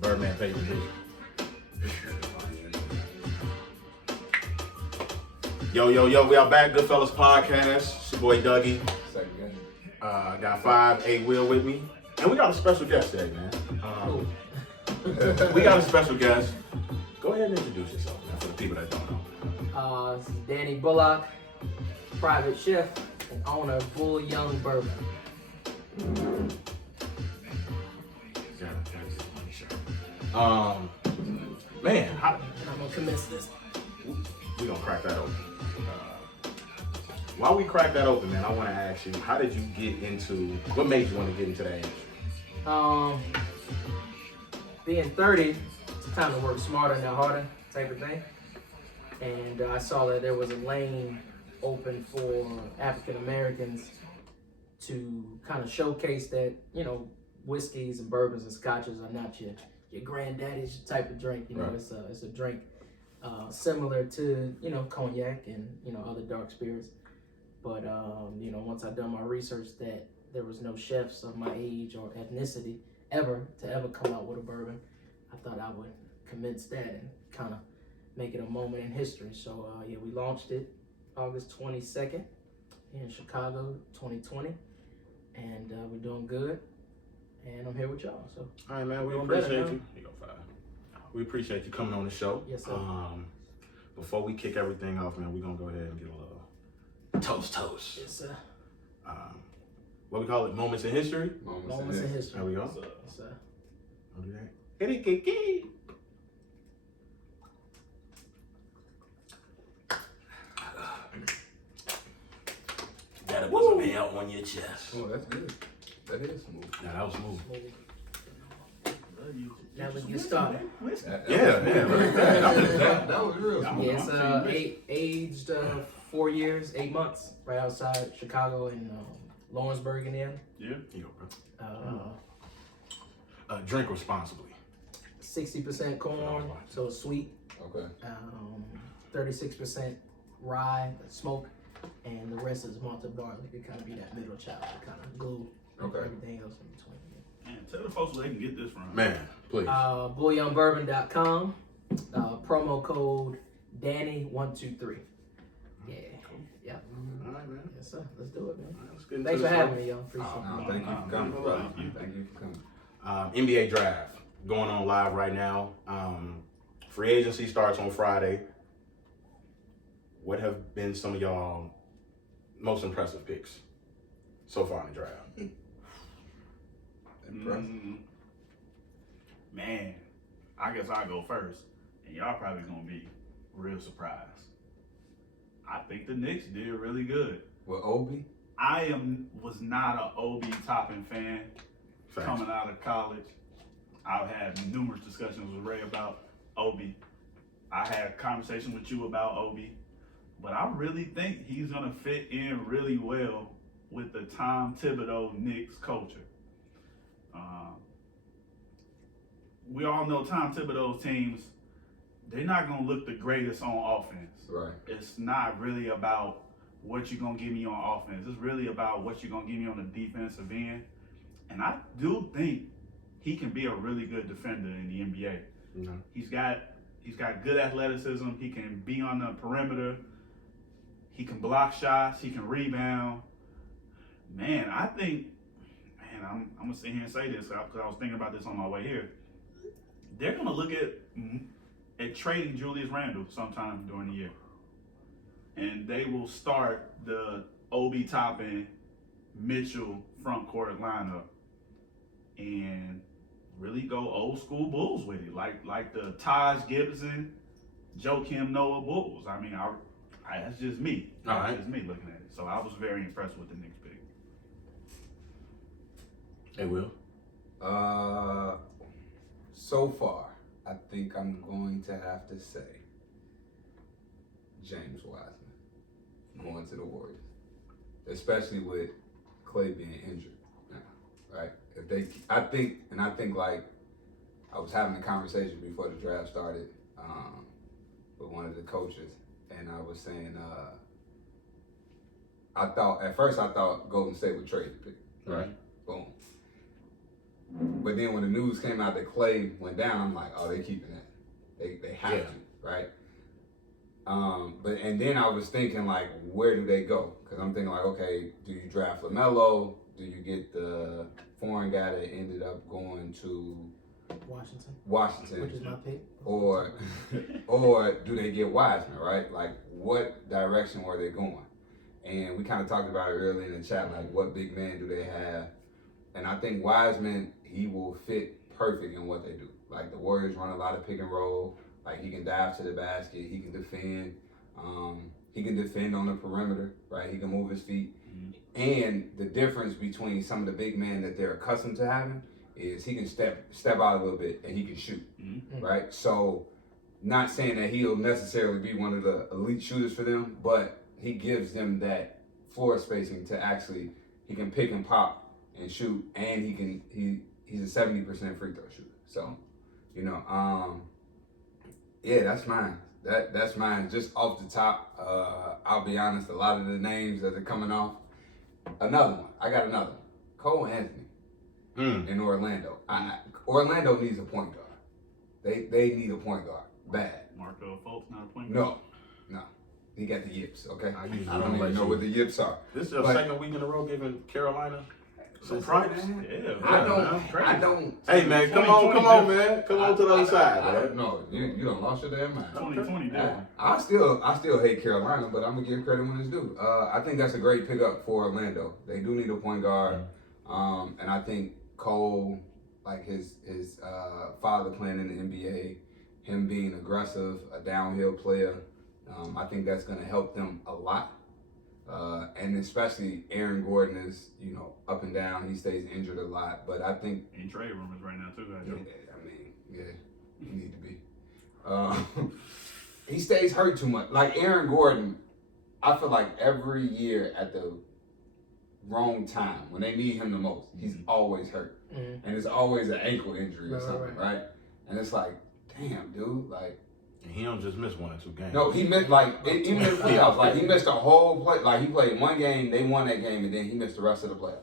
Birdman paper vision. Yo, we are back, Goodf3llas Podcast. It's your boy Dougie. Got 5'8" Will with me. And we got a special guest today, man. We got a special guest. Go ahead and introduce yourself, man, for the people that don't know. This is Danny Bullock, private chef and owner of Bullock Bourbon. Man, I'm gonna commence this. We're gonna crack that open. While we crack that open, man, I want to ask you, how did you get into, what made you want to get into that industry? Being 30, it's time to work smarter, not harder, type of thing. And I saw that there was a lane open for African Americans to kind of showcase that, you know, whiskeys and bourbons and scotches are not your granddaddy's type of drink. You know, right. It's a drink similar to, you know, cognac and, you know, other dark spirits. But, you know, once I'd done my research that there was no chefs of my age or ethnicity ever come out with a bourbon, I thought I would commence that and kind of make it a moment in history. So, yeah, we launched it August 22nd in Chicago, 2020. And we're doing good. And I'm here with y'all. So, all right, man, we appreciate you. You go 5. We appreciate you coming on the show. Yes, sir. Before we kick everything off, man, we're going to go ahead and get a little toast. Yes, sir. What we call it? Moments in history? Moments in history. There we go. Yes, sir. I'll do that. Gotta put some hair on your chest. Oh, that's good. That is smooth. Yeah, that was smooth. Now let's get started. That was real smooth. Yeah, it's aged 4 years, 8 months, right outside Chicago in Lawrenceburg, Indiana. Yeah. Drink responsibly. 60% corn, so it's sweet. Okay. 36% rye, smoke, and the rest is malted barley. It kind of be that middle child, kind of glue. Everything else in between. Man, tell the folks where they can get this from. Man, please. Bullockbourbon.com. Promo code Danny123. Yeah. Yeah. All right, man. Yes, sir. Let's do it, man. Right, Thanks for having me, y'all. Appreciate it. Thank you for coming, brother. Thank you for coming. NBA draft going on live right now. Free agency starts on Friday. What have been some of y'all most impressive picks so far in the draft? Man, I guess I'll go first. And y'all probably gonna be real surprised. I think the Knicks did really good. With Obi? I was not an Obi Toppin fan. Facts. Coming out of college. I've had numerous discussions with Ray about Obi. I had conversations with you about Obi. But I really think he's going to fit in really well with the Tom Thibodeau Knicks culture. We all know Tom Thibodeau's teams, they're not going to look the greatest on offense. Right. It's not really about what you're going to give me on offense. It's really about what you're going to give me on the defensive end. And I do think he can be a really good defender in the NBA. Mm-hmm. He's got good athleticism. He can be on the perimeter. He can block shots. He can rebound. Man, I think, I'm going to sit here and say this because I was thinking about this on my way here. They're going to look at trading Julius Randle sometime during the year. And they will start the Obi Toppin, Mitchell front court lineup and really go old school Bulls with it. Like the Taj Gibson, Joakim Noah Bulls. I mean, that's just me. That's just me looking at it. So I was very impressed with the Knicks pick. Hey, Will? So far, I think I'm going to have to say James Wiseman going to the Warriors, especially with Clay being injured now, right? I think like I was having a conversation before the draft started with one of the coaches, and I was saying at first I thought Golden State would trade the pick, right? Boom. But then when the news came out that Clay went down, I'm like, oh, they keeping that. They have to, right? And then I was thinking like, where do they go? Because I'm thinking like, okay, do you draft LaMelo? Do you get the foreign guy that ended up going to Washington, which is my pick, or do they get Wiseman? Right? Like, what direction were they going? And we kind of talked about it earlier in the chat, like what big man do they have? And I think Wiseman, he will fit perfect in what they do. Like the Warriors run a lot of pick and roll. Like he can dive to the basket. He can defend. He can defend on the perimeter, right? He can move his feet. Mm-hmm. And the difference between some of the big men that they're accustomed to having is he can step out a little bit and he can shoot, right? So not saying that he'll necessarily be one of the elite shooters for them, but he gives them that floor spacing to actually, he can pick and pop and shoot, and he's a 70% free throw shooter. So, yeah, that's mine. That's mine. Just off the top, I'll be honest, a lot of the names that are coming off. Another one. I got another one. Cole Anthony in Orlando. Orlando needs a point guard. They need a point guard. Bad. Marco Fultz not a point guard? No. He got the yips, okay? I don't even know what the yips are. This is your second week in a row giving Carolina some props. Yeah, I don't. Hey man, come on, man. Come on to the other side, man. No, you done lost your damn mind. 2020, yeah. I still hate Carolina, but I'm gonna give credit when it's due. I think that's a great pickup for Orlando. They do need a point guard, and I think Cole, like his father playing in the NBA, him being aggressive, a downhill player, I think that's gonna help them a lot. And especially Aaron Gordon is, up and down. He stays injured a lot, but I think in trade rumors right now too, guys. You need to be. He stays hurt too much. Like Aaron Gordon, I feel like every year at the wrong time when they need him the most, he's always hurt, and it's always an ankle injury or something, right? And it's like, damn, dude, like. And he don't just miss 1 or 2 games. No, he missed even in the playoffs. Like he missed a whole play. Like he played one game, they won that game, and then he missed the rest of the playoffs.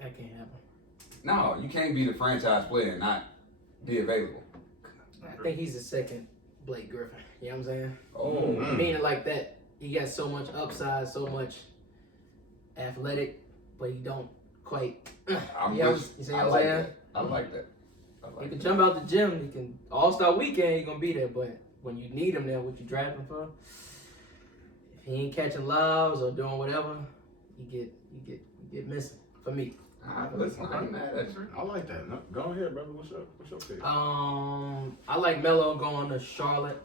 That can't happen. No, you can't be the franchise player and not be available. I think he's the second Blake Griffin. You know what I'm saying? Oh, meaning like that, he got so much upside, so much athletic, but he don't quite. I like that. He can jump out the gym. He can All-Star Weekend. He gonna be there, but when you need him there, what you draft him for? If he ain't catching lobs or doing whatever, you get missing. For me. Listen, I'm mad at you. I like that. No, go ahead, brother. What's your pick? I like Melo going to Charlotte,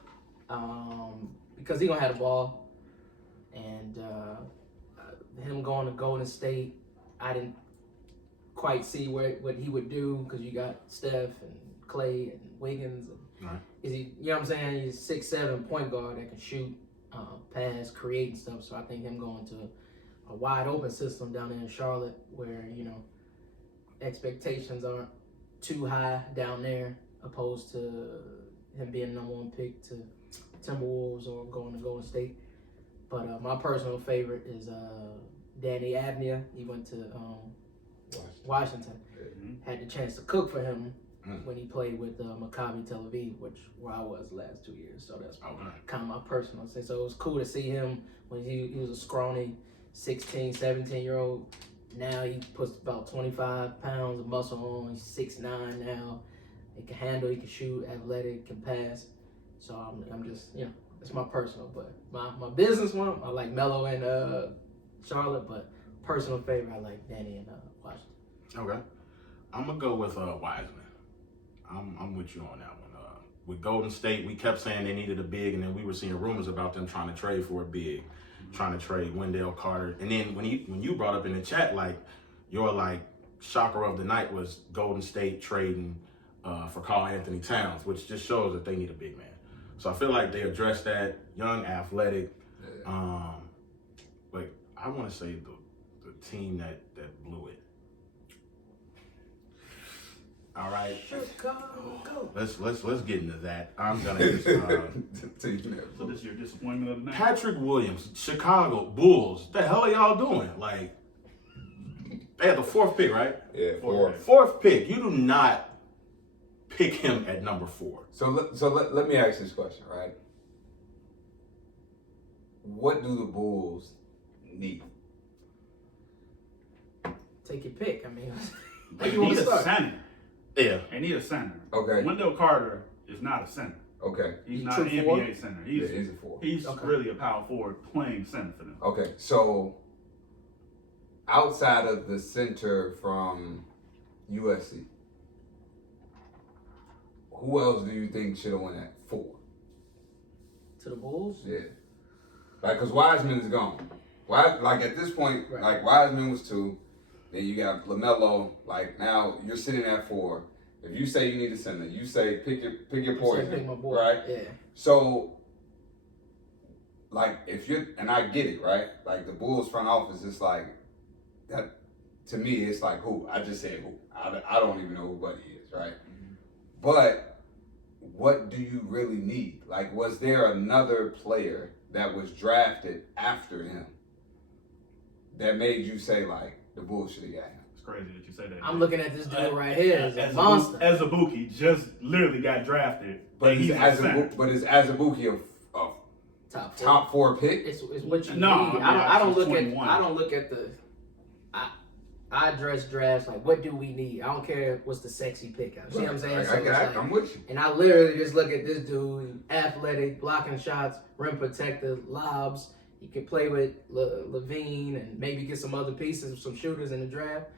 because he gonna have the ball, and him going to Golden State, I didn't quite see what he would do because you got Steph and Clay and Wiggins. And is he? You know what I'm saying? He's 6'7" point guard that can shoot, pass, create and stuff. So I think him going to a wide open system down there in Charlotte, where expectations aren't too high down there, opposed to him being number 1 pick to Timberwolves or going to Golden State. But my personal favorite is Danny Avdia. He went to Washington. Had the chance to cook for him when he played with Maccabi Tel Aviv, where I was the last 2 years. So that's kind of my personal thing. So it was cool to see him when he was a scrawny 16, 17-year-old. Now he puts about 25 pounds of muscle on. He's 6'9" now. He can handle, he can shoot, athletic, can pass. So I'm just, that's my personal. But my business one, I like Melo and Charlotte, but personal favorite, I like Danny and Washington. Okay. I'm going to go with Wiseman. I'm with you on that one. With Golden State, we kept saying they needed a big, and then we were seeing rumors about them trying to trade for a big, trying to trade Wendell Carter. And then when you brought up in the chat, your shocker of the night was Golden State trading for Karl Anthony Towns, which just shows that they need a big man. So I feel like they addressed that, young, athletic. But I want to say the team that blew it. All right. Chicago. Let's get into that. I'm gonna just, So this is your disappointment of the night? Patrick Williams, Chicago Bulls. The hell are y'all doing? They had the 4th pick, right? Yeah, 4. 4th pick. You do not pick him at number 4. So let me ask this question, right? What do the Bulls need? Take your pick. I mean, They you want need to a start? center. Yeah. They need a center. Okay. Wendell Carter is not a center. Okay. He's He's not true an NBA forward? center. Yeah, he's a 4. He's Okay. really a power forward playing center for them. Okay, so outside of the center from USC, who else do you think should have won at 4? To the Bulls? Yeah. Like, because Wiseman is gone. Like, at this point, Right. like, Wiseman was 2. Then you got LaMelo. Like, now you're sitting at 4. If you say you need a center, you say pick your poison, Pick my boy. right? Yeah. So, like, if you're, and I get it, right? Like, the Bulls front office is like, that, to me, it's like, who? I just said who. I don't even know who Buddy is, right? Mm-hmm. But what do you really need? Like, was there another player that was drafted after him that made you say, like, the Bulls should have got him? It's crazy that you say that. I'm looking at this dude right here as a monster. Azubuike just literally got drafted. But and is he's a center. Azubuike a top 4 pick? It's what you No, need. I mean, I don't she's look 21. at. I don't look at the. I address drafts like, what do we need? I don't care what's the sexy pick. See what I'm saying? So it's like, I'm with you. and I literally just look at this dude, athletic, blocking shots, rim protector, lobs. He could play with Levine and maybe get some other pieces, some shooters in the draft.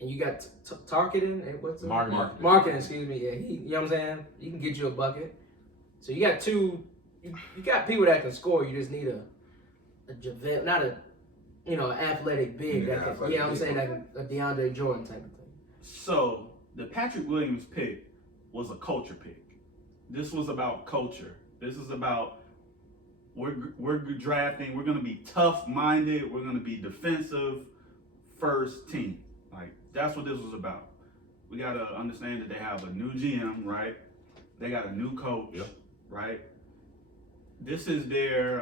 And you got Targeting and what's marketing, excuse me. Yeah, you know what I'm saying? He can get you a bucket. So you got 2. You got people that can score. You just need a JaVale, not a athletic big that can, you know what I'm saying, like a DeAndre Jordan type of thing. So the Patrick Williams pick was a culture pick. This was about culture. This is about we're drafting. We're going to be tough-minded. We're going to be defensive first team. Like, that's what this was about. We got to understand that they have a new GM, right? They got a new coach, right? This is their,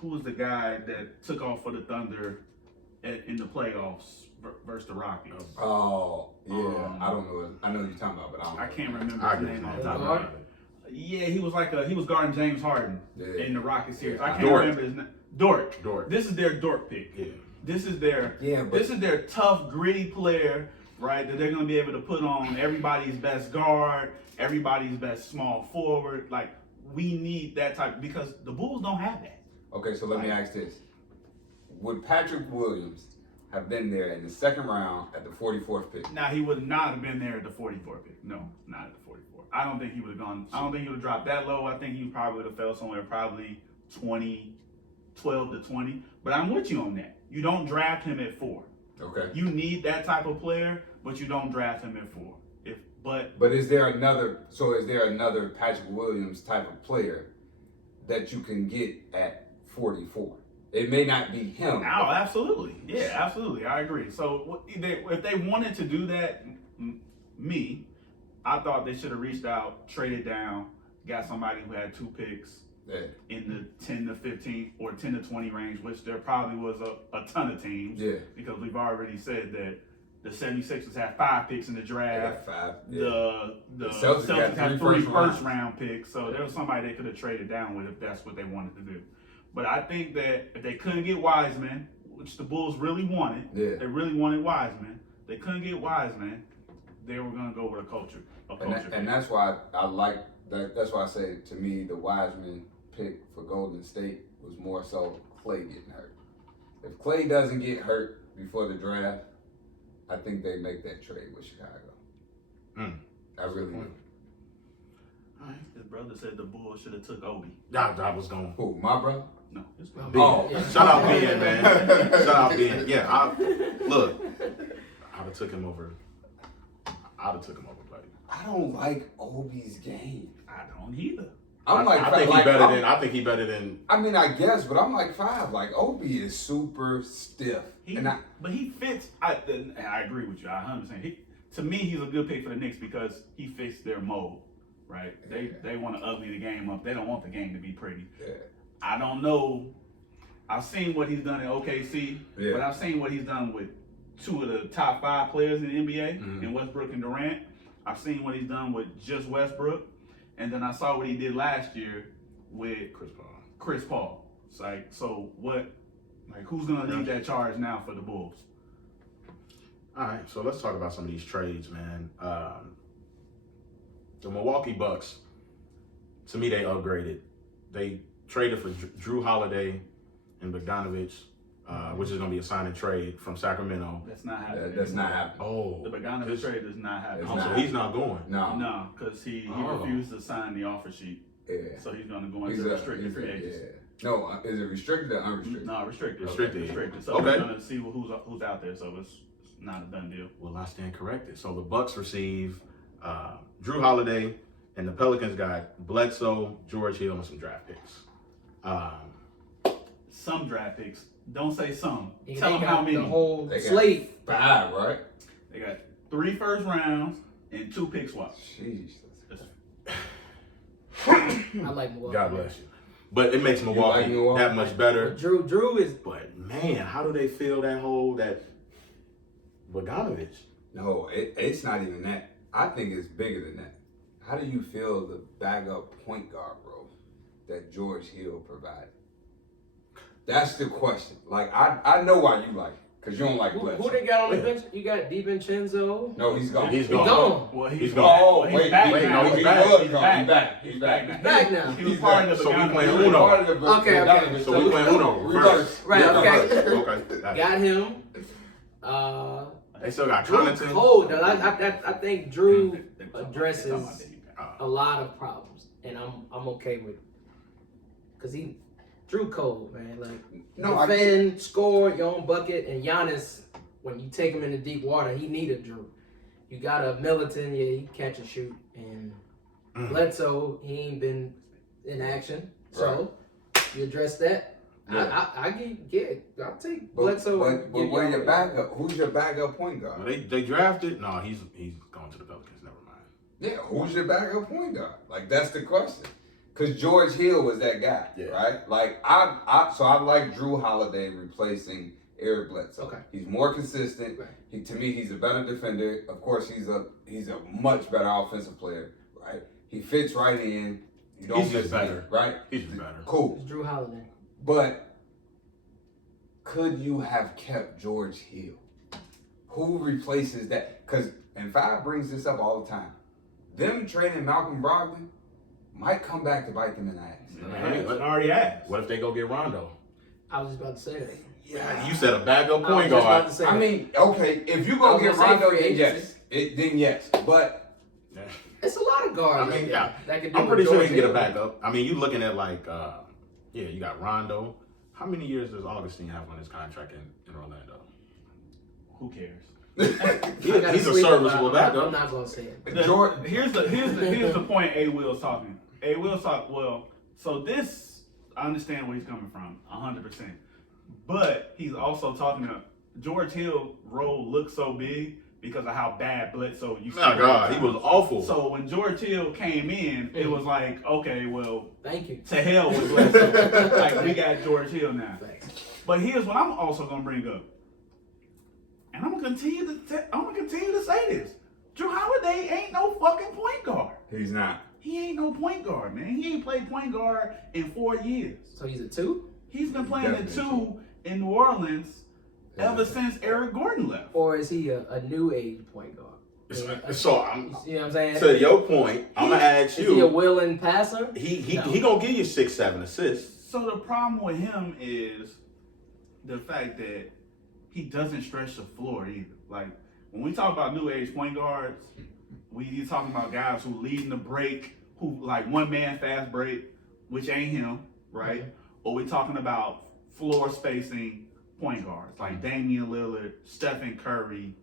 who was the guy that took off for the Thunder in the playoffs versus the Rockets? Oh, yeah. I don't know. I know what you're talking about, but I don't know. I can't remember his name off the top of my Dort? head. Yeah, he was guarding James Harden in the Rockets series. I can't Dort. remember his name. Dort. Dort. This is their Dort pick. Yeah. This is their but this is their tough, gritty player, right? That they're gonna be able to put on everybody's best guard, everybody's best small forward. Like, we need that type, because the Bulls don't have that. Okay, so let me ask this. Would Patrick Williams have been there in the 2nd round at the 44th pick? Now, he would not have been there at the 44th pick. No, not at the 44th. I don't think he would have gone. I don't think he would have dropped that low. I think he probably would have fell somewhere probably 12 to 20. But I'm with you on that. You don't draft him at 4. Okay. You need that type of player, but you don't draft him at 4. But is there another Patrick Williams type of player that you can get at 44? It may not be him. Oh, absolutely. Yeah, absolutely. I agree. So if they wanted to do that, I thought they should have reached out, traded down, got somebody who had 2 picks in the 10 to 15 or 10 to 20 range, which there probably was a ton of teams. Yeah. Because we've already said that the 76ers had 5 picks in the draft. They got 5. Yeah. The Celtics got had 3 3 first first-round picks. So there was somebody they could have traded down with if that's what they wanted to do. But I think that if they couldn't get Wiseman, which the Bulls really wanted, they really wanted Wiseman. They couldn't get Wiseman. They were going to go with a culture. And that's why I like that. That's why I say, to me, the Wiseman pick for Golden State was more so Clay getting hurt. If Clay doesn't get hurt before the draft, I think they make that trade with Chicago. I really do. All right. His brother said the Bulls should have took Obi. I was going. Who, my brother? No, his brother. Oh. Yeah. Shout out Ben, man. Shout out Ben. Yeah, I'd have took him over. Buddy. I don't like Obi's game. I don't either. I think he better than. I mean, I guess, but I'm like 5. Like, Obi is super stiff. But he fits. And I agree with you. I understand. To me, he's a good pick for the Knicks because he fits their mold, right? They want to ugly the game up. They don't want the game to be pretty. Yeah. I don't know. I've seen what he's done in OKC, but I've seen what he's done with two of the top 5 players in the NBA in Westbrook and Durant. I've seen what he's done with just Westbrook, and then I saw what he did last year with Chris Paul. It's like, so what? Like, who's gonna lead that charge now for the Bulls? All right, so let's talk about some of these trades, man. The Milwaukee Bucks, to me, they upgraded. They traded for Jrue Holiday and Bogdanovich, which is going to be a sign and trade from Sacramento. That's not happening. That's not happening. Oh. The Bogdanovich trade is not happening. So he's not going. No, because he refused to sign the offer sheet. Yeah. So he's going to go into restricted free agents. Yeah. No, is it restricted or unrestricted? No, restricted. Restricted. So Okay. we're going to see who's out there. So it's not a done deal. Well, I stand corrected. So the Bucks receive Jrue Holiday, and the Pelicans got Bledsoe, George Hill, and some draft picks. Some draft picks. Don't say some. They Tell them got how many. The whole They got slate. 5, right? They got 3 first rounds and 2 pick swaps. Jeez. I like Milwaukee. God bless you. But it makes Milwaukee, like Milwaukee? that much better. But Drew is. But man, how do they feel that Bogdanovich? No, it's not even that. I think it's bigger than that. How do you feel the backup point guard role that George Hill provided? That's the question. Like, I know why you like it, because you don't like Bledsoe. Who they got on the bench? You got DiVincenzo. No, he's gone. He's gone. gone. Well, He's gone. gone. Oh, Well, wait, he's back wait, now. no, He's he back. was gone. He's back now. Back now. He was He's part back. of the So we Bogdanovich playing trade. Uno. Part of the Okay. So we playing Uno. Reverse. Right, okay. Okay. Got him. They still got Drew Connaughton. cold. Though. I think Drew addresses a Oh. lot of problems, and I'm okay with it. Cause Drew cold, man. Like defend, score your own bucket, and Giannis, when you take him into deep water, he needed Drew. You got a Militon, yeah, he catch and shoot, and Bledsoe, he ain't been in action, so you address that. Yeah. I'll take Bledsoe. But where your backup? Who's your backup point guard? Well, they drafted. No, he's going to the Pelicans. Never mind. Yeah, who's your backup point guard? Like, that's the question. Because George Hill was that guy, right? Like, I like Jrue Holiday replacing Eric Bledsoe. Okay. He's more consistent. Right. To me, he's a better defender. Of course, he's a much better offensive player, right? He fits right in. You don't He's just miss better. him, right? He's just better. Cool. It's Jrue Holiday. But could you have kept George Hill? Who replaces that? Because, and Five brings this up all the time. Them trading Malcolm Brogdon might come back to bite them in the ass. It already asked. What if they go get Rondo? I was just about to say that. Yeah, you said a backup I was point just about guard. to say I that. mean, okay, if you I go was get gonna say Rondo, free then agency. yes. Then yes. But It's a lot of guards. I mean, like yeah. that can do I'm what pretty sure George he can get a Hill. backup. I mean, you looking at like, you got Rondo. How many years does Augustine have on his contract in Orlando? Who cares? I gotta He's a sleep serviceable on that. backup. I'm not gonna say it. Here's the point A Will's talking. A Will's talking, well, so this, I understand where he's coming from, 100%. But he's also talking about George Hill role looks so big because of how bad Bledsoe used to Oh be. God, he was awful. So when George Hill came in, it was like, okay, well, Thank you. to hell with Bledsoe. Like, we got George Hill now. Thanks. But here's what I'm also gonna bring up, and I'm gonna continue to say this: Jrue Holiday ain't no fucking point guard. he's not. He ain't no point guard, man. He ain't played point guard in 4 years. So he's a 2? He's been playing the Definitely. 2 in New Orleans ever since Eric Gordon left. Or is he a new age point guard? So I'm You know what I'm saying? to your point. I'm gonna ask Is he a you. willing passer? He No. gonna give you 6-7 assists. So the problem with him is the fact that he doesn't stretch the floor either. Like, when we talk about new age point guards, we talking about guys who leading the break, who like one man fast break, which ain't him, right? Mm-hmm. Or we talking about floor spacing point guards like Damian Lillard, Stephen Curry,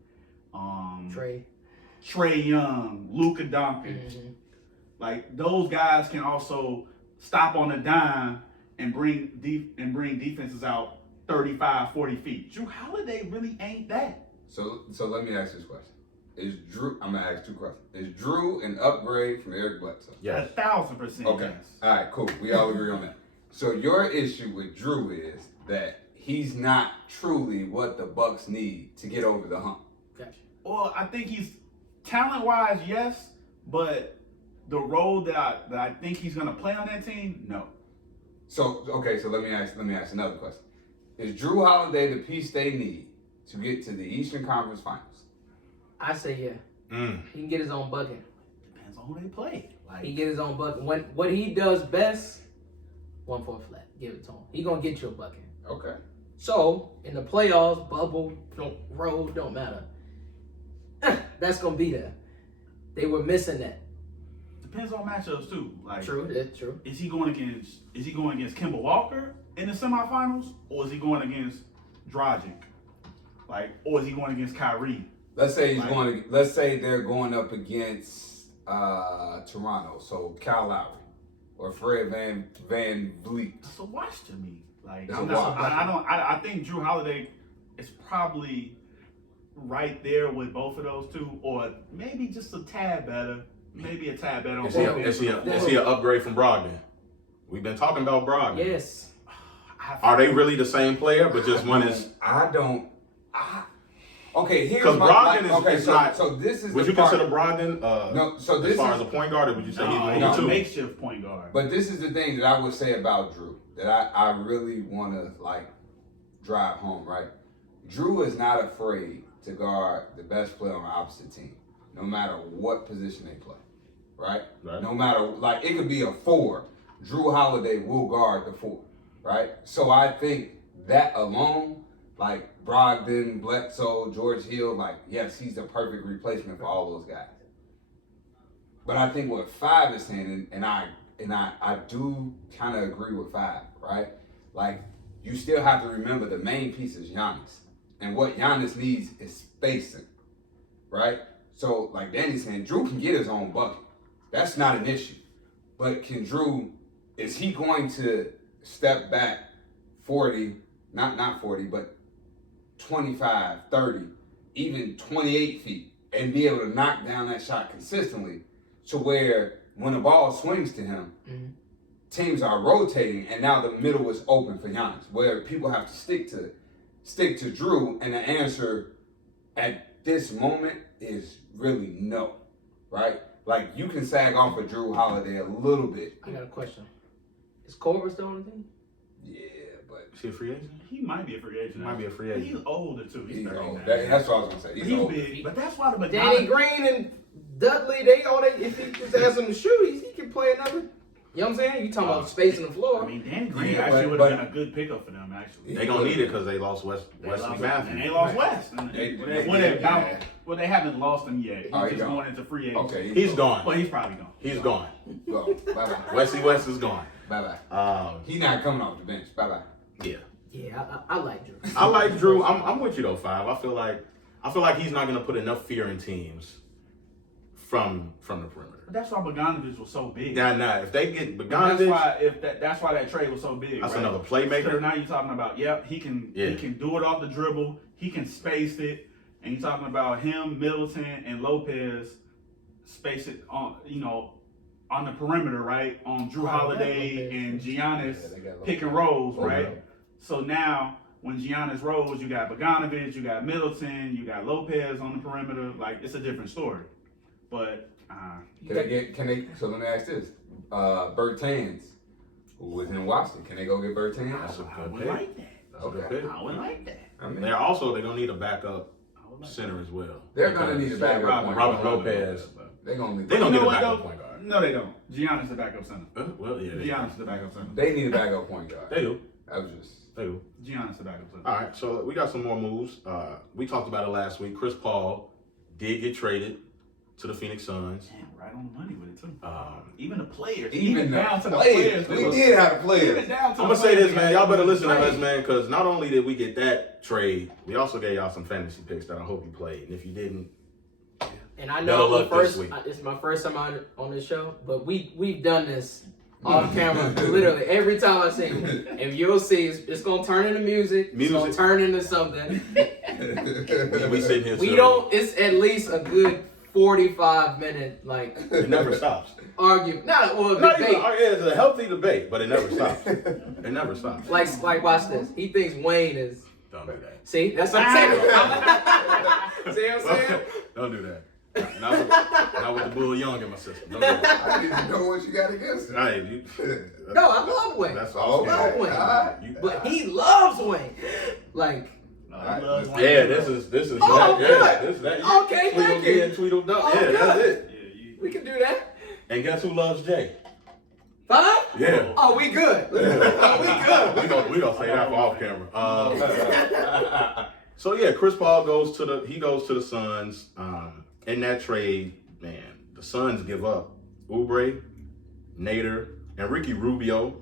Trey Young, Luka Doncic. Mm-hmm. Like, those guys can also stop on a dime and bring defenses out 35, 40 feet. Jrue Holiday really ain't that. So let me ask this question. Is Jrue, I'm going to ask 2 questions. Is Jrue an upgrade from Eric Bledsoe? Yes. 1,000%. Okay. Yes. All right, cool. We all agree on that. So your issue with Jrue is that he's not truly what the Bucks need to get over the hump. Gotcha. Well, I think he's talent-wise, yes, but the role that I think he's gonna play on that team, no. So let me ask another question. Is Jrue Holiday the piece they need to get to the Eastern Conference Finals? I say yeah. He can get his own bucket. Depends on who they play. He can get his own bucket. What he does best, 1-4 flat. Give it to him. He gonna get you a bucket. Okay. So in the playoffs, bubble, road, don't matter. That's gonna be there. They were missing that. Depends on matchups too. Like, True, that's true. Is he going against Kemba Walker in the semifinals, or is he going against Dragic? Like, or is he going against Kyrie? Let's say they're going up against Toronto, so Kyle Lowry or Fred Van Vliet. That's a watch to me. Like, That's I'm a not, watch. I think Jrue Holiday is probably right there with both of those two, or maybe just a tad better. Maybe a tad better. Is he an upgrade from Brogdon? We've been talking about Brogdon. Yes. Are they really the same player, but just one is? Okay, here's Because Brogdon is okay. not. So this is. Would you consider Brogdon? No. So this as far is, as a point guard, or would you say he's he's a two? makeshift point guard. But this is the thing that I would say about Jrue that I really want to drive home. Right, Jrue is not afraid to guard the best player on the opposite team, no matter what position they play. Right? No matter, it could be a 4. Jrue Holiday will guard the 4. Right? So I think that alone, Brogdon, Bledsoe, George Hill, yes, he's the perfect replacement for all those guys. But I think what 5 is saying, and I do kind of agree with 5, right? You still have to remember the main piece is Giannis. And what Giannis needs is spacing, right? So, like Danny's saying, Jrue can get his own bucket. That's not an issue. But is he going to step back 40, not 40, but 25, 30, even 28 feet and be able to knock down that shot consistently to where when the ball swings to him, teams are rotating and now the middle is open for Giannis, where people have to stick to Jrue, and the answer at this moment is really no, right? You can sag off of Jrue Holiday a little bit. I got a question. Is Korver still on the team? Yeah, but Is he a free agent? He might be a free agent. He might be a free But agent. he's older too. He's old. 39. That's what I was gonna say. He's old. big, but that's why the Danny Green and Dudley, if he just has him to shoot, he can play another. You know what I'm saying? You talking about spacing the floor. I mean, Danny Green Yeah, actually would but- have been a good pickup for them. Actually, They gonna need it because they lost Wesley Matthews. And they lost West. And they haven't lost him yet. He's Oh, he just gone. going into free agency. Okay, He's gone. Well, he's probably gone. He's gone. Go. Bye-bye. Wesley West is gone. Bye-bye. He's not coming off the bench. Bye-bye. Yeah. Yeah, I like Jrue. I like Jrue. I'm with you though, 5. I feel like he's not gonna put enough fear in teams from the perimeter. But that's why Bogdanovich was so big. Nah. If they get That's Bogdanovich, why that trade was so big. that's right? another Because playmaker. now you're talking about, he can do it off the dribble. He can space it, and you're talking about him, Middleton, and Lopez space it on the perimeter, right? On Jrue Holiday and Giannis pick and rolls, right? So now when Giannis rolls, you got Bogdanovich, you got Middleton, you got Lopez on the perimeter. It's a different story. But So let me ask this. Bertans, who was in Washington, can they go get Bertans? That's a I good would pick. like that. That's a good pick. I would like that. I mean, They're gonna need a backup I would like center as well. they're going to need a backup point guard. Robert Lopez. They're going to need They gonna get a what, backup though? point guard. No, they don't. Giannis the backup center. Well, yeah. Giannis the backup center. They need a backup point guard. They do. I was just... They do. Giannis the backup center. All right, so we got some more moves. We talked about it last week. Chris Paul did get traded to the Phoenix Suns. Damn, right on the money with it too. Um, Even the players. Even down the to players. the We players. did have Even players. down to I'm the gonna say players. this, man. Y'all better listen to us, man, because not only did we get that trade, we also gave y'all some fantasy picks that I hope you played. And if you didn't, And I Better know luck this week. it's my first time on this show, but we've done this on camera literally every time I see you. And you'll see it's gonna turn into music. It's gonna turn into something. we sitting here. We don't. It's at least a good 45-minute It never stops. argument. Not Not debate. even, it's a healthy debate, but it never stops. It never stops. Like watch this. He thinks Wayne is. Don't do that. See, that's what I'm saying. See what I'm saying? Don't do that. Not with the Bull Young in my system. Don't do that. I need to know what you got against him. Hey, No, I love Wayne. That's all. I love Okay. Wayne. But he loves Wayne. Like, Yeah, this is Oh, that. good. Yeah, this is that. Okay, thank you. And Tweedledum. Oh, Yeah, that's good. it. we can do that. And guess who loves Jay? Huh? Yeah. Oh, we good. Oh, we good. We gonna say that for off camera. So yeah, Chris Paul goes to the Suns. In that trade, man, the Suns give up Oubre, Nader, and Ricky Rubio,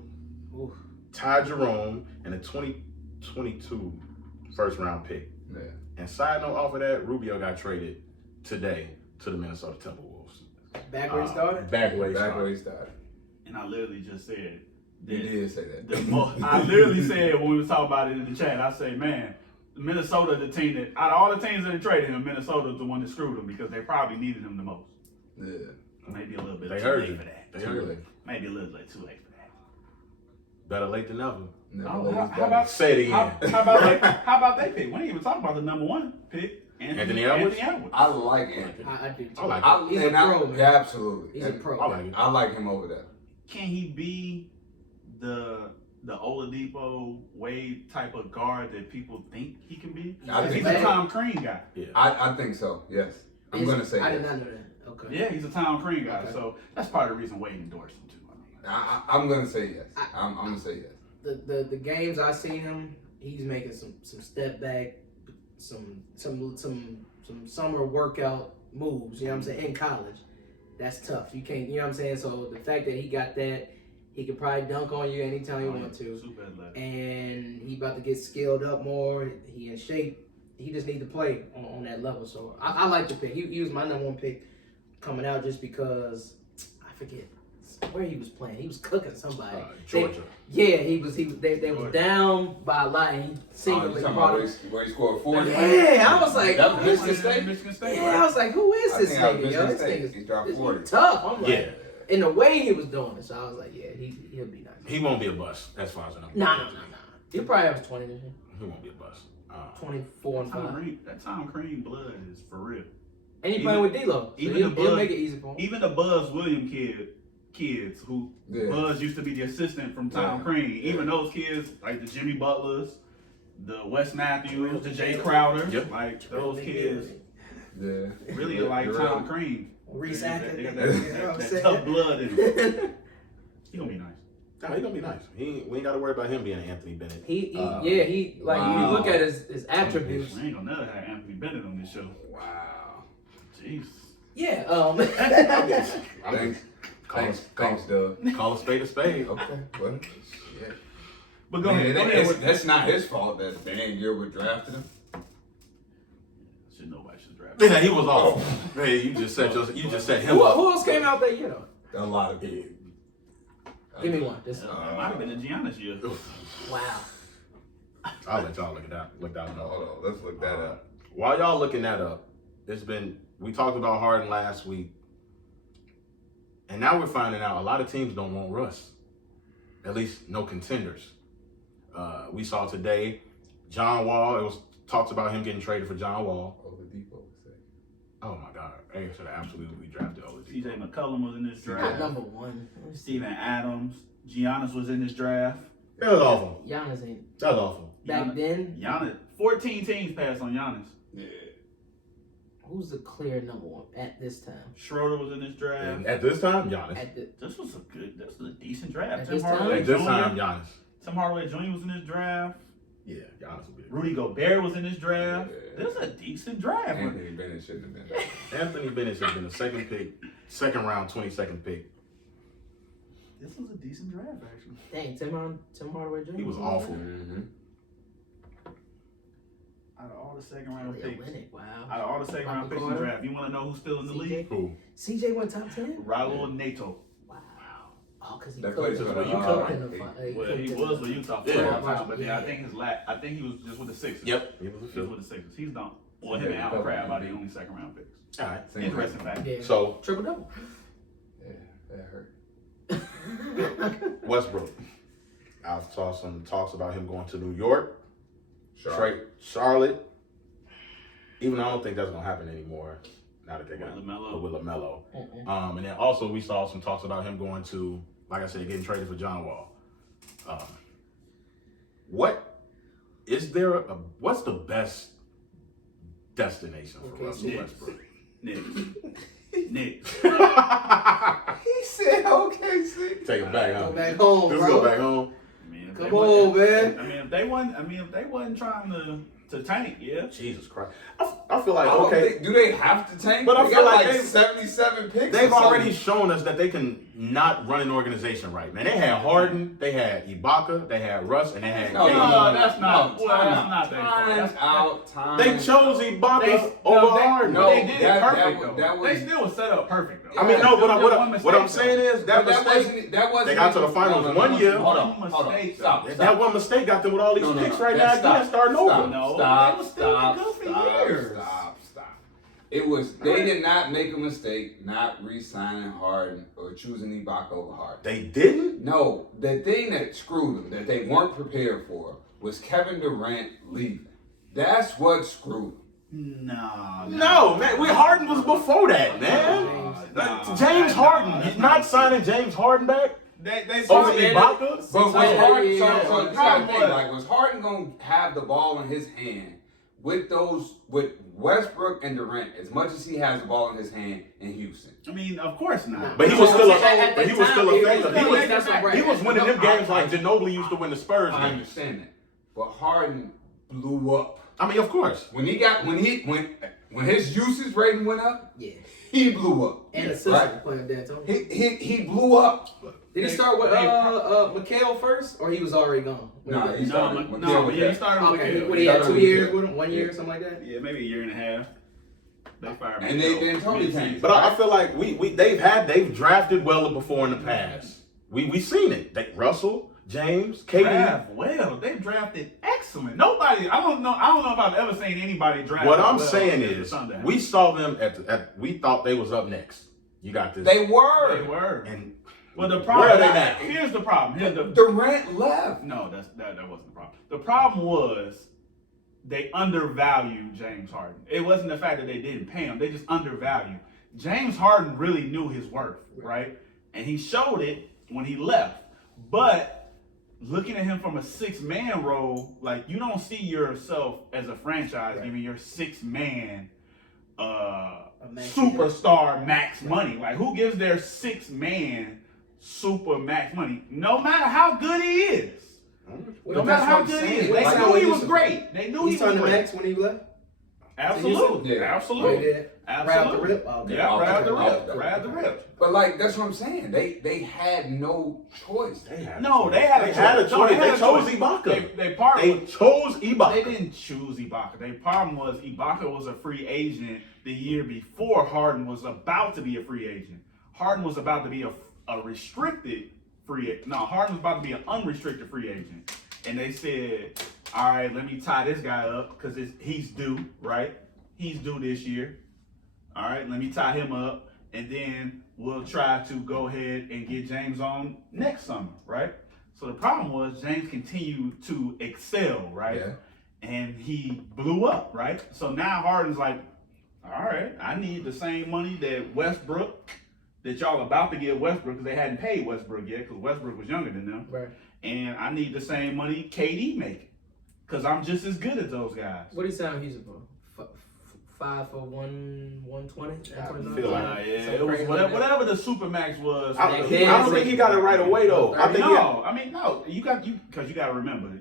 Oof. Ty Jerome, and a 2022 first round pick. Yeah. And side note off of that, Rubio got traded today to the Minnesota Timberwolves. Back where he started? Back where he Back started. where he started. And I literally just said You did say that. I literally said when we was talking about it in the chat, I say, man, Minnesota, the team that out of all the teams that they traded him, Minnesota's the one that screwed him because they probably needed him the most. Yeah. Maybe a little bit They too heard late you. for that. They heard you. Maybe a little bit too late for that. Better late than never. How about Say it again. how about they pick? We didn't even talk about the number one pick, Anthony Edwards? I like Anthony. I do too. I like I, He's and a pro, I, man. yeah, absolutely. He's a And pro. I like it. I like him over there. Can he be the Oladipo Wade type of guard that people think he can be? I think He's a so. Tom Crean guy. Yeah. I think so. Yes. I'm gonna say I yes. did not know that. Okay. Yeah, he's a Tom Crean guy. Okay. So that's part of the reason Wade endorsed him too. I'm gonna say yes. I'm gonna say yes. The games I seen him, he's making some step back, some summer workout moves. You know what I'm saying? In college, that's tough. You can't. You know what I'm saying? So the fact that he got that, he could probably dunk on you anytime he want to. Super athletic. And he about to get skilled up more. He in shape. He just need to play on that level. So I like the pick. He was my number one pick coming out just because I forget where he was playing. He was cooking somebody. Georgia. They was down by a lot, and he singled Where he scored 40. Yeah, I was like, that was Michigan Michigan State. State. yeah, I was like, who is I this think that was nigga? Yo, Michigan this State. nigga's He dropped this 40. nigga tough. I'm like, Yeah. in the way he was doing it, so I was like, yeah, he'll be nice. He won't be a bust as far as I know. Nah. He'll probably have 20 this year. He won't be a bust. 24 and 5. That Tom Crean blood is for real. And he playing with D-Lo. So he'll make it easy for him. Even the Buzz Williams kids who Buzz used to be the assistant from Tom Crean. Even those kids, like the Jimmy Butlers, the Wes Matthews, the Jay Crowders, like those kids really like Tom Crean. Reese They Atkins. got that tough blood in them. He gonna be nice. No, he gonna be nice. We ain't got to worry about him being Anthony Bennett. He like if you look at his attributes. We ain't gonna never have Anthony Bennett on this show. Wow. Jeez. Yeah. Thanks, Doug. Call a spade a spade. Okay. Well, yeah. But go ahead. That's not his fault that Jrue drafted him. Nobody should draft. Yeah, he was awful. Hey, you just set him Who up. else came out that year though? A lot of people. Give me one. It might have been a Giannis year. Wow. I'll let y'all look that up. Hold on, let's look that up. While y'all looking that up, we talked about Harden last week, and now we're finding out a lot of teams don't want Russ. At least no contenders. We saw today, John Wall. It was talks about him getting traded for John Wall. Oladipo. Oh my God! I should have absolutely drafted Oladipo. CJ McCollum was in this Not draft. number one. Steven Adams. Giannis was in this draft. That was awful. Giannis ain't. That was awful. Back then, Giannis. 14 teams passed on Giannis. Yeah. who's the clear number one at this time? Schroeder was in this draft. And at this time, Giannis. This was a decent draft. At Tim this time? Hardaway At this Jr. time, Giannis. Tim Hardaway Jr. was in this draft. Yeah, Giannis will be. Rudy Gobert was in this draft. Yeah. This is a decent draft. Anthony Bennett shouldn't have been there. Anthony Bennett should have been the second pick, second round, 22nd pick. This was a decent draft, actually. Dang, Tim Hardaway Jr. He was awful. Mm-hmm. Out of all the second round Kelly picks, Olynyk, wow. out of all the second round picks in the Carter. draft, you want to know who's still in the CJ? league? Who? CJ went top 10? Raul Neto. Wow. Oh, because he That cooked plays in for the the cooked in Hawks. the Well, he was with Utah for Yeah. a long time, but then I think I think he was just with the Sixers. Yep. He was a He was Philly. with the Sixers. He's done. Well, him and Allen Crabbe are the only second round picks. All right. Interesting fact. Yeah. So Triple double. Yeah, that hurt. Westbrook. I saw some talks about him going to New York, Charlotte. Even though I don't think that's gonna happen anymore. Now that they got LaMelo. And then also we saw some talks about him going to, like I said, getting traded for John Wall. What's the best destination for Russell Westbrook? Nick. He said, OKC. Take it back home. Go back home, Let's bro. go back home. Come on, man. If they wasn't trying to tank, yeah. Jesus Christ. I feel like, I don't okay. think- do they have to tank? But I they feel got like like they've- 77 picks. They've or something. already shown us that they can not run an organization right, man. They had Harden, they had Ibaka, they had Russ, and they had No, KD. that's not their fault. Time. They chose Ibaka over Harden. No, They did it perfect that though. was- They still was set up perfect though. I mean, no, But what I'm saying is that mistake. That wasn't. They got to the finals one year. Hold on. Mistake, Stop. That one mistake got them with all these No, picks no. right now. Again, starting over. No, Stop. they was still good for years. Stop. It was. They did not make a mistake not re-signing Harden or choosing Ibaka over Harden. They didn't. No, the thing that screwed them, that they weren't prepared for, was Kevin Durant leaving. That's what screwed them. No, man. Harden was before that, man. James Harden. Not signing James Harden back They over probably Ibaka. But was Harden, Yeah. so you gotta think, like, was Harden gonna have the ball in his hand with Westbrook and Durant as much as he has the ball in his hand in Houston? I mean, of course not. But he was still At that he was still time, effective. He was winning them No, games like Ginobili used to win the Spurs I games. understand that, but Harden blew up I mean, of course. when his usage rating went up. Yeah. He blew up. And assistant playing D'Antoni. He blew up. Did he start with Mikal first, or he was already gone? Nah, he started. He started with Okay, Mikal. what he had 2 years with him, 1 year, something like that. Yeah, maybe a year and a half. They fired And then Tony came. But I feel like they've drafted well before in the past. We seen it. Russell, James, KD. Well, they drafted excellent. Nobody, I don't know if I've ever seen anybody draft. What I'm well saying at is, Sunday. we saw them we thought they was up next. You got this. They were. They were. And Well, the problem. where are they now? Here's the problem. Durant left. No, that wasn't the problem. The problem was they undervalued James Harden. It wasn't the fact that they didn't pay him. They just undervalued. James Harden really knew his worth, right? And he showed it when he left. But looking at him from a 6-man role, like, you don't see yourself as a franchise giving your 6-man superstar max money. Like, who gives their 6-man super max money? No matter how good he is. No matter how good he is. They knew he was great. They knew he was turned the great. max when he left. Absolutely. Yeah. Absolutely. Right Absolutely. the rip. Okay. Yeah, Okay. grab the rip. Okay. Grab the rip. But like that's what I'm saying. They had no choice. They had a choice. They chose Ibaka. They chose Ibaka. They didn't choose Ibaka. Their problem was Ibaka was a free agent the year before Harden was about to be a free agent. Harden was about to be a restricted free agent. No, Harden was about to be an unrestricted free agent. And they said, all right, let me tie this guy up because he's due, right? He's due this year. All right, let me tie him up. And then we'll try to go ahead and get James on next summer, right? So the problem was James continued to excel, right? Yeah. And he blew up, right? So now Harden's like, all right, I need the same money that y'all about to give Westbrook because they hadn't paid Westbrook yet because Westbrook was younger than them. Right. And I need the same money KD making because I'm just as good as those guys. What do you sound Houston for? 5 for 120? I feel like It was whatever the supermax was. I don't think he got it right away though. I think no. You got to remember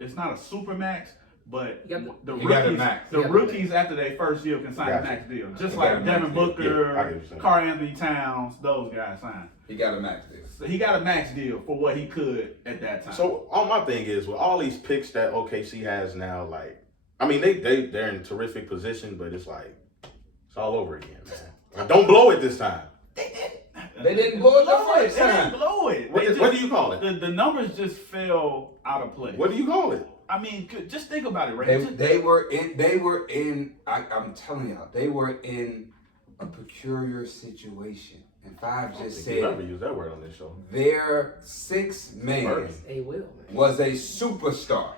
it's not a supermax, but the You got a rookies, max. the rookies after their first year can sign a max deal, just You got like a Devin max deal. Booker, Yeah, I get what you're saying. Karl Anthony Towns, those guys signed. He got a max deal. So he got a max deal for what he could at that time. So all my thing is with all these picks that OKC has now, like, I mean they're in a terrific position, but it's like it's all over again, man. Like, don't blow it this time. They didn't blow it the first They didn't time. blow it. What do you call it? The numbers just fell out of place. What do you call it? I mean, just think about it, right? They were in. I'm telling y'all, they were in a peculiar situation. And Five just You never said use that word on this show. their sixth man They will, man. was a superstar.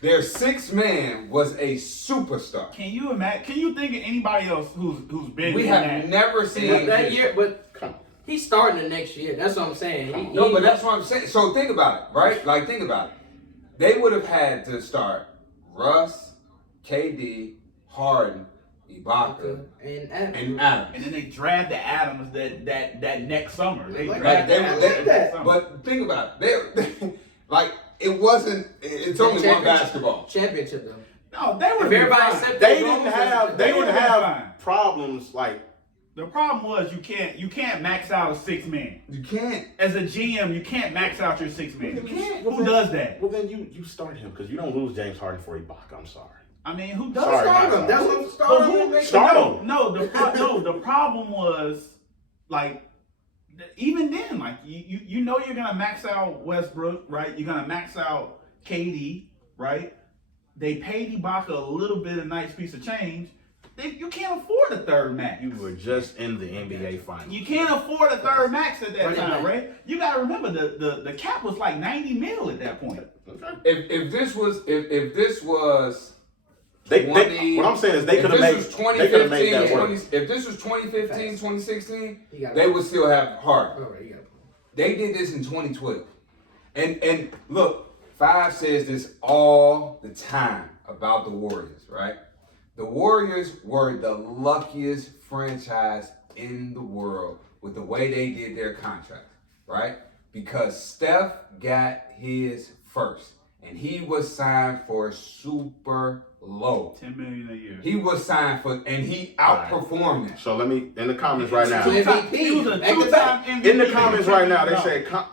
Their sixth man was a superstar. Can you imagine? Can you think of anybody else who's been? We in have that? never seen That year, but Come on. he's starting the next year. That's what I'm saying. No, but that's what I'm saying. So think about it, right? Like, think about it. They would have had to start Russ, KD, Harden, Ibaka, and and Adams. And then they drafted Adams that next summer. They Like drafted that. Adams Like that. next summer. But think about it. They like it wasn't. It's only one basketball. Championship though. No, they were If everybody fine. accepted They Rose, didn't have they would've been fine. problems like The problem was you can't max out a 6-man. You can't. As a GM, you can't max out your 6-man. You can't. Who does that? Well, then you start him because you don't lose James Harden for Ibaka. I'm sorry. I mean, who does Sorry, Start guys. him. That's what But start who- him. Start no, him. no, the problem was like even then, like you know you're gonna max out Westbrook, right? You're gonna max out KD, right? They paid Ibaka a little bit, a nice piece of change. You can't afford a third max. You were just in the NBA Finals. You can't afford a third max at that Running time, back. right? You gotta remember the cap was like 90 mil at that point. Okay. If this was They, 20, what I'm saying is they if could have this made was they could have made 2015, that work. if this was 2015, 2016, You got they it. would still have Harden. All right, you got it. They did this in 2012. And look, Five says this all the time about the Warriors, right? The Warriors were the luckiest franchise in the world with the way they did their contract, right? Because Steph got his first, and he was signed for super low. $10 million a year. He was signed for, and he outperformed that. So let me in the comments right now. MVP. He was a Back to back. two-time MVP. In the comments right now,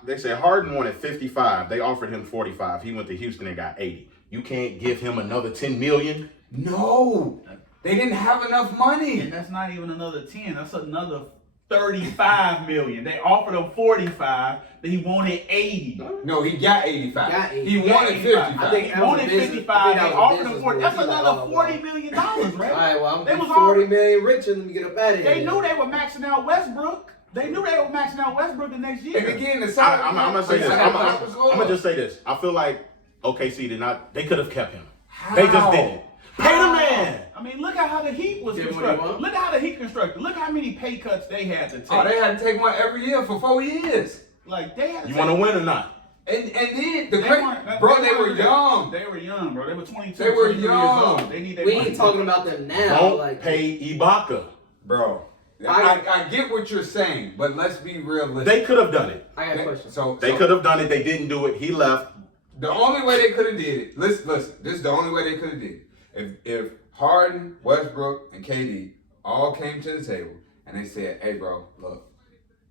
they said Harden wanted 55. They offered him 45. He went to Houston and got 80. You can't give him another 10 million. No, they didn't have enough And money. that's not even another 10. That's another 35 million. They offered him 45, then he wanted 80. No, he got 85. Got 80. He wanted 55. I think He that was wanted a business- 55. I They think that was a offered him business 40. move. That's He's like, another oh, $40 million, right? All right, well, They I'm was 40 million richer. Let me get up out of here. They knew they were maxing out Westbrook. They knew they were maxing out Westbrook the next year. And again, the side. I'm gonna say this. I I'm got gonna just say this. I feel like OKC did not. They could have kept him. How? They just didn't. Pay the man. I mean, look at how the Heat was Give him what he constructed. want. Look at how the Heat constructed. Look how many pay cuts they had to take. Oh, they had to take one every year for 4 years. Like they had to You take- want to win or not? And then the They great, weren't- bro, they weren't were good. young. They were young, bro. They were 22, They were 23 years young. old. They need their We money. ain't talking about them now. Don't like pay Ibaka. Bro, I get what you're saying, but let's be realistic. They could have done it. I got a question. So They could have done it. They didn't do it. He left. the only way they could have did it. Listen. This is the only way they could have did it. If Harden, Westbrook, and KD all came to the table and they said, "Hey, bro, look,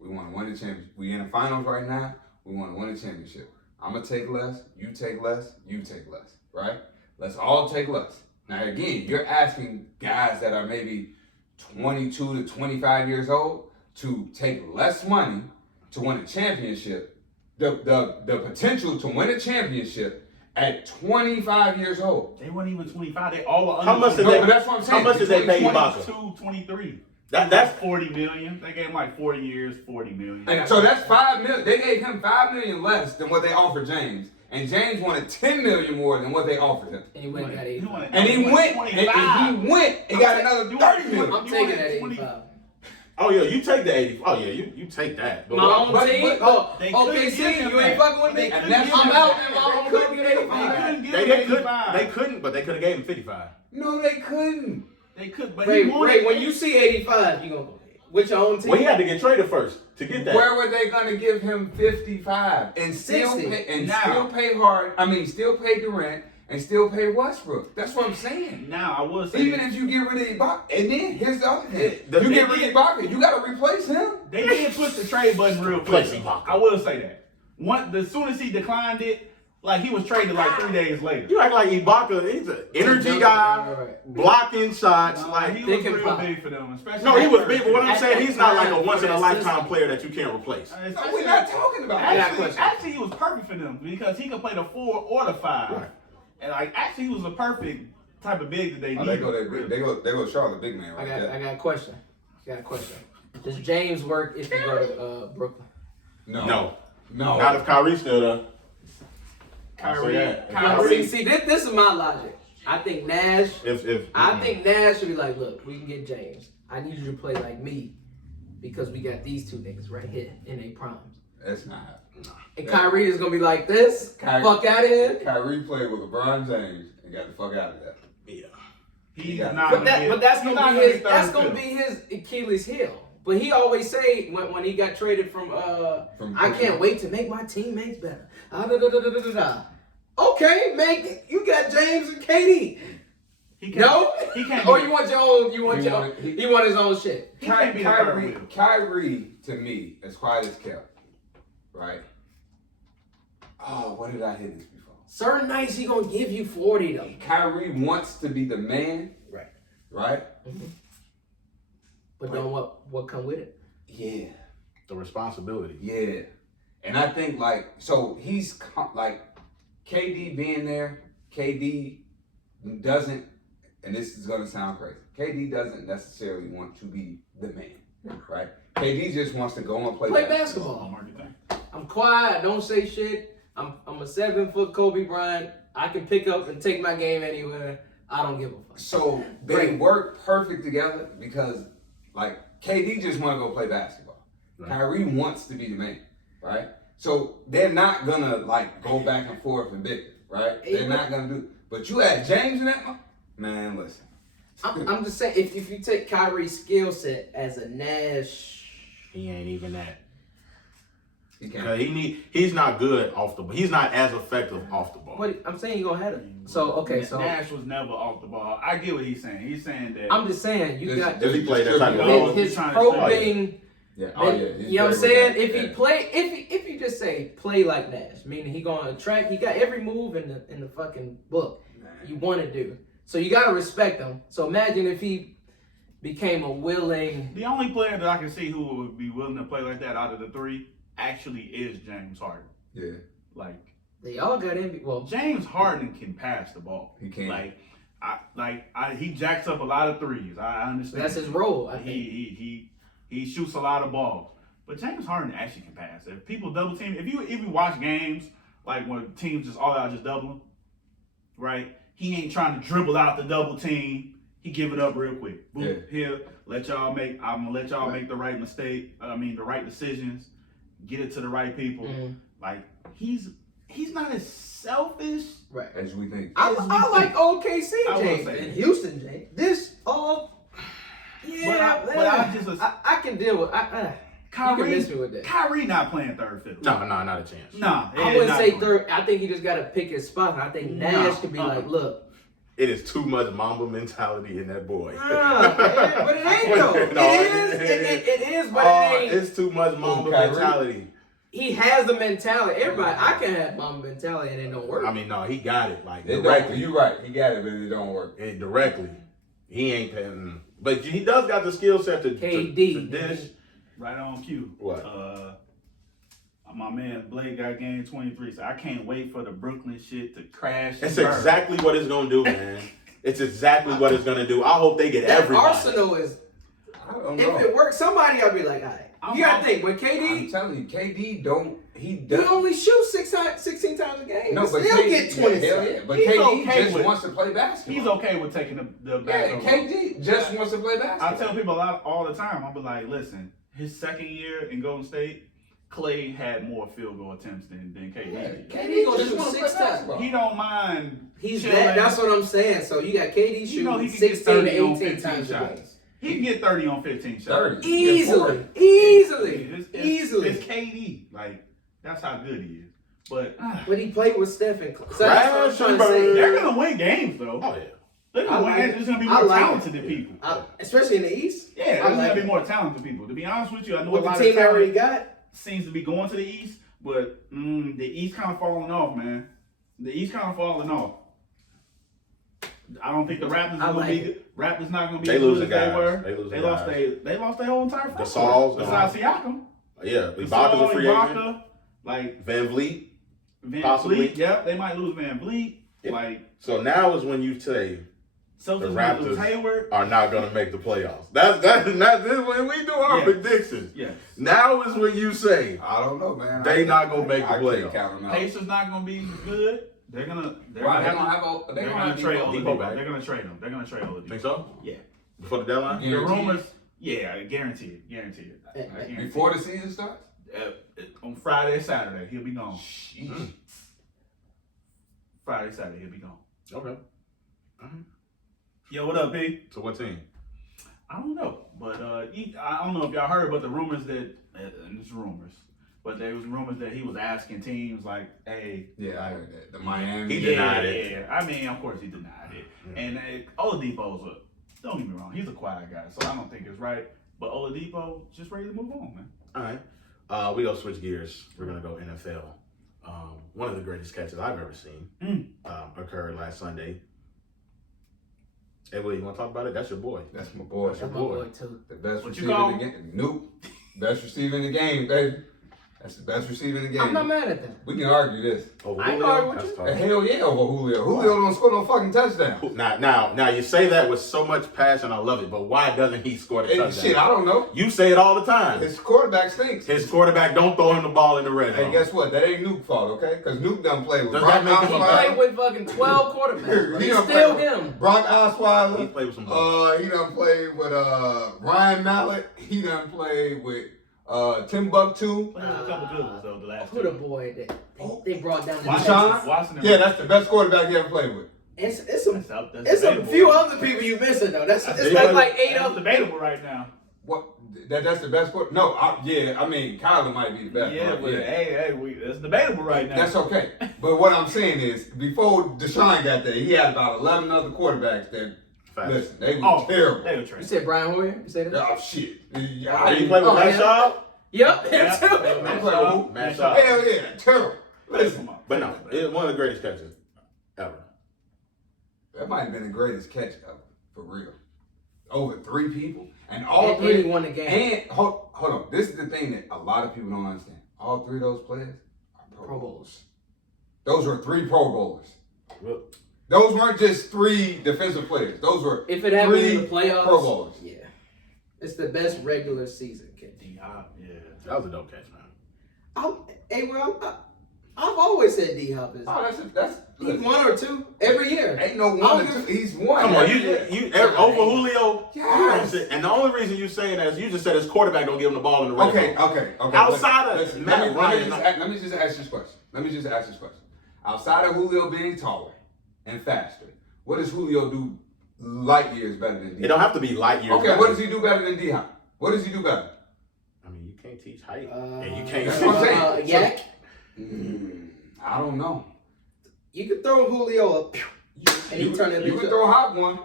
we want to win the championship. We in the finals right now. We want to win the championship. I'm gonna take less. You take less. You take less. Right? Let's all take less." Now again, you're asking guys that are maybe 22 to 25 years old to take less money to win a championship. The potential to win a championship at 25 years old. They weren't even 25. They all were under How much did 20. they? but that's what I'm saying. How much did they pay Between Ibaka? 22, 23. That's That's 40 million. They gave him like 40 years, 40 million. And so that's $5 million. They gave him $5 million less than what they offered James, and James wanted $10 million more than what they offered him. And he went and got He 85. wanted- And he went 25. and he went and got another You $30 want- million. I'm You taking wanted that 20. 85. Oh yeah, you take the 80. Oh yeah, you take that. But My what- own but- team. but- Oh, they okay, couldn't see, give him you ain't that. fucking with me. They couldn't give I'm him out that. in my own They country. couldn't They give him They that. couldn't give they, him they, could, 85. they couldn't, but they could have gave him 55. No, they couldn't. They could, but Ray, he wanted. Ray, when you see 85, you gonna go with your own team. Well, he had to get traded first to get that. Where were they gonna give him 55 and still 60? pay Now. still pay Hard? I mean, still pay Durant and still pay Westbrook. That's what I'm saying. Now I will say, Even if you get rid of Ibaka, and then here's the other thing: The- you they get rid of Ibaka, you gotta replace him. they did push the trade button real quick. Replace Ibaka. I will say that. As soon as he declined it, Like he was traded like 3 days later. You act like Ibaka. He's an energy guy, blocking shots. No, like he was real big for them, especially. No, he was big. But what I'm At saying, that he's not like a time, once in a for that lifetime system. player that you can't replace. We're not talking about Actually, he was perfect for them because he could play the 4 or the 5, Right. and like actually, he was a perfect type of big that they Oh, needed. they go Charlotte big man I right there. got a question. Does James work if you go to Brooklyn? No. No. Not if Kyrie's still there. Kyrie. See, this is my logic. I think Nash. I If think Nash should be like, look, we can get James. I need you to play like me because we got these two niggas right here in their primes. That's not. And Kyrie is gonna be like this. Fuck out of here. Kyrie played with LeBron James and got the fuck out of there. yeah. He's Yeah. not. But that's he's gonna not be his. third That's gonna fiddle. be his Achilles heel. But he always say when he got traded from I can't wait to make my teammates better. Okay, make you got James and KD. He can't, No, he can't. or be- you want your own? You want he want his own shit. He can't be the third wheel. Kyrie, to me, as quiet as kept, right? Oh, what did I hit this before? Certain nights he gonna give you 40 though. Kyrie wants to be the man, Right. right? But then what come with it? Yeah, The responsibility. yeah. And I think so he's like KD being there. KD doesn't, and this is gonna sound crazy. KD doesn't necessarily want to be the man, right? KD just wants to go and play basketball. I'm quiet. I don't say shit. I'm a 7-foot Kobe Bryant. I can pick up and take my game anywhere. I don't give a fuck. So they work perfect together because, like, KD just want to go play basketball. Right. Kyrie wants to be the man, right? So they're not gonna go back and forth and bicker, right? They're not gonna do. But you add James in that one, man. Listen, I'm just saying if you take Kyrie's skill set as a Nash, He ain't even that. he can't. He's not good off the ball. He's not as effective off the ball. but I'm saying you gonna have it. So Nash was never off the ball. I get what he's saying. He's saying that. I'm just saying you got Does he play that type of Oh, ball? his he's trying to probing. Yeah. You know what I'm saying? If he play, if you just say play like Nash, meaning he gonna attract, he got every move in the fucking book you want to do. So you gotta respect him. So imagine if he became a willing. The only player that I can see who would be willing to play like that out of the 3 actually is James Harden. Yeah, Like They all got MVP. Well, James Harden can pass the ball. he can. He jacks up a lot of threes. I understand. that's his role. I think. He shoots a lot of balls. But James Harden actually can pass. If people double team, if you watch games like when teams just all out just double him, right? He ain't trying to dribble out the double team. He give it up real quick. Boom, Yeah. here, I'm gonna let y'all make the right the right decisions, get it to the right people. Mhm. Like he's not as selfish. Right. As we think. I like OKC I will James say and that. Houston James. This yeah, I can deal with. You can Kyrie, miss me with that. Kyrie not playing third fiddle. No, not a chance. No, I wouldn't say third. I think he just got to pick his spot. And I think Nash could be like, look. It is too much Mamba mentality in that boy. But it ain't though. It is, but it ain't. It's too much Mamba Kyrie. mentality. He has the mentality. Everybody, I can have Mamba mentality and it don't work. I mean, no, he got it like It directly. don't, you're right. He got it, but it don't work. Directly. He ain't paying. But he does got the skill set to KD. to dish. Right on cue. What? My man Blake got game 23, so I can't wait for the Brooklyn shit to crash. That's and burn. exactly what it's gonna do, man. It's exactly what it's gonna do. I hope they get that everybody. Arsenal is. I don't know. If it works, somebody I'll be like, all right. You gotta think when I'm KD, telling you, KD don't. He he does. only shoots 16 times a game. No, But but still KD, get 20. hell yeah. But He's KD okay just with- wants to play basketball. He's okay with taking the back. Yeah, over. KD just wants to play I basketball. tell people all the time. I'll be like, listen, his second year in Golden State, Clay had more field goal attempts than KD. Yeah, did. KD gonna just shoot wanna play 6 times. basketball. He don't mind. He's chilling. that. That's what I'm saying. So you got KD You shooting know he can 16 get to 30 on 18 15 times a shots. game. He can get 30 on 15 shots. 30. Easily. It's KD. Like, that's how good he is. But But he played with Steph and Clay. So that's what I'm Crash trying and to say. burn. they're going to win games, though. Oh yeah. They're going to win. There's going to be I more like talented it. than people. Especially in the East. Yeah, I there's like going to be it. more talented people. To be honest with you, I know a With the lot team of they already talent got. seems to be going to the East, but the East kind of falling off, man. The East kind of falling off. I don't think the Raptors are going to be. Raptors not going to be They as good losing as guys. they were. They lost their whole entire front Gasol's court. Besides Siakam. Yeah, Ibaka's a free agent. Like Van Vliet. Van Possibly. Vliet. Yep, they might lose Van Vliet. Yeah. Like So now is when you say the Celtics might lose Raptors Hayward. are not going to make the playoffs. That's this when we do our Yes. predictions. Yes. Now is when you say I don't know, man. they not going to make the I can't playoffs. count them out. Pacers not going to be good. They're gonna trade Depot Oladipo. back. They're gonna trade him. They're gonna trade Oladipo. Think so? Yeah. Before the deadline? Yeah. The rumors. Yeah, guaranteed. I guarantee Before the season starts? on Friday, Saturday, he'll be gone. Sheesh. Friday, Saturday, he'll be gone. Okay. Yo, what up, P? So what team? I don't know, but I don't know if y'all heard about the rumors that, and it's rumors, but there was rumors that he was asking teams like, hey. Yeah, I heard that. The Miami. He denied it. Yeah. I mean, of course he denied it. And Oladipo's don't get me wrong, he's a quiet guy, so I don't think it's right. But Oladipo just ready to move on, man. All right. We go switch gears. We're going to go NFL. One of the greatest catches I've ever seen occurred last Sunday. Hey, Will, you want to talk about it? That's your boy. That's my boy. That's your My boy. boy too. The best What receiver you call in the game. Nope. Best receiver in the game, baby. That's the best receiver in the game. I'm not mad at that. We can argue this. Over I ain't Julio? arguing with That's you. tough. Hell yeah, over Julio. Julio don't score no fucking touchdown. Now, you say that with so much passion. I love it. But why doesn't he score the Hey, touchdown? shit, I don't know. You say it all the time. His quarterback stinks. His quarterback don't throw him the ball in the red zone. Hey, guess what? That ain't Nuke's fault, okay? Because Nuke done play with Does Brock that make him a He Osweiler. played with fucking 12 quarterbacks. Bro. He He's done still played him. with Brock Osweiler. He played with some balls. He done played with Ryan Mallett. He done played with Timbuktu. Played with a couple good ones though. The last Who the boy that they brought down the Deshaun? Watson. Yeah, that's the best quarterback he ever played with. It's some That's it's a debatable. few other people you missing though. It's debatable. like 8 That's other debatable right now. What? That's the best quarterback? No, I mean, Kyler might be the best. Yeah, right? but hey, that's debatable right now. That's okay. But what I'm saying is, before Deshaun got there, he had about 11 other quarterbacks that, Facts. listen, they were terrible. They were You trash. said Brian Hoyer? You said that? Oh, shit. Did he play with Matt yeah. Shaw? Yep, him Yeah. too. I'm playing with who? Matt Shaw. Hell yeah, terrible. Listen, But no, it's one of the greatest catches ever. that might have been the greatest catch ever, for real. Over 3 people, and all And 3. he won the game. And hold on, this is the thing that a lot of people don't understand. All 3 of those players are Pro Bowls. Those were 3 Pro Bowlers. Well, Those weren't just 3 defensive players. Those were If it happened 3 in the playoffs, Pro Bowlers. yeah, it's the best regular season catch. DHop, yeah. that was a dope catch, man. I've always said DHop is. Oh, that's He's 1 or 2 every year. Ain't no 1 or 2. He's 1. Come on, every you year. over Julio. Yes. And the only reason you saying that is you just said his quarterback don't give him the ball in the red Okay. zone. Outside of listen, Matt Ryan, let me just ask this question. Outside of Julio being taller and faster, what does Julio do light years better than D-Hop? it don't have to be light years. Okay, what does he do better than D-Hop? What does he do better? I mean, you can't teach height, and you can't. That's what I'm saying. Yak. I don't know. You could throw Julio up, and he turn it You into can throw Hop one,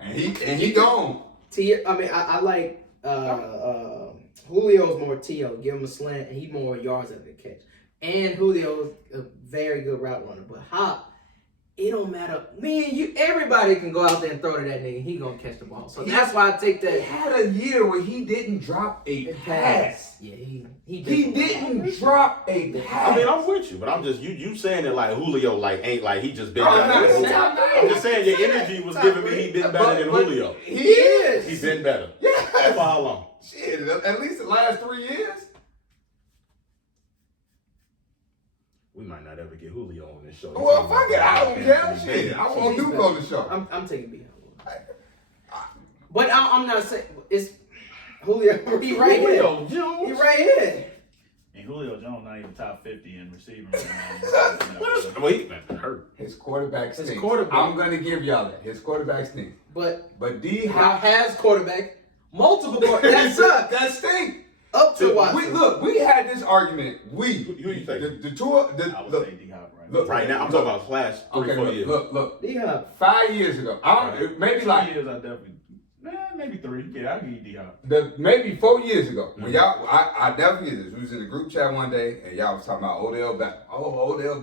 and he gone. I like Julio's more T.O. Give him a slant, and he more yards after the catch. And Julio's a very good route runner. But Hop, it don't matter. Me and you, everybody can go out there and throw to that nigga. He gonna catch the ball. So that's why I take He that had a year where he didn't drop a pass. Yeah, he He didn't drop a pass. I mean, I'm with you, but I'm just you saying it like Julio like ain't like he just been I'm better. not than saying- Julio. I'm just saying your energy was giving me he been better than Julio. He is. He's been better. Yes. For how long? Shit, at least the last 3 years. We might not ever get Julio on this show. Well, fuck it. I don't care. Shit, I want Duke on the show. I'm taking B. But I'm not saying it's Julio. He right here. Julio Jones. He right here. And Julio Jones not even top 50 in receiving right now. Wait, man, hurt. His quarterback His stinks. quarterback. I'm gonna give y'all that. His quarterback stinks. But D-Hop has quarterback, multiple quarterbacks. that stink. Up to Watson. We had this argument. Who you think? The two of I would look, say DHop right look, Right now, I'm talking about last 3-4 years. look. Yeah. 5 years ago, maybe 2 like years I definitely. Man, maybe 3. Yeah, I'll give you D-Hop. Maybe 4 years ago, when y'all, I never forget this. We was in a group chat one day, and y'all was talking about Odell Beckham. Oh, Odell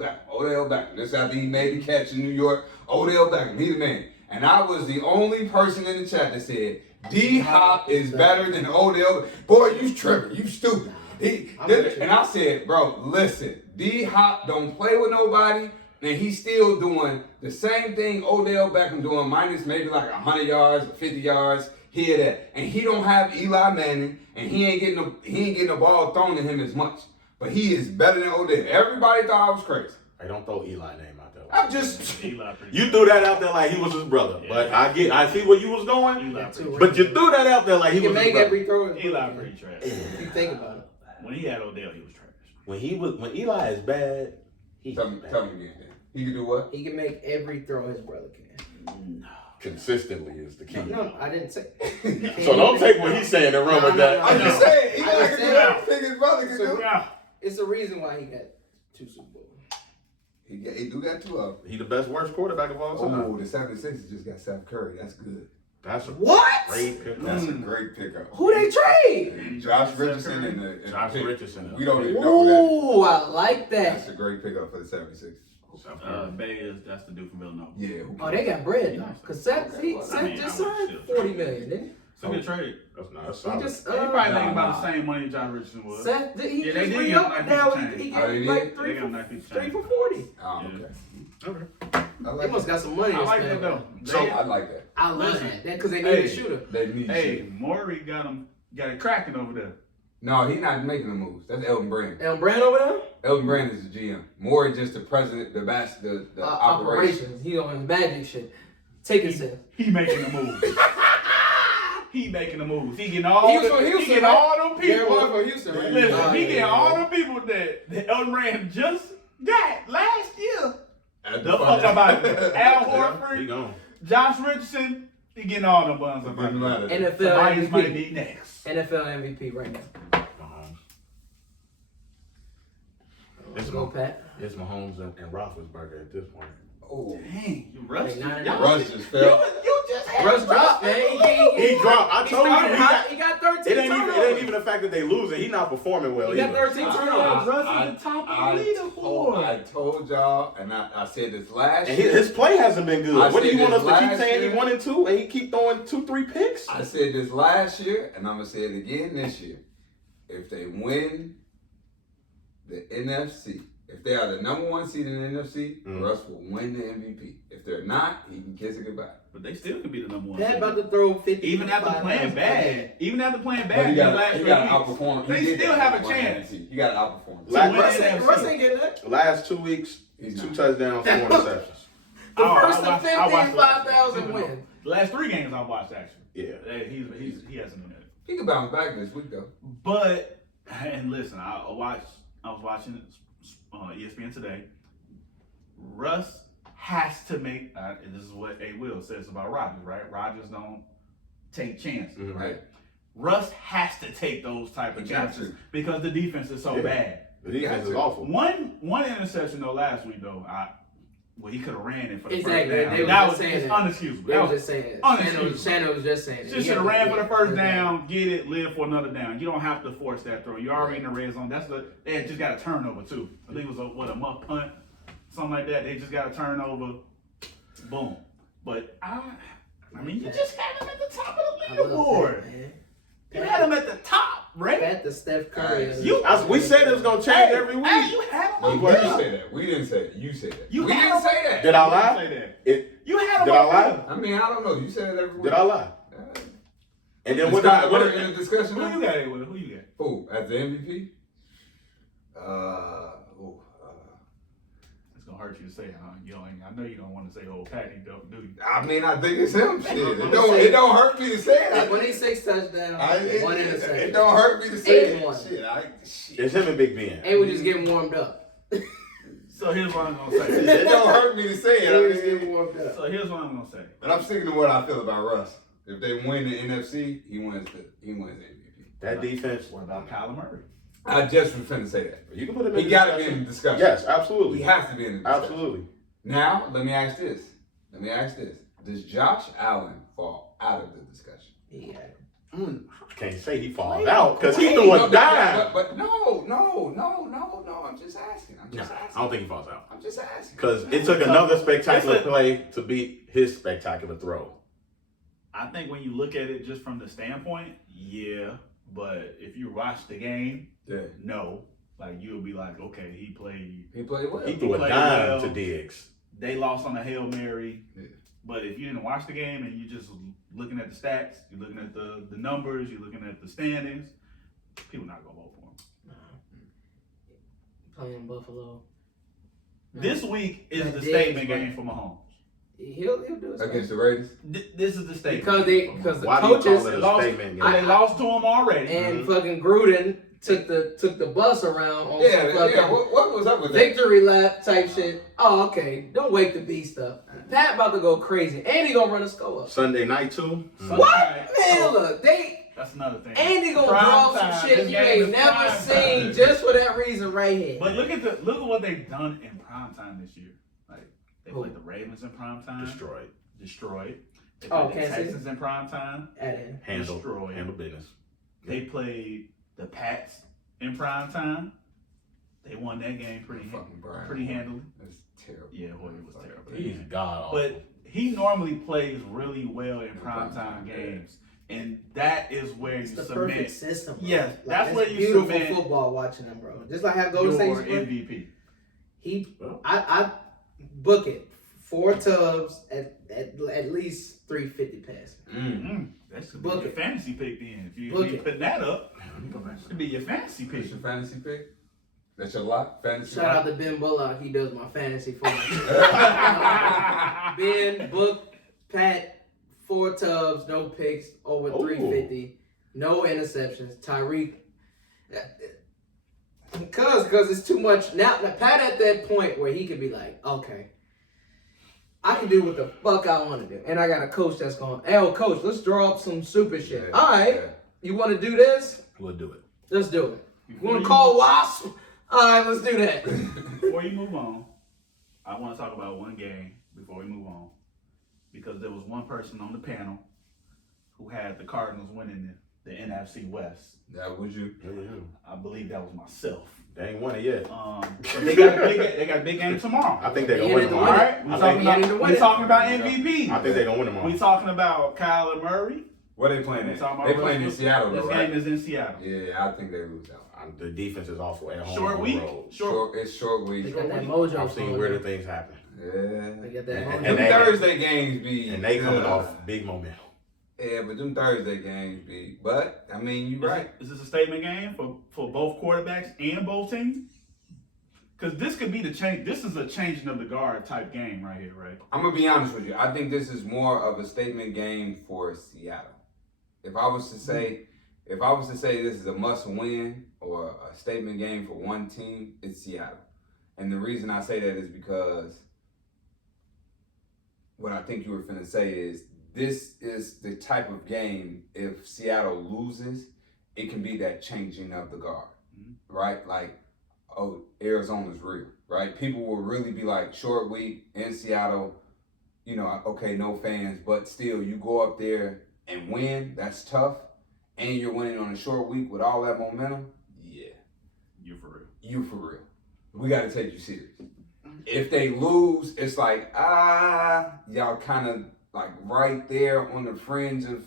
Beckham. This after he made the catch in New York. Odell Beckham, he the man. And I was the only person in the chat that said, D-Hop is better than Odell. Boy, you tripping. You stupid. And I said, bro, listen, D-Hop don't play with nobody, and he's still doing the same thing Odell Beckham doing, minus maybe like 100 yards, 50 yards, here, that. And he don't have Eli Manning, and he ain't getting the ball thrown to him as much. But he is better than Odell. Everybody thought I was crazy. Hey, don't throw Eli name out there. I'm just... You threw that out there like he was his brother. Yeah. But I see where you was going. But you threw that out there like he was his brother. He can make every throw. Eli pretty trash. If you think about it. When he had Odell, he was trash. When Eli is bad, he's Tell me again. He can do what? He can make every throw his brother can. No. Consistently is the key. No, I didn't say. So don't take what he's saying and run with that. I'm just saying, Eli can do everything his brother can do. It's the reason why he got 2 Super Bowls. He do got 2 of them. He the best worst quarterback of all time. Oh, the 76ers just got Steph Curry. That's good. That's a what? Great pickup. That's a great pickup. Who they trade? Josh Richardson and Josh Richardson. We don't even know who that is. I like that. That's a great pickup for the 76ers. That's the dude from Villanova. Yeah. Oh, they got bread now. Because Seth just signed $40 million, didn't he? It's a good trade. That's not He just, he probably making about the same money Josh Richardson was. Seth, he Yeah, just they did re-upped get now. him He Oh, got they like did? 3 for 40. Oh, Yeah. okay. They must got some money. I to like spend. that though. So I like that. I love that because they need a shooter. They need Hey, Maury got it cracking over there. No, he's not making the moves. That's Elton Brand. Elton Brand over there? Elton Brand is the GM. Moore is just the president, the operations. He on his magic shit. Take it, Seth. He making the moves. He making the moves. He getting all He was from Houston, right? all them people. They're from Houston, right? Listen, he getting yeah. all the people that Elton Brand just got last year. At The fuck about it. Al He Horford, gone. Josh Richardson, he getting all them buns up under. NFL Somebody's might MVP. be next. NFL MVP right now. Mahomes. Let's go, Pat. It's Mahomes and Roethlisberger at this point. Oh, Dang, you rushed. Russ just fell. You just had Russ dropped, man. He dropped. I told you. He got 13 It ain't turnovers. even the fact that they losing. He not performing well He got either. 13 turnovers. Russ is the top of the leaderboard. I told y'all, and I said this last And year. his play hasn't been good. I What do you said want us this to keep last saying? year. He 1 and 2, and he keep throwing 2-3 picks. I said this last year, and I'm gonna say it again this year. If they win the NFC, if they are the number 1 seed in the NFC, Russ will win the MVP. If they're not, he can kiss it goodbye. But they still could be the number 1. They're about to throw 50. Even after playing bad, But he last got to 3 outperform. weeks, they still have a chance. He got to outperform. Russ ain't getting that. Last 2 weeks, He's 2 not. touchdowns, 4 interceptions. The I first and watched- 15, I watched 5,000 wins. The last 3 games I watched actually. Yeah. He hasn't been it. He can bounce back this week though. But and listen, I was watching ESPN today. Russ has to make. And this is what A. Will says about Rodgers, right? Rodgers don't take chances, Mhm. right? Russ has to take those type of He got chances to. because the defense is so Yeah. bad. The defense is Gotcha. awful. One interception though last week though, he could have ran it for the Exactly. first down. They was That just was saying it's that. unexcusable. They That was was just saying it. unexcusable. Shannon was just saying it. Just should have ran for the first down, get it, live for another down. You don't have to force that throw. You're already in the red zone. They had just got a turnover too. I think it was a muff punt, something like that. They just got a turnover, boom. But I mean, you just had him at the top of the leaderboard. You had him at the top, right? Pat the Steph Curry. We said it was gonna change every week. Hey, you had him No, up you there. didn't say that. We didn't say it. You said that. You we had didn't him- say that. Did I You lie? didn't say that. You had him Did I up lie? there. I mean, I don't know. You said it every week. Did I lie? And then what? We're in a discussion Who now? you got with? Who you got? Who? As the MVP? It's gonna hurt you to say, huh? I know you don't want to say old Patty, do you? I mean, I think it's him. Shit. It don't hurt me to say it. 26 touchdowns, 1 interception. It don't hurt me to say 8-1. it. Shit. It's him and Big Ben. And we just getting warmed up. So here's what I'm gonna say. It don't hurt me to say And we just it. getting warmed up. So here's what I'm gonna say. But I'm sticking to what I feel about Russ. If they win the NFC, he wins the MVP. That defense. What about Kyler Murray? I just was finna say that. You can put him in. He got to be in the discussion. Yes, absolutely. He has to be in the discussion. Absolutely. Now, let me ask this. Does Josh Allen fall out of the discussion? Yeah. I can't say he falls out because he doing dive. But no. I'm just asking. I don't think he falls out. I'm just asking. Because it took another spectacular play to beat his spectacular throw. I think when you look at it just from the standpoint, yeah. But if you watch the game, no. Like, you'll be like, okay, he played well. He threw a dime to Diggs. They lost on a Hail Mary. Yeah. But if you didn't watch the game and you just looking at the stats, you're looking at the numbers, you're looking at the standings, people not going to vote for him. Playing Buffalo. This week is the Diggs, statement game for Mahomes. He'll do it Against the Raiders? This is the statement. Because the Why do you coaches call it a lost, statement they game? lost to him already. and fucking Gruden took the bus around on some fucking What was up with that? victory lap type shit. Oh, okay. Don't wake the beast up. Pat about to go crazy. And he gonna run a score up. Sunday night too. What? Man, look, That's another thing. and he gonna Prime draw time. some shit This you game ain't is never prime seen time. just for that reason right here. But look at what they've done in primetime this year. Like, they Who? played the Ravens in primetime. Destroyed. They Oh, played the Kansas City? Texans in primetime. And Handle business. They played the Pats in primetime. They won that game pretty handily. That's terrible. Yeah, Hoyer was terrible. He's god. But he normally plays really well in primetime games. And that is where it's you the cement. perfect system, bro. Yes, that's where you beautiful cement football watching him, bro. Just like how Golden your State play. MVP. I book it 4 tubs at least 350 passing. That's Book your it. fantasy pick then. If you Book be it. putting that up, it could be your fantasy pick. That's your fantasy pick? That's your lot? Fantasy Shout out lot? to Ben Bullock. He does my fantasy for me. Ben, Book, Pat, 4 tubs, no picks, over 350, no interceptions. Tyreek, because it's too much. Now Pat at that point where he could be like, okay, I can do what the fuck I want to do. And I got a coach that's going, hey, coach, let's draw up some super shit. Yeah, All right, you want to do this? We'll do it. Let's do it. You want to call Wasp? All right, let's do that. Before you move on, I want to talk about one game before we move on. Because there was one person on the panel who had the Cardinals winning the NFC West. That was you. I believe that was myself. They ain't won it yet. They got a big game tomorrow. I think they're He gonna win ended the tomorrow. All right, we're talking about MVP. I think they're gonna win tomorrow. We're talking about Kyler Murray. What are they playing in? Talking about They playing in Russell. Seattle, though, This right? game is in Seattle. Yeah, I think they lose that one. The defense is awful at home. Short on week. the road. It's short They week. got that mojo. I've seen going weirder on. things happen. Yeah. They got that And- mojo. Them they- Thursday games be... And they coming off big momentum. Yeah, but them Thursday games be... But, I mean, you right. Is this a statement game for both quarterbacks and both teams? Because this could be the change. This is a changing of the guard type game right here, right? I'm going to be honest with you. I think this is more of a statement game for Seattle. If I was to say this is a must win or a statement game for one team, it's Seattle. And the reason I say that is because what I think you were finna say is this is the type of game, if Seattle loses, it can be that changing of the guard, right? Like, oh, Arizona's real, right? People will really be like, short week in Seattle, you know, okay, no fans, but still, you go up there and win, that's tough. And you're winning on a short week with all that momentum, yeah. You for real. You for real. We got to take you serious. If they lose, it's like, y'all kind of like right there on the fringe of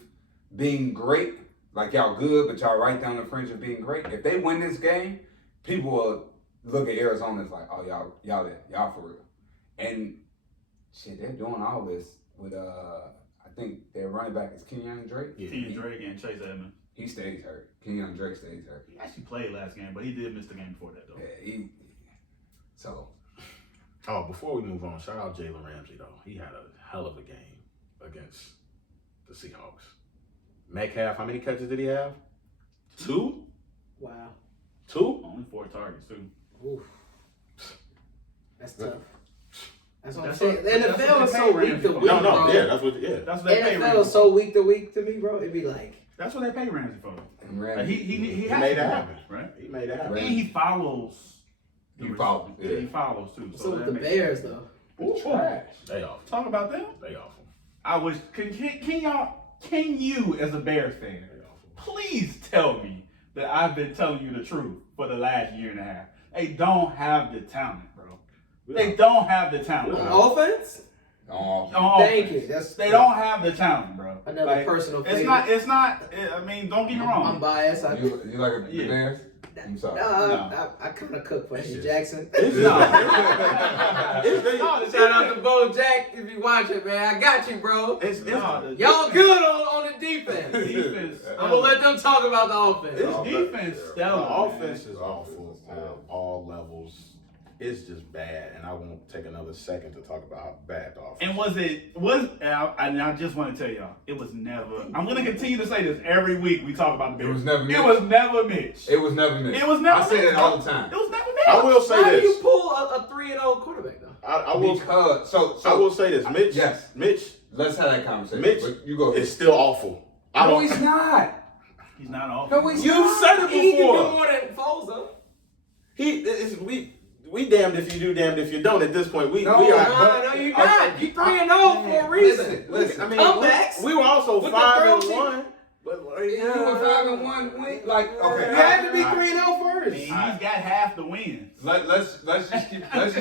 being great. Like y'all good, but y'all right there on the fringe of being great. If they win this game, people will look at Arizona as like, oh, y'all there. Y'all for real. And shit, they're doing all this with, I think their running back is Kenyon Drake. Yeah. Kenyon Drake and Chase Edmonds. He stays hurt. Kenyon Drake stays hurt. He actually played last game, but he did miss the game before that, though. Yeah, so. Oh, before we move on, shout out Jalen Ramsey though. He had a hell of a game against the Seahawks. Metcalf, how many catches did he have? 2? Wow. 2? Only 4 targets, too. Oof. That's tough. That's what I'm That's saying. what- The that's NFL what is they so pay week to Ramsey week, for. No, bro. that's what, That's what they pay NFL Ramsey is so for. week to week to me, bro. It'd be like, That's what they pay Ramsey for. And Like, Ramsey, he made has it to, happen. right? He made that happen. Right. And he follows. He follows, Yeah, yeah. he follows, too. so with that the makes- Bears, though. Trash. They off. Talk about them. They off him. I wish. Can y'all can you, as a Bears fan, please tell me that I've been telling you the truth for the last year and a half? They don't have the talent, bro. They don't have the talent. On offense? Oh, Thank you. They don't have the talent, bro. Another personal favorite. It's not. I mean, don't get me wrong. I'm biased. you like the Bears? I'm sorry. I kind of cook for Hugh Jackson. Shout out to Bo Jack if you watch it, man. I got you, bro. Y'all good on the defense. I'm gonna let them talk about the offense. Defense, stellar. The offense is awful at all levels. It's just bad, and I won't take another second to talk about how bad the offense And I just want to tell y'all, it was never. I'm gonna continue to say this every week. We talk about the Bears. It was never Mitch. It was never Mitch. It was never Mitch. It was never. I say that all the time. It was never Mitch. I will say How this. do you pull a 3-0 quarterback though? I will say this. Mitch. Yes. Mitch. Let's have that conversation. Mitch. But you go. It's still awful. No, he's not. He's not off. No, he's You not. said it He can do before. more than Foles though. We damned if you do, damned if you don't. At this point, we are. No, you're not. You 3-0 for a reason. Listen. I mean, Comebacks. we were also With the 5-1. But You were 5-1 win. Like, okay. You had to be 3-0 I first. mean, he's got half the wins. Let's just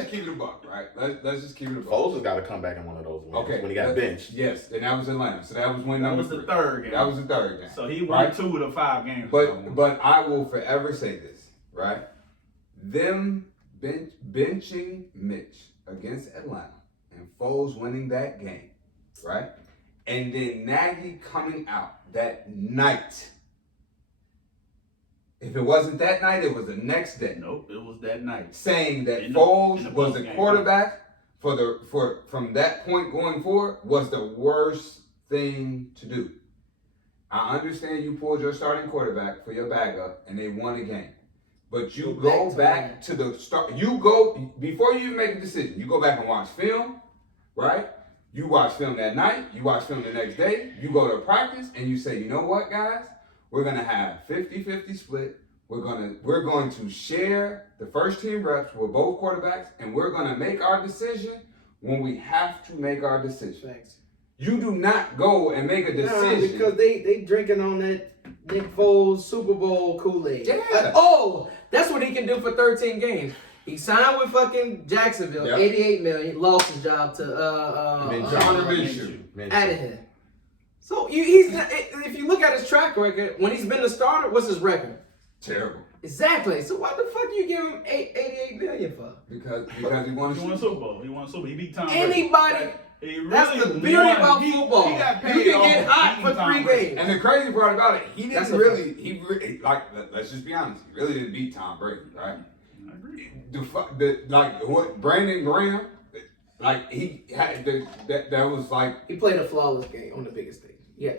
keep it a buck, right? Let's just keep it a buck. Foles has got to come back in one of those wins when he got benched. Yes, and that was Atlanta. So that was win That number was the 3. third game. That was the third game. So he won 2 of the 5 games. But I will forever say this, right? Them benching Mitch against Atlanta and Foles winning that game, right? And then Nagy coming out that night. If it wasn't that night, it was the next day. Nope, it was that night. Saying that In Foles the was the postgame. quarterback from that point going forward was the worst thing to do. I understand you pulled your starting quarterback for your backup and they won a game. But you go back to the start. You go before you make a decision. You go back and watch film, right? You watch film that night. You watch film the next day. You go to practice and you say, you know what, guys? We're gonna have 50-50 split. We're going to share the first team reps with both quarterbacks, and we're gonna make our decision when we have to make our decision. Thanks. You do not go and make a decision because they drinking on that Nick Foles Super Bowl Kool-Aid. Yeah. That's what he can do for 13 games. He signed with fucking Jacksonville, Yep. $88 million, lost his job to Gardner Minshew. out of here. So he's if you look at his track record, when he's been the starter, what's his record? Terrible. Exactly. So what the fuck do you give him $88 million for? Because he won He won a Super Bowl. He beat Tom Brady. Anybody. He really That's the beauty won. about He football. got paid You can off get of hot beating for Tom 3 Brady. games. And the crazy part about it, he That's didn't a really, he really, like, let's just be honest, he really didn't beat Tom Brady, right? I agree. What Brandon Graham, like, he had, that was like, He played a flawless game on the biggest stage. Yeah.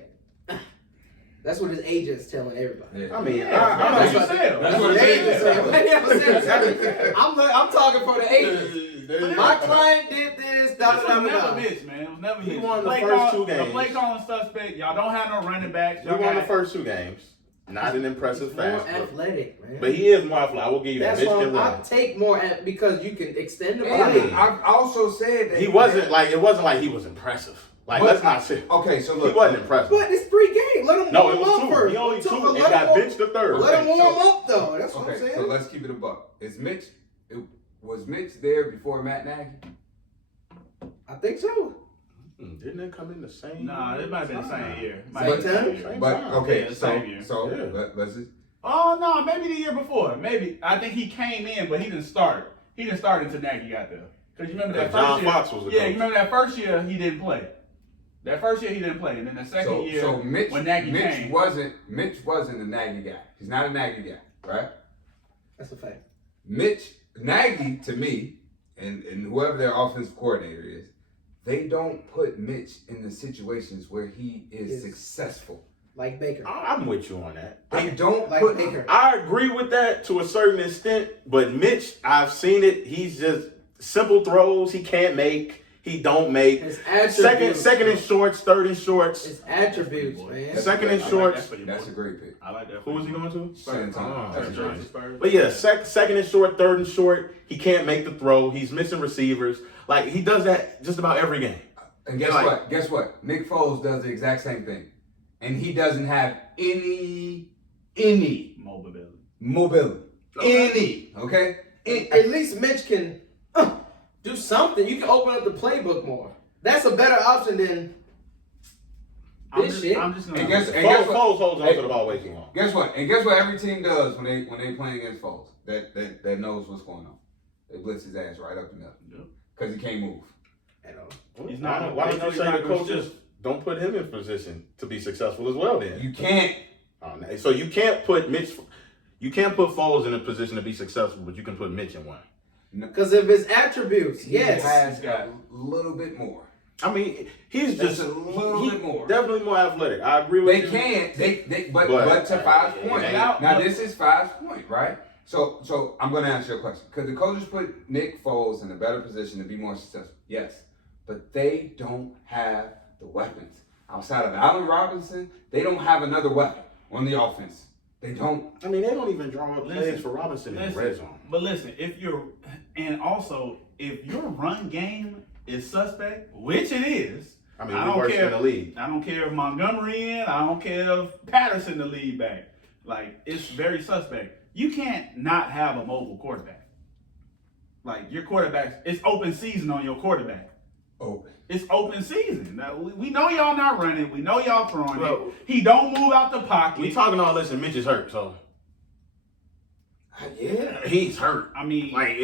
That's what his agent's telling everybody. yeah. I mean, That's what he said. That's what The it agent is. said. I'm talking for the agent. My client did this. This was never Mitch, man. It was never He Mitch. won the Play first call- 2 games. The play calling suspect. Y'all don't have no running backs. We Y'all won the got- first 2 games. Not an impressive More fast, athletic, man. but he is more athletic. I will give you that. That's Mitch why can I run. take more because you can extend the And body. I've also said that He wasn't like it wasn't like he was impressive. Like let's not say Okay, so look. he wasn't impressive. But it's 3 games. Let him No, warm it was up 2. first. He only 2 and Let got him benched the 3rd. Let him warm so- up though. That's what I'm Okay, saying. so let's keep it a buck. Was Mitch there before Matt Nagy? I think so. Didn't they come in the same? Nah, it might have been the same year. Same Might have been the time? year. But time. okay, Yeah, so same year. Yeah. let's just. Oh no, maybe the year before. Maybe I think he came in, but he didn't start. He didn't start until Nagy got there. Cause you remember that John first year. Fox was the Yeah, coach. you remember that first year he didn't play. That first year he didn't play, and then the second year So Mitch, when Nagy Mitch came. wasn't a Nagy guy. He's not a Nagy guy, right? That's a fact. Nagy to me, and whoever their offensive coordinator is, they don't put Mitch in the situations where he is Yes. successful. Like Baker. I'm with you on that. They don't Like put Baker. I agree with that to a certain extent, but Mitch, I've seen it. He's just simple throws he can't make. He don't make. His attributes. Second and shorts, third and shorts. His attributes, man. Second and I like shorts. that for you, That's boy. a great pick. I like that. Who was he going to? San Antonio. That's a great pick. Spurs. But yeah, second and short, third and short. He can't make the throw. He's missing receivers. Like he does that just about every game. And guess Like- what? Guess what? Nick Foles does the exact same thing. and he doesn't have any mobility. Any, okay? At least Mitch can do something. You can open up the playbook more. That's a better option than this shit. I'm just gonna. And guess Foles what? holds on to the ball way too long. Guess what? And guess what every team does when they playing against Foles that knows what's going on. They blitz his ass right up the middle. Because he can't move. He's not. Why don't you say the coach coaches don't put him in position to be successful as well then? You can't. So you can't put Foles in a position to be successful, but you can put Mitch in one. Because of his attributes, yes. He has got a little bit more. I mean, he's just a little bit more. Definitely more athletic. I agree with you. But to 5 point. Yeah. Now this is 5 point, right? So I'm going to ask you a question. Could the coaches put Nick Foles in a better position to be more successful? Yes, but they don't have the weapons outside of Allen Robinson. They don't have another weapon on the offense. They don't. I mean, they don't even draw up plays for Robinson in the red zone. But listen, if your run game is suspect, which it is, I mean, we worse in the league. I don't care if Montgomery in. I don't care if Patterson the lead back. Like, it's very suspect. You can't not have a mobile quarterback. Like, your quarterback, it's open season on your quarterback. Open. It's open season. Now, we know y'all not running. We know y'all throwing it. He don't move out the pocket. We talking all this and Mitch is hurt, so. Yeah. He's hurt. I mean, like,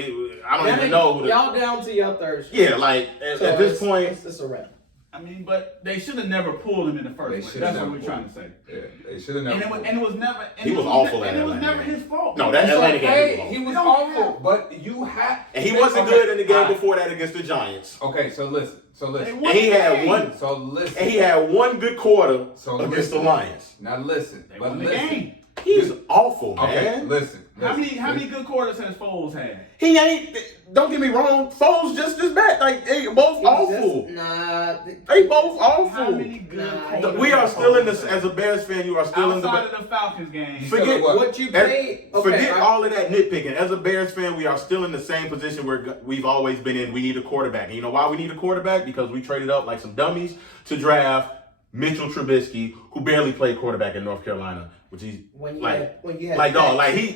I don't even know. Y'all down to your third string. Yeah, like, at this point. It's a wrap. I mean, but they should have never pulled him in the first place. That's what we're trying to say. Yeah, they should have never. And it was never. He was awful at And it was Atlanta. never his fault. No, that Atlanta game. He was awful, but you have. And he wasn't good in the game before that against the Giants. Okay, so listen. And he had one. So listen. And he had one good quarter against the Lions. Now listen. They won the game. He's awful, man. Okay, listen. How many good quarters has Foles had? He ain't. Don't get me wrong. Foles just as bad. Like, they both awful. They both awful. How many good quarters? We are still in this. As a Bears fan, you are still outside in the. of the Falcons game. Forget what you paid. Forget all of that nitpicking. As a Bears fan, we are still in the same position where we've always been in. We need a quarterback. And you know why we need a quarterback? Because we traded up like some dummies to draft Mitchell Trubisky, who barely played quarterback in North Carolina, which he's when you he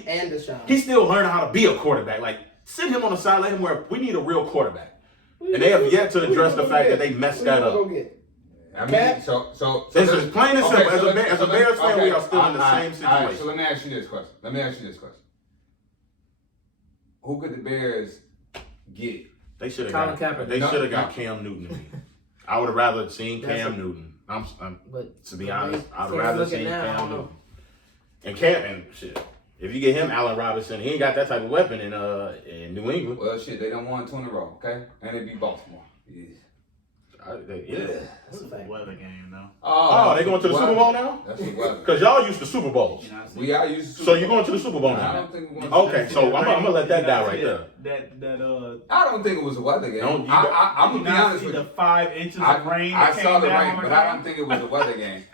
and Deshaun. He's still learning how to be a quarterback. Like, sit him on the side, let him wear. We need a real quarterback, and they have yet to address the fact that they messed that up. I mean, so this is plain and simple. As a Bears fan, we are still in the same situation. All right, so let me ask you this question. Who could the Bears get? They should have got Cam Newton. I would have rather seen Cam Newton. To be honest, I'd rather seen Cam Newton. And shit. If you get him Allen Robinson, he ain't got that type of weapon in New England. Well, shit, they don't won 2 in a row, okay? And they beat Baltimore. Yeah. That's a weather game, though. Oh, they going to the Super Bowl now? That's the weather. Because y'all used to Super Bowls. We are used to Super Bowl. So you're going to the Super Bowl now? I don't think we're going to. Okay, so I'm going to let that die right there. I don't think it was a weather game. I'm going to be honest with you. The 5 inches of rain I that saw came the down rain, but I don't think it was a weather game.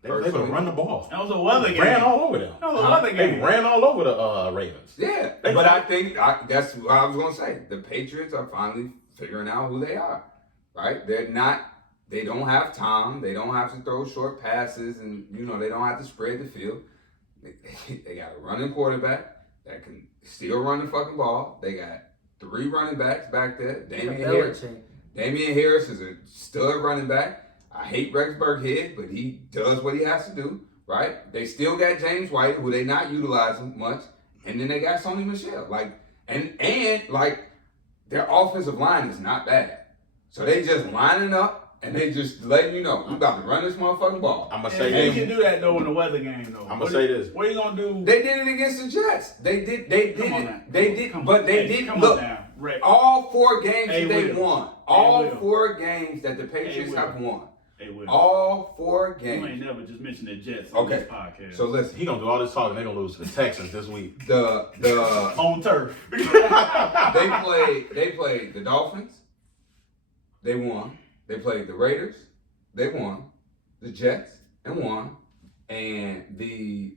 They would run the ball. That was a weather game. Ran all over them. That was a weather game. They ran all over the Ravens. Yeah, but I think that's what I was going to say. The Patriots are finally figuring out who they are, right? They don't have time. They don't have to throw short passes, and they don't have to spread the field. They got a running quarterback that can still run the fucking ball. They got 3 running backs back there. Damian Harris is a stud running back. I hate Rex Burkhead, but he does what he has to do, right? They still got James White, who they not utilizing much, and then they got Sony Michel. And their offensive line is not bad. So they just lining up and they just letting you know, we about to run this motherfucking ball. I'm gonna say they can do that though in the weather game though. I'm gonna say this. What are you gonna do? They did it against the Jets. They did. Look, all 4 games that they won. All 4 games that the Patriots have won. They will. All 4 games. You ain't never just mentioned the Jets on this podcast. So listen, he gonna do all this talking. They gonna lose to the Texans this week. The on turf. They played the Dolphins. They won. They played the Raiders. They won. The Jets and won. And the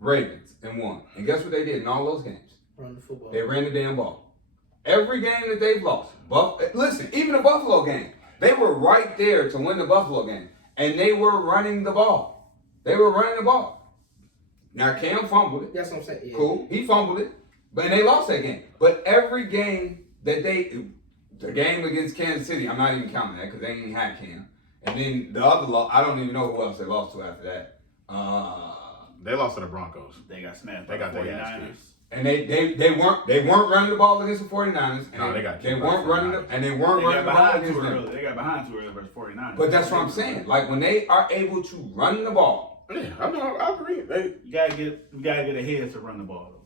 Ravens and won. And guess what they did in all those games? Run the football. They ran the damn ball. Every game that they've lost. Listen, even the Buffalo game. They were right there to win the Buffalo game, and they were running the ball. Now Cam fumbled it. That's what I'm saying. Yeah. Cool, he fumbled it, and they lost that game. But every game that the game against Kansas City, I'm not even counting that because they ain't had Cam. And then the other loss, I don't even know who else they lost to after that. They lost to the Broncos. They got smashed They by got the their ass 49ers. kicked. And they weren't running the ball against the 49ers. And No, they got they kicked by weren't the running 49ers. and they weren't running the ball against them. They got behind too early versus 49ers. But that's what I'm saying. Like when they are able to run the ball. Yeah, I agree. You gotta get ahead to run the ball though.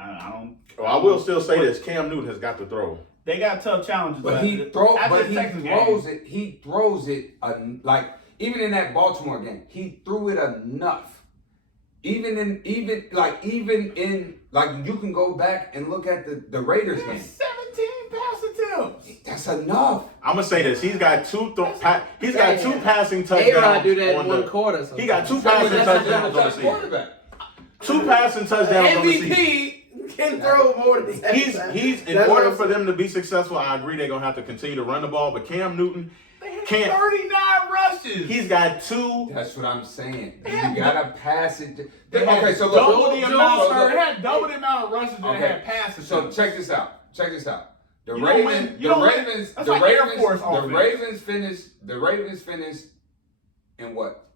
I don't. Well, I will still say this: Cam Newton has got to throw. They got tough challenges. But he throws it like even in that Baltimore game, he threw it enough. Even in you can go back and look at the Raiders game. 17 pass attempts. That's enough. I'm gonna say this: he's got two passing touchdowns. A-Rod do that in one quarter. Sometimes. He got two passing touchdowns on the season. Two passing touchdowns on the season. MVP can throw more than that. He's in order for them to be successful. I agree they're gonna have to continue to run the ball, but Cam Newton can't. 39 rushes. He's got two. That's what I'm saying. You gotta pass it. They Okay, had so double look. the amount. They had double the amount of rushes that had passes. So check this out. The You don't win. That's like Air Force offense. The Ravens finished in what?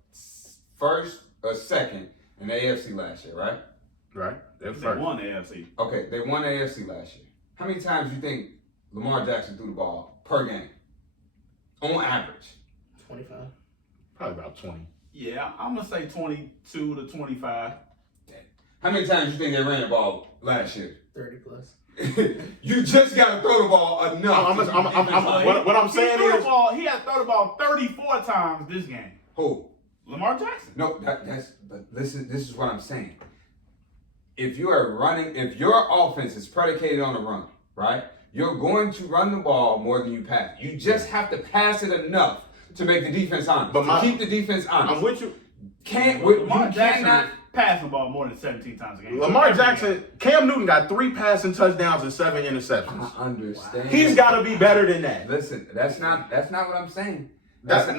First or second in the AFC last year, right? Right. They won the AFC. Okay, they won the AFC last year. How many times do you think Lamar Jackson threw the ball per game? On average. 25. Probably about 20. Yeah, I'm gonna say 22 to 25. How many times do you think they ran the ball last year? 30 plus. You just got to throw the ball enough. What I'm saying is, he had to throw the ball 34 times this game. Who? Lamar Jackson. No, but listen, this is what I'm saying. If your offense is predicated on the run, right? You're going to run the ball more than you pass. You just have to pass it enough to make the defense honest. To keep the defense honest. I'm with you. Lamar Jackson cannot pass the ball more than 17 times a game. Lamar Jackson, Cam Newton got 3 passing touchdowns and 7 interceptions. I understand. He's got to be better than that. Listen, that's not what I'm saying. I'm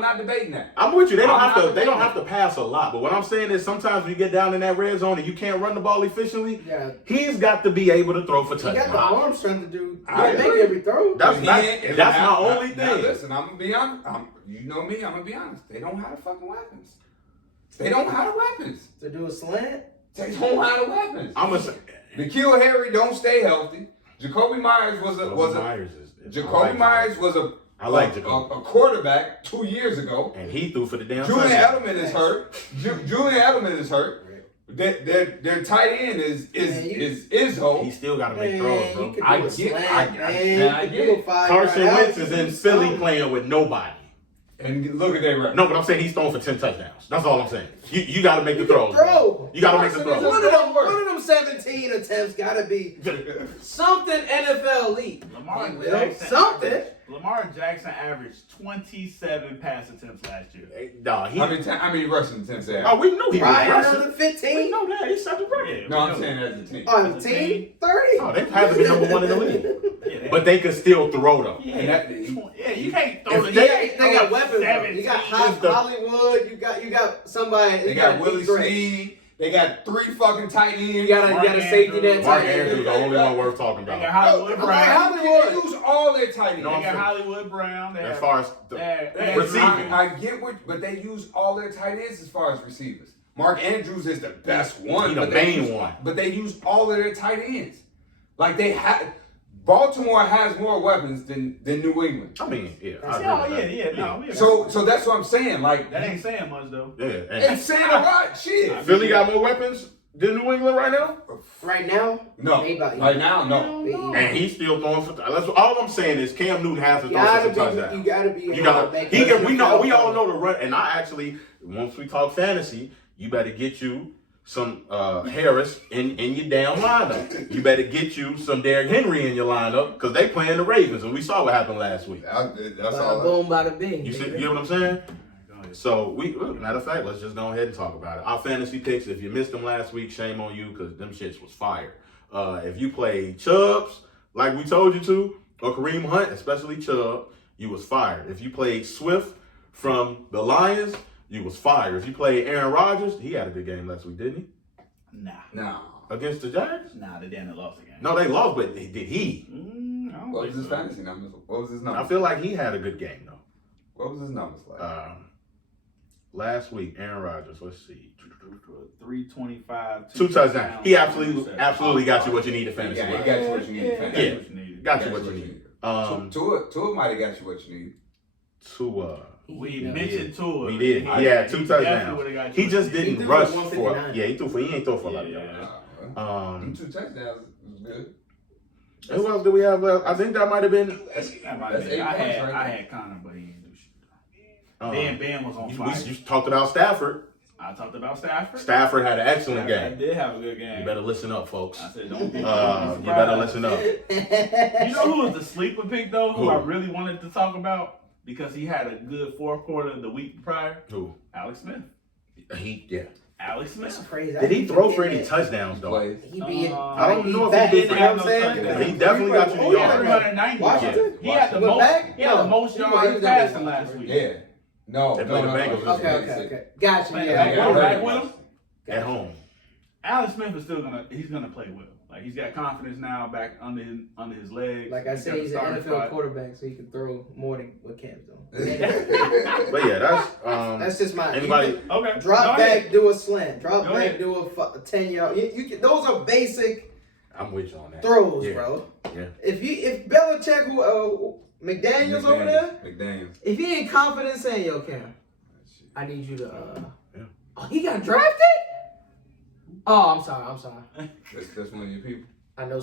not debating that. I'm with you. They don't have to pass a lot. But what I'm saying is sometimes when you get down in that red zone and you can't run the ball efficiently, he's got to be able to throw for touchdowns. He got the arm strength to do. Make every throw. That's my only thing. Now listen, I'm gonna be honest. You know me. I'm gonna be honest. They don't have the fucking weapons. They don't have the weapons To do a slant? They don't have the weapons. I'm gonna say N'Keal Harry don't stay healthy. Jacoby Myers was a quarterback 2 years ago. And he threw for the damn Julian touchdown. Edelman is hurt. Julian Edelman is hurt. Their tight end is Izzo. He still got to make throws, bro. I get it. Carson Wentz is in Philly playing with nobody. And look at their record. No, but I'm saying he's throwing for 10 touchdowns. That's all I'm saying. You got to make the throws. Throw. You got to make the throws. One of them 17 attempts got to be something NFL elite. Lamar Jackson averaged 27 pass attempts last year. How many rushing attempts they have? Oh, we knew he was rushing. Another 15. We know that. He set the record. Yeah, No, I'm saying as a team. On the team, 30. Oh, they had to be number 1 in the league. But they could still throw, though. Yeah, you can't throw the They got weapons. Though. You got Hollywood. You got somebody. They got Willie Snead. They got 3 fucking tight ends. You got a safety net Mark tight end. Andrews, the only one worth talking about. They got Hollywood Brown. They use all their tight ends. They got Hollywood Brown. As far as receiving. I get but they use all their tight ends as far as receivers. Mark Andrews is the best one. He's the main one. But they use all of their tight ends. Like Baltimore has more weapons than New England. I mean, So that's what I'm saying. Like that ain't saying much though. Yeah, it's saying a lot. Shit. Philly got more weapons than New England right now. Right now, no. Right now, no. And he's still throwing for. That's all I'm saying is Cam Newton has to throw for some touchdowns. You gotta be. We all know the run. And I actually, once we talk fantasy, you better get you some Harris in your damn lineup. You better get you some Derrick Henry in your lineup because they playing the Ravens, and we saw what happened last week. That's all. Boom, bada bing. You get what I'm saying? So matter of fact, let's just go ahead and talk about it. Our fantasy picks. If you missed them last week, shame on you because them shits was fire. If you played Chubbs like we told you to, or Kareem Hunt, especially Chubb, you was fired. If you played Swift from the Lions, you was fired. If you played Aaron Rodgers, he had a good game last week, didn't he? Nah. No. Against the Giants? Nah, they didn't lost the game. No, they lost, but did he? I don't What think was his so. fantasy numbers? What was his numbers? I feel like he had a good game, though. What was his numbers like? Last week, Aaron Rodgers, let's see. 325. 2 touchdowns. He absolutely got you what you need to fantasy. Yeah, he got you what you need. Yeah. Got you what you need. Tua might have got you what you need. Tua. We mentioned Tua. We did. He had 2 touchdowns. Definitely got He you. just didn't threw rush for for. 159. Yeah, he ain't throw for a lot of Yeah. yards. 2 touchdowns was good. Who else do we have left? I think that might have been. That might That's be. 8 I points had right I had Connor, but he didn't do shit. Ben was on fire. You talked about Stafford. I talked about Stafford. Stafford had an excellent I game. did have a good game. You better listen up, folks. I said, don't be You better listen up. You know who was the sleeper pick though? Who Who? I really wanted to talk about because he had a good fourth quarter the week prior. Who? Alex Smith. Yeah. Alex That's Smith. crazy. Did he throw for any touchdowns though? Plays. He be I don't know if back, he you did. know what I'm saying? touchdowns. He definitely got you the He had yards. 190. Washington? He had the But most. back? He had the No. most He was yards gonna passing be last week. Yeah. No. They played the Bengals this Okay. Gotcha. Playing Yeah. the Yeah, Bengals I back heard with it. him. At home. Alex Smith is still gonna play well. Like he's got confidence now back under his legs. Like I said, got he's a an starting NFL spot. quarterback, so he can throw more than what Cam's doing. But yeah, that's That's just my anybody. Okay. Drop Go ahead. back, do a slant. Drop Go back, ahead. do a 10-yard. You can, those are basic I'm with you on that. throws, Yeah. bro. Yeah. If Belichick, McDaniels over there, McDaniels. if he ain't confident saying, yo, Cam, I need you to. Yeah. Oh, he got drafted. Oh, I'm sorry. That's one of your people. I know.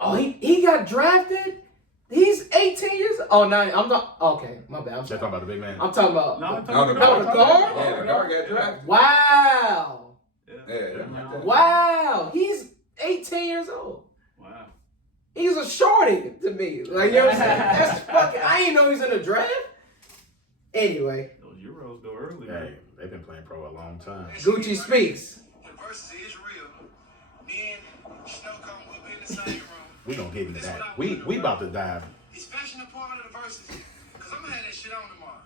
Oh, he got drafted. He's 18 years. Oh, no, I'm not. Okay, my bad. I'm They're sorry. talking about the big man. I'm talking about. No, No, the guard. Yeah, the guard got drafted. Wow. Yeah. Wow. He's 18 years old. Wow. He's a shorty to me. Like, you know what I'm saying? That's fucking. I didn't know he's in the draft. Anyway, Those Euros go early. Hey, they've been playing pro a long time. Gucci speaks. The versus is real. Me and Snow come, we'll be in the same room. We gonna get into that. We about to dive. He's fashioning part of the verses, because I'm going to have that shit on tomorrow.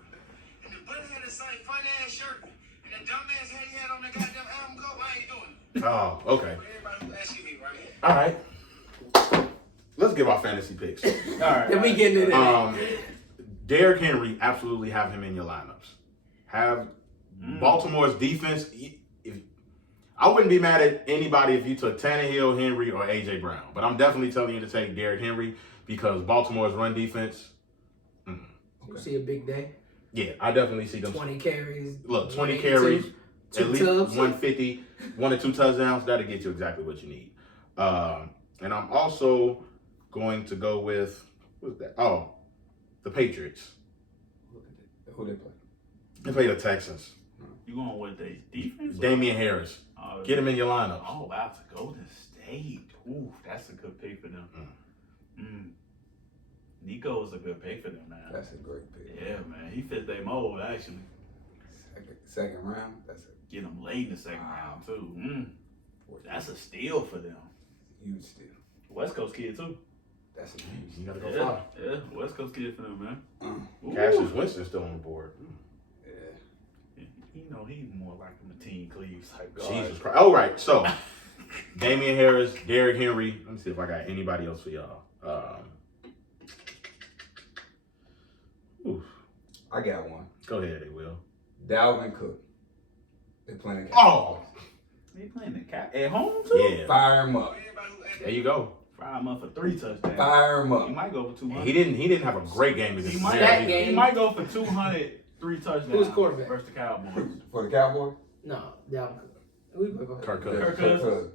And if Buddy had the same funny ass shirt, and that dumb ass hat he had on that goddamn album cover, I ain't doing it. Oh, okay. For everybody who's asking me right here. All right. Let's give our fantasy picks. All right. Then we getting it. Derrick Henry, absolutely have him in your lineups. Have Baltimore's defense. I wouldn't be mad at anybody if you took Tannehill, Henry, or A.J. Brown. But I'm definitely telling you to take Derrick Henry because Baltimore's run defense. You see a big day. Yeah, I definitely see them. 20 carries. Look, 20 182, carries, two at least tubs. 150, 1 or 2 touchdowns. That'll get you exactly what you need. And I'm also going to go with, what's that? Oh, the Patriots. Who they play? They play the Texans. You going with the defense? or- Damian Harris. Get him in your lineup. Oh, wow, to Golden State. Ooh, that's a good pick for them. Nico is a good pick for them, man. That's a great pick. Yeah, man. He fits their mold, actually. Second round. That's a Get them late in the second round, too. That's a steal for them. huge steal. West Coast kid, too. That's a You huge. gotta go Yeah, far. yeah. West Coast kid for them, man. Ooh. Cassius Winston's still on the board. Yeah. You know, he's more like a Mateen Cleaves type guy. Jesus Christ. All right, so Damian Harris, Derrick Henry. Let me see if I got anybody else for y'all. I got one. Go ahead, they will. Dalvin Cook. They playing the Oh, He playing the cap at home, too? yeah. Fire him up. Everybody who asked There you go. Fry him up for 3 touchdowns. Fire him He up. might go for 200. He didn't have a great game against He the might, Bears That either. game- he might go for 200, 3 touchdowns. Who's quarterback? Versus the Cowboys. For the Cowboys? No, Dalvin Cook. Who you play for? Kirk Yeah, Cousins. Kirk Cousins.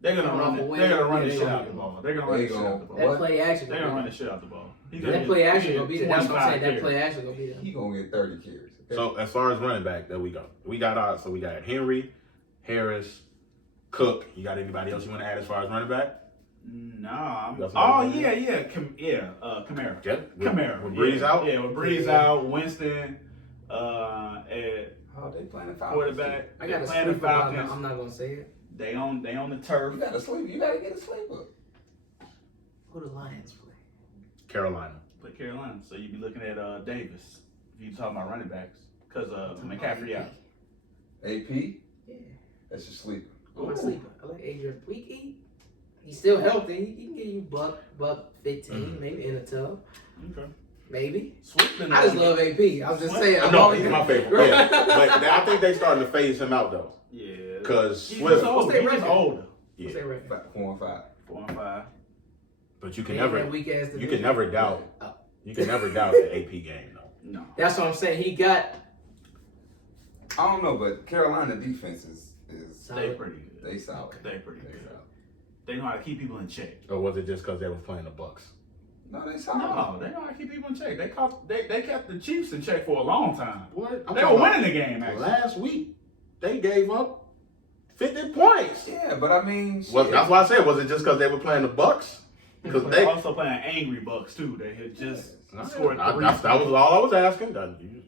They're gonna Come run on, the, win. they're gonna run Yeah, the they shit gonna out the win. ball. They're gonna run They the shit gonna- out the ball. That What? play action. They're gonna run the shit out the ball. He's That play action gonna be there. That's what I'm saying. That 25 play action gonna be there. He gonna get 30 carries. Okay? So as far as running back, there we go. We got Henry, Harris, Cook. You got anybody else you want to add as far as running back? Nah. That's Oh what yeah, yeah, Kamara. Yep. Kamara. With Breeze out? Yeah, with Breeze out, Winston, at Oh, they playing the Falcons. quarterback. I got They're a playing the sleeper, but Falcons. I'm not gonna say it. They on the turf. You gotta sleep. You gotta get a sleeper. Who the Lions play? Carolina. Put Carolina. So you'd be looking at Davis. If you talking about running backs, because McCaffrey out. AP? Yeah. That's your sleeper. I'm a sleeper. I like Adrian. He's still healthy. He can give you buck 15, maybe in a tub. Okay. Maybe. Swift I just love AP. I'm just saying. No, he's my favorite. Yeah. But I think they starting to phase him out though. Yeah. Because He's Swift. older. Stay He's record. older. What's that record? 4 and 5. 4 and 5. But you can Man, never. that weak ass You division. can never doubt. You can never doubt the AP game though. No. That's what I'm saying. He got. I don't know, but Carolina defense is They pretty good. they solid. They pretty They good. solid. They know how to keep people in check. Or was it just because they were playing the Bucks? No, they solid. No, they know how to keep people in check. They kept the Chiefs in check for a long time. What? They were winning the game actually. Last week, they gave up 50 points. Yeah, but I mean, Well, shit. that's why I said, was it just because they were playing the Bucks? Because But they. also playing angry Bucks too. They had just scored 3. That was all I was asking.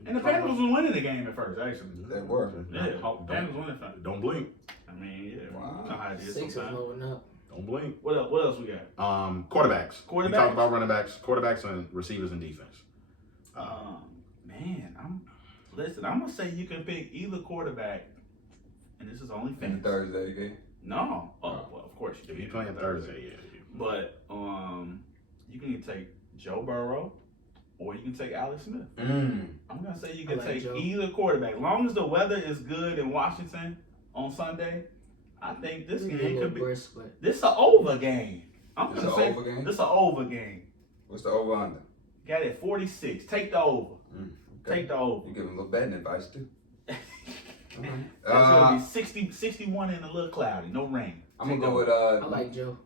And the Panthers was winning the game at first, actually. They were. Yeah, Panthers winning something. Don't blink. I mean, yeah, Wow. you know how it is 6 is sometimes. loading up. Don't blink. What else we got? Quarterbacks. We Quarterbacks? talked about running backs, quarterbacks, and receivers and defense. Man, I'm gonna say you can pick either quarterback, and this is only In the fantasy. Thursday game. No, well, of course you can If you're pick playing Thursday, yeah. But you can take Joe Burrow, or you can take Alex Smith. I'm gonna say you can I like take Joe. either quarterback. As long as the weather is good in Washington on Sunday, I think this game could be. Brisk, but This an over game. I'm This gonna a say over game? this an over game. What's the over under? Got it 46. Take the over. Take the over. You give him a little betting advice too. That's gonna be 60, 61 and a little cloudy, no rain. I'm gonna Take go the with I like Joe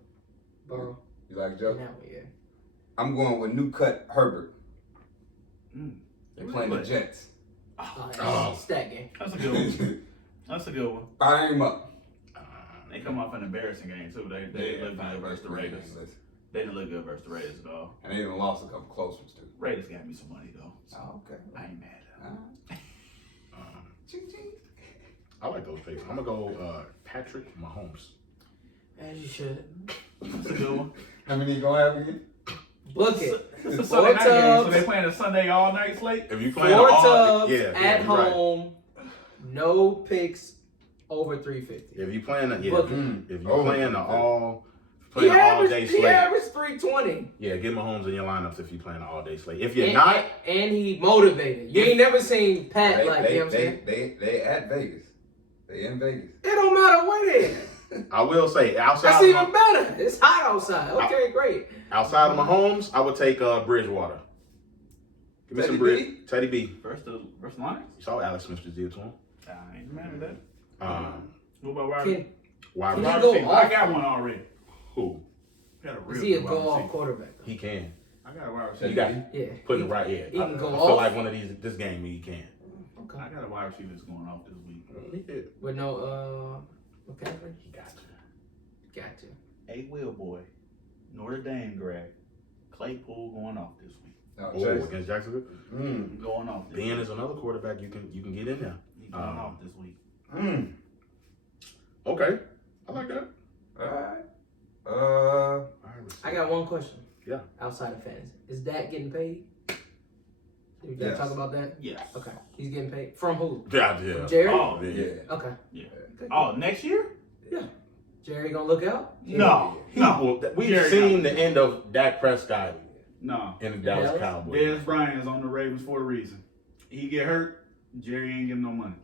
Burrow. You like In Joe? that one, yeah. I'm going with new cut Herbert. Mm. They're playing the Jets. Oh. Stat game. That's a good one. That's a good one. Fire him up. They come off an embarrassing game too. They look good versus the Raiders. They didn't look good versus the Raiders though. And they even lost a couple close ones too. Raiders got me some money though. So Oh, okay. I ain't mad at them. Ching, ching. I like those picks. I'm gonna go Patrick Mahomes. As you should. That's a good one. How many you gonna have again? Book it. It's a Four Sunday night game, so tubs. they playing a Sunday all night slate. If you playing 4 all, tubs yeah, at you're right. home. No picks over 350. If you playing, if Book you Oh, playing the okay. all He day averaged slate, 320. yeah, get Mahomes in your lineups if you playing the all day slate. If you're not, And he motivated. You ain't never seen Pat you know what I'm saying? They at Vegas. They in Vegas. It don't matter what it is. I will say That's outside even better. It's hot outside. Okay, great. outside of Mahomes, I would take Bridgewater. Give me Teddy some B? Teddy B. Versus the Lions. You saw Alex Smith just did to him. I ain't mad at that. What about Can, wide Wide Can receiver. he go receiver? off? I got one already. Who? Got a real is he a good wide go-off receiver. quarterback? He can. I got a wide You receiver. got Yeah. put it right here. He can go I off. feel like one of these this game he can. Okay. I got a wide receiver that's going off this week. He did. With no McCaffrey? He got to. Got to. A Will boy, Notre Dame grad, Claypool going off this week. Oh, Oh, Chase. against Jacksonville. Going off this Ben week. is another quarterback you can get in there. He going off this week. Okay, I like that. Alright. I got one question. Yeah. Outside of fantasy. Is Dak getting paid? Did we Yes. talk about that? Yes. Okay. He's getting paid. From who? Yeah, From yeah. Jerry? Oh, Yeah. Okay. yeah. Good. Oh, next year? Jerry gonna look out? No. Well, we've Jerry seen not. the end of Dak Prescott No. in the Dallas Dallas? Cowboys. Dez Bryant is on the Ravens for a reason. He get hurt, Jerry ain't getting no money.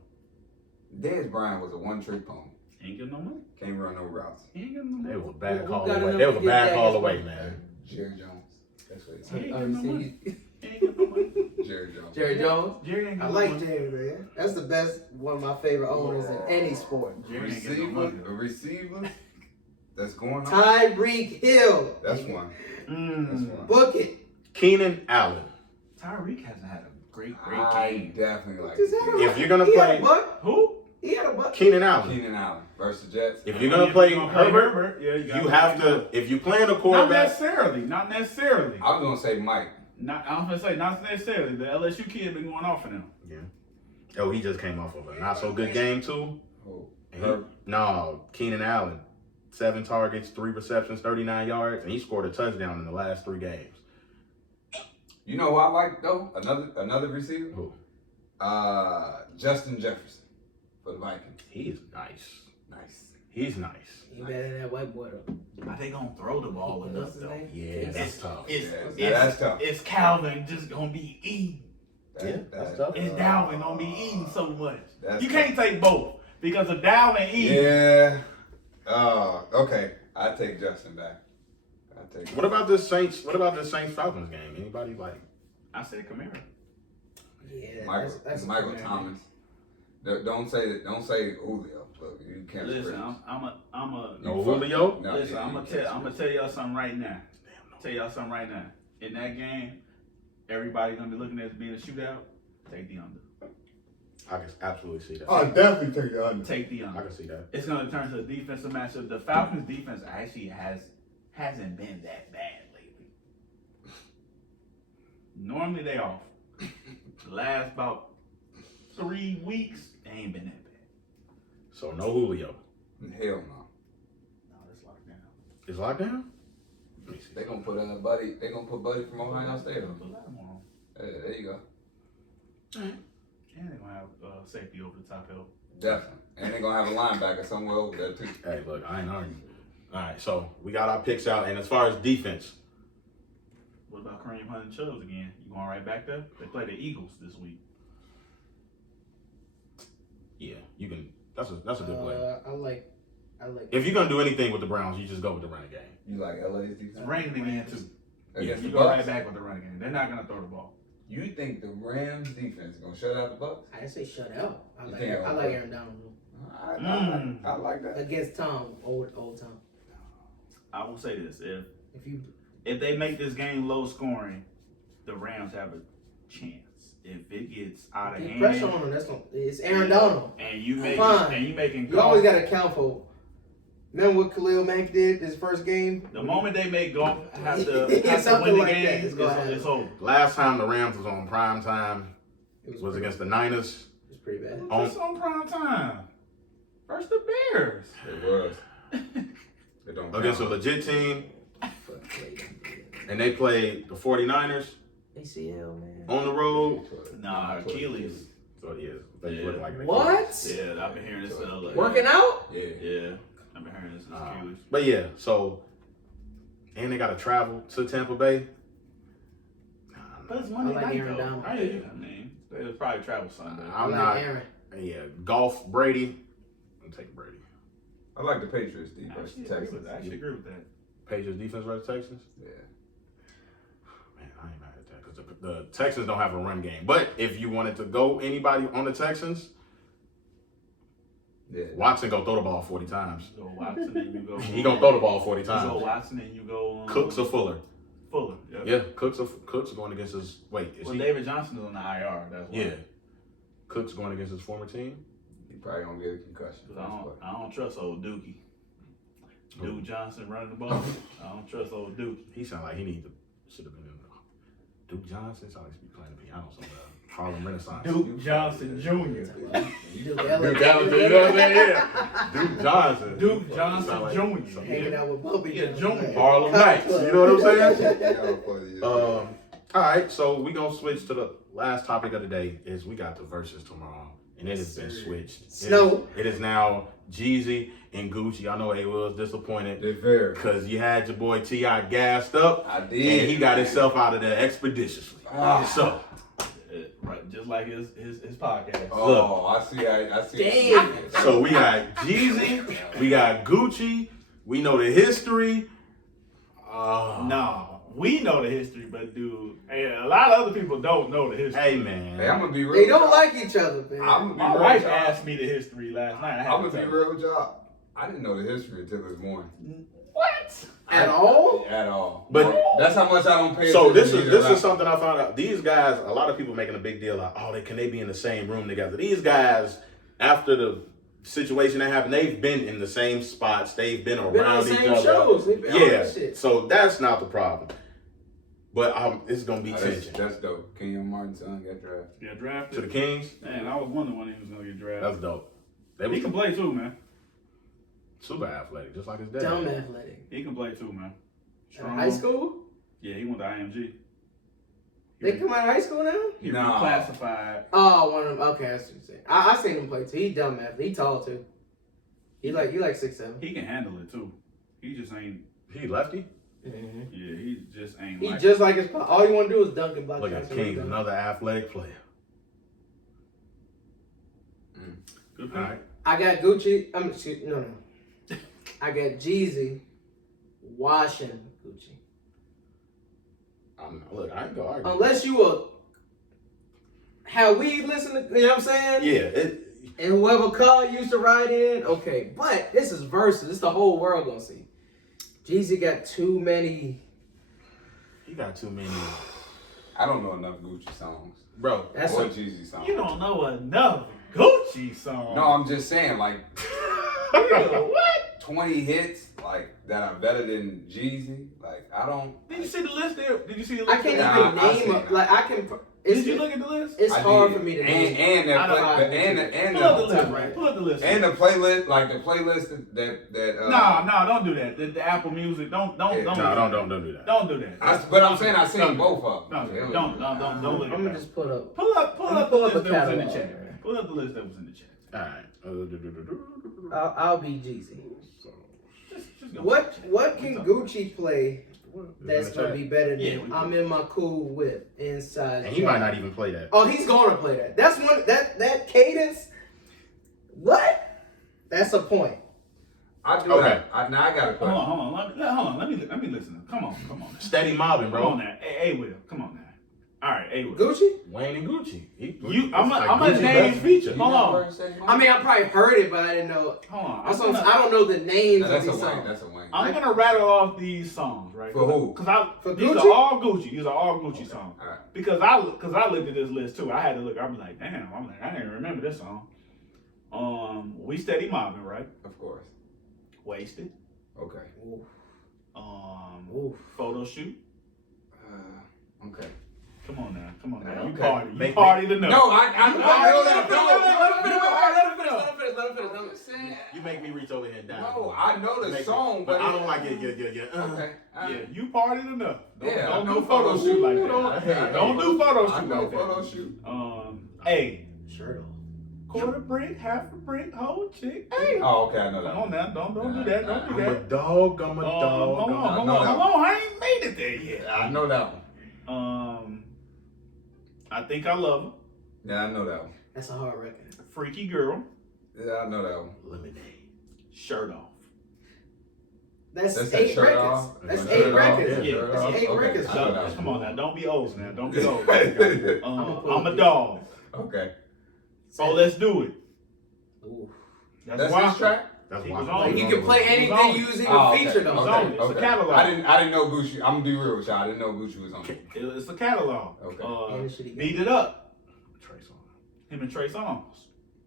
Dez Bryant was a one-trick pony. He ain't getting no money. Can't run no routes. He ain't getting no They money. was a bad Who call got away. enough They was to a get bad Dak call his away, money? man. Jerry Jones. That's what He ain't Oh, getting no you money. see, He ain't getting no money. Jerry Jones. Jerry Jones? Jerry ain't I getting like no money. Jerry, man. That's the best, one of my favorite owners in any sport. Jerry ain't getting no money. A receiver that's going on. Tyreek Hill. That's one. That's one. Book it. Keenan Allen. Tyreek hasn't had a great I game. definitely like Just had a- If you're gonna he had play- a buck. Who? He had a buck. Keenan Allen. Keenan Allen versus Jets. If you're gonna play You Herbert, yeah, you have to. If you're playing a Not quarterback, necessarily. Not necessarily. I was gonna say Mike. Not. I'm gonna say not necessarily. The LSU kid been going off for them. oh, he just came off of a not so good game too. Oh, And he- Herbert. no, Keenan Allen, 7 targets, 3 receptions, 39 yards, and he scored a touchdown in the last 3 games. You know who I like though? Another receiver. Who? Justin Jefferson for the Vikings. He's nice. Nice. He's nice. He better than that white boy though. Are they gonna throw the ball enough What's his though? name? Yeah, that's tough. That's tough. It's Calvin just gonna be eating. That's tough. It's Dalvin gonna be eating so much. That's You can't take both because of Dalvin eating. Yeah. Okay. I take Justin back. What about this Saints Falcons game? Anybody like? I said Kamara. Yeah, that's Michael Thomas. Don't say Julio. Look, you can't. Listen, I'm a. No Julio? No, Listen, yeah, I'm gonna tell y'all something right now. In that game, everybody's gonna be looking at it as being a shootout. Take the under. I can absolutely see that. I'll definitely take the under. Take the I under. can see that. It's gonna turn to a defensive matchup. The Falcons' defense actually hasn't been that bad lately. Normally they off. The last about 3 weeks, they ain't been that bad. So no Julio. Hell no. No, it's locked down. Is lockdown? Let me see. They gonna put Buddy. They gonna put Buddy from Ohio State on. Put Lattimore on. There you go. And they're gonna have safety over the top help. Definitely. And they're gonna have a linebacker somewhere over there too. Hey, look, I ain't arguing. All right, so we got our picks out, and as far as defense, What about Kareem Hunt and Chubbs again? You going right back there? They play the Eagles this week. yeah, you can. That's a good play. I like. If you're gonna do anything with the Browns, you just go with the running game. You like LA's It's defense? raining again too. Against You the go right Bucks? back with the running game. They're not gonna throw the ball. You think the Rams defense gonna shut out the Bucks? I didn't say shut out. I You like. think I like Aaron Donald I like that. against Tom, old Tom. I will say this: If you if they make this game low scoring, the Rams have a chance. If it gets out of keep hand, pressure on him, it's Aaron Donald. and you Fine. making You always got to account for. Remember what Khalil Mack did his first game? the moment they make golf have to Something win the like game, that is gonna happen. it's over. Last time the Rams was on prime time was against the Niners. It was pretty bad. It's on prime time. First the Bears. It was. It don't Against a count. legit team, and they played the 49ers ACL, man. on the road. Nah, Achilles. So yeah, they Yeah. look like they What? Yeah, I've been hearing this in LA. Working out? Yeah. Yeah, I've been hearing this in Achilles. But yeah, so and they got to travel to Tampa Bay. But it's I Monday like night Aaron though. Donald. I mean, they'll probably travel Sunday. I I'm like not. Aaron. Yeah, golf Brady. I'm taking Brady. I like the Patriots defense. I actually Texans. agree with that. Patriots defense versus Texans. Yeah. Man, I ain't mad at that because the Texans don't have a run game. But if you wanted to go anybody on the Texans, Yeah. Watson go throw the ball 40 times. You go Watson and you go. He gonna throw the ball 40 You go times. Watson and you go. Cooks or Fuller? Fuller. Yep. Yeah, Cooks going against his. Wait, is Well, he? David Johnson is on the IR. That's why. Yeah, Cooks going against his former team. He probably gonna get a concussion. 'Cause I don't trust old Dookie. Duke Johnson running the ball. I don't trust old Dookie. He sound like he should have been in the Duke Johnson. Sound like he be playing the piano somewhere. Harlem Renaissance. Duke Johnson Jr. Duke Duke Johnson, you know what I'm saying? Yeah. Duke Johnson. Duke Johnson Sound like- Jr. Hanging out with Bobby. Yeah, Junior. Harlem Nights. You know what I'm saying? Yeah. All right, so we gonna switch to the last topic of the day. Is we got the verses tomorrow, and it has been switched. Snow. It is now Jeezy and Gucci. I know A was disappointed They're very. because you had your boy T.I. gassed up, I and did. he got himself out of there expeditiously. So Right, just like his podcast. Oh, I see. I see. Damn. so we got Jeezy, we got Gucci. We know the history. No, we know the history, but dude, hey, a lot of other people don't know the history. Hey man, Hey, I'm gonna be real. They don't with like each other, man. y'all. I'm gonna be My real wife with y'all. asked me the history last night. I had I'm to gonna be tell her. real with y'all. I didn't know the history until this morning. What? At all? At all. But- that's how much I don't pay. so this attention is to either something I found out. These guys, a lot of people making a big deal like, oh, can they be in the same room together? These guys, after the situation that happened, they've been in the same spots. They've been Been around on the each same other. shows. They been on Yeah, that shit. so that's not the problem. But it's gonna be tension That's dope. Kenyon Martin's son got drafted. Yeah, drafted. to the Kings. Man, I was wondering when he was gonna get drafted. That's dope. They He was can play too, man. super athletic, just like his dad. Dumb athletic. He can play too, man. High school? Yeah, he went to IMG. They come out of high school now? He No. reclassified. Oh, one of them. Okay, that's what you're saying. I seen him play too. He dumb athlete. He tall too. He like 6'7". He can handle it too. He just ain't. He lefty. Mm-hmm. Yeah, he just ain't. He like just like his pop. All you want to do is dunk and block. Look at shots. King, another athletic player. Good All right. I got Gucci. No. I got Jeezy washing Gucci. Look, I ain't gonna argue. Unless you a how we listen to, you know what I'm saying? Yeah. And whoever car used to ride in, okay. But this is versus. This the whole world gonna see. Jeezy got too many. He got too many. I don't know enough Gucci songs. Bro, That's Or a, Jeezy songs. You don't know enough Gucci songs. No, I'm just saying, like, What? 20 hits, like, that are better than Jeezy. Like, I don't. Did you see the list there? Did you see the I list? can't there? even Nah, I name seen it. it. Like I can. Did you look at the list? It's I hard did. for me to name. And I don't know. Pull up the list, right? Pull up the list. And the playlist, like the playlist that No, don't do that. The Apple Music, don't Yeah. do no, that. don't do that. Don't do that. but I'm saying I seen Don't do both that. of them. No, It was- don't look I'm at gonna that. just put up. Pull up I'm the pull up list a that was in the catalog. chat. Pull up the list that was in the chat. All right. I'll be Jeezy. Just go. What can Gucci play that's In the gonna chat. be better than Yeah, we- I'm in my cool whip inside? And he might not even play that. Oh, he's gonna play that. That's one that cadence. What? That's a point. I do Okay. that. Now I got a question. Hold on. Let me listen. Come on. Steady mobbing, Come on bro. now. Hey, Will. Come on now. All right, Will. Gucci? Wayne and Gucci. I'm gonna Gucci's name- best feature. Hold on. I mean, I probably heard it, but I didn't know. Hold on. I don't know the names No, of that's these a Wayne. songs. That's a Wayne. I'm gonna rattle off these songs, right? For who? For these Gucci? are all Gucci. These are all Gucci songs. All right. Because I looked at this list too. I had to look. I'm like, damn. I didn't remember this song. We Steady Mobbing, right? Of course. Wasted. Okay. Oof. Photo shoot. Okay. Come on now. You Okay. party. You Make- party enough. No, I know that. Let him finish. You make me reach over here and down. No, I know the song, but I don't like it. Yeah. Okay. Yeah, you partied enough. Don't I know do photo shoot like that. Don't do photo shoot I know like that. photo shoot. Hey, Shirt off. quarter brick, half a brick, whole chick. Hey, Oh, okay, I know that. come on now, don't do that. Don't do I'm a that. dog. Hold I on. know that. I ain't made it there yet. I know that one. I think I love her. Yeah, I know that one. That's a hard record. Freaky girl, Yeah, I know that one. Lemonade. shirt off. That's That's 8 that shirt records. off? That's Shirt 8 off? records. Yeah, shirt that's off? 8 Okay, records. I know that one. Come on now, don't be old now. Don't be old. Okay. I'm a dog. Okay. So let's do it. Ooh. That's why his track? That's He why. was on Like it. you can play anything on it. you was even Oh, okay. featured It on. was Okay. on it. It's a Okay. catalog. I didn't know Gucci. I'm gonna be real with y'all. I didn't know Gucci was on it. It's a catalog. Okay. And the shit he got. Beat it up. Trey Songz. Him and Trey Songz.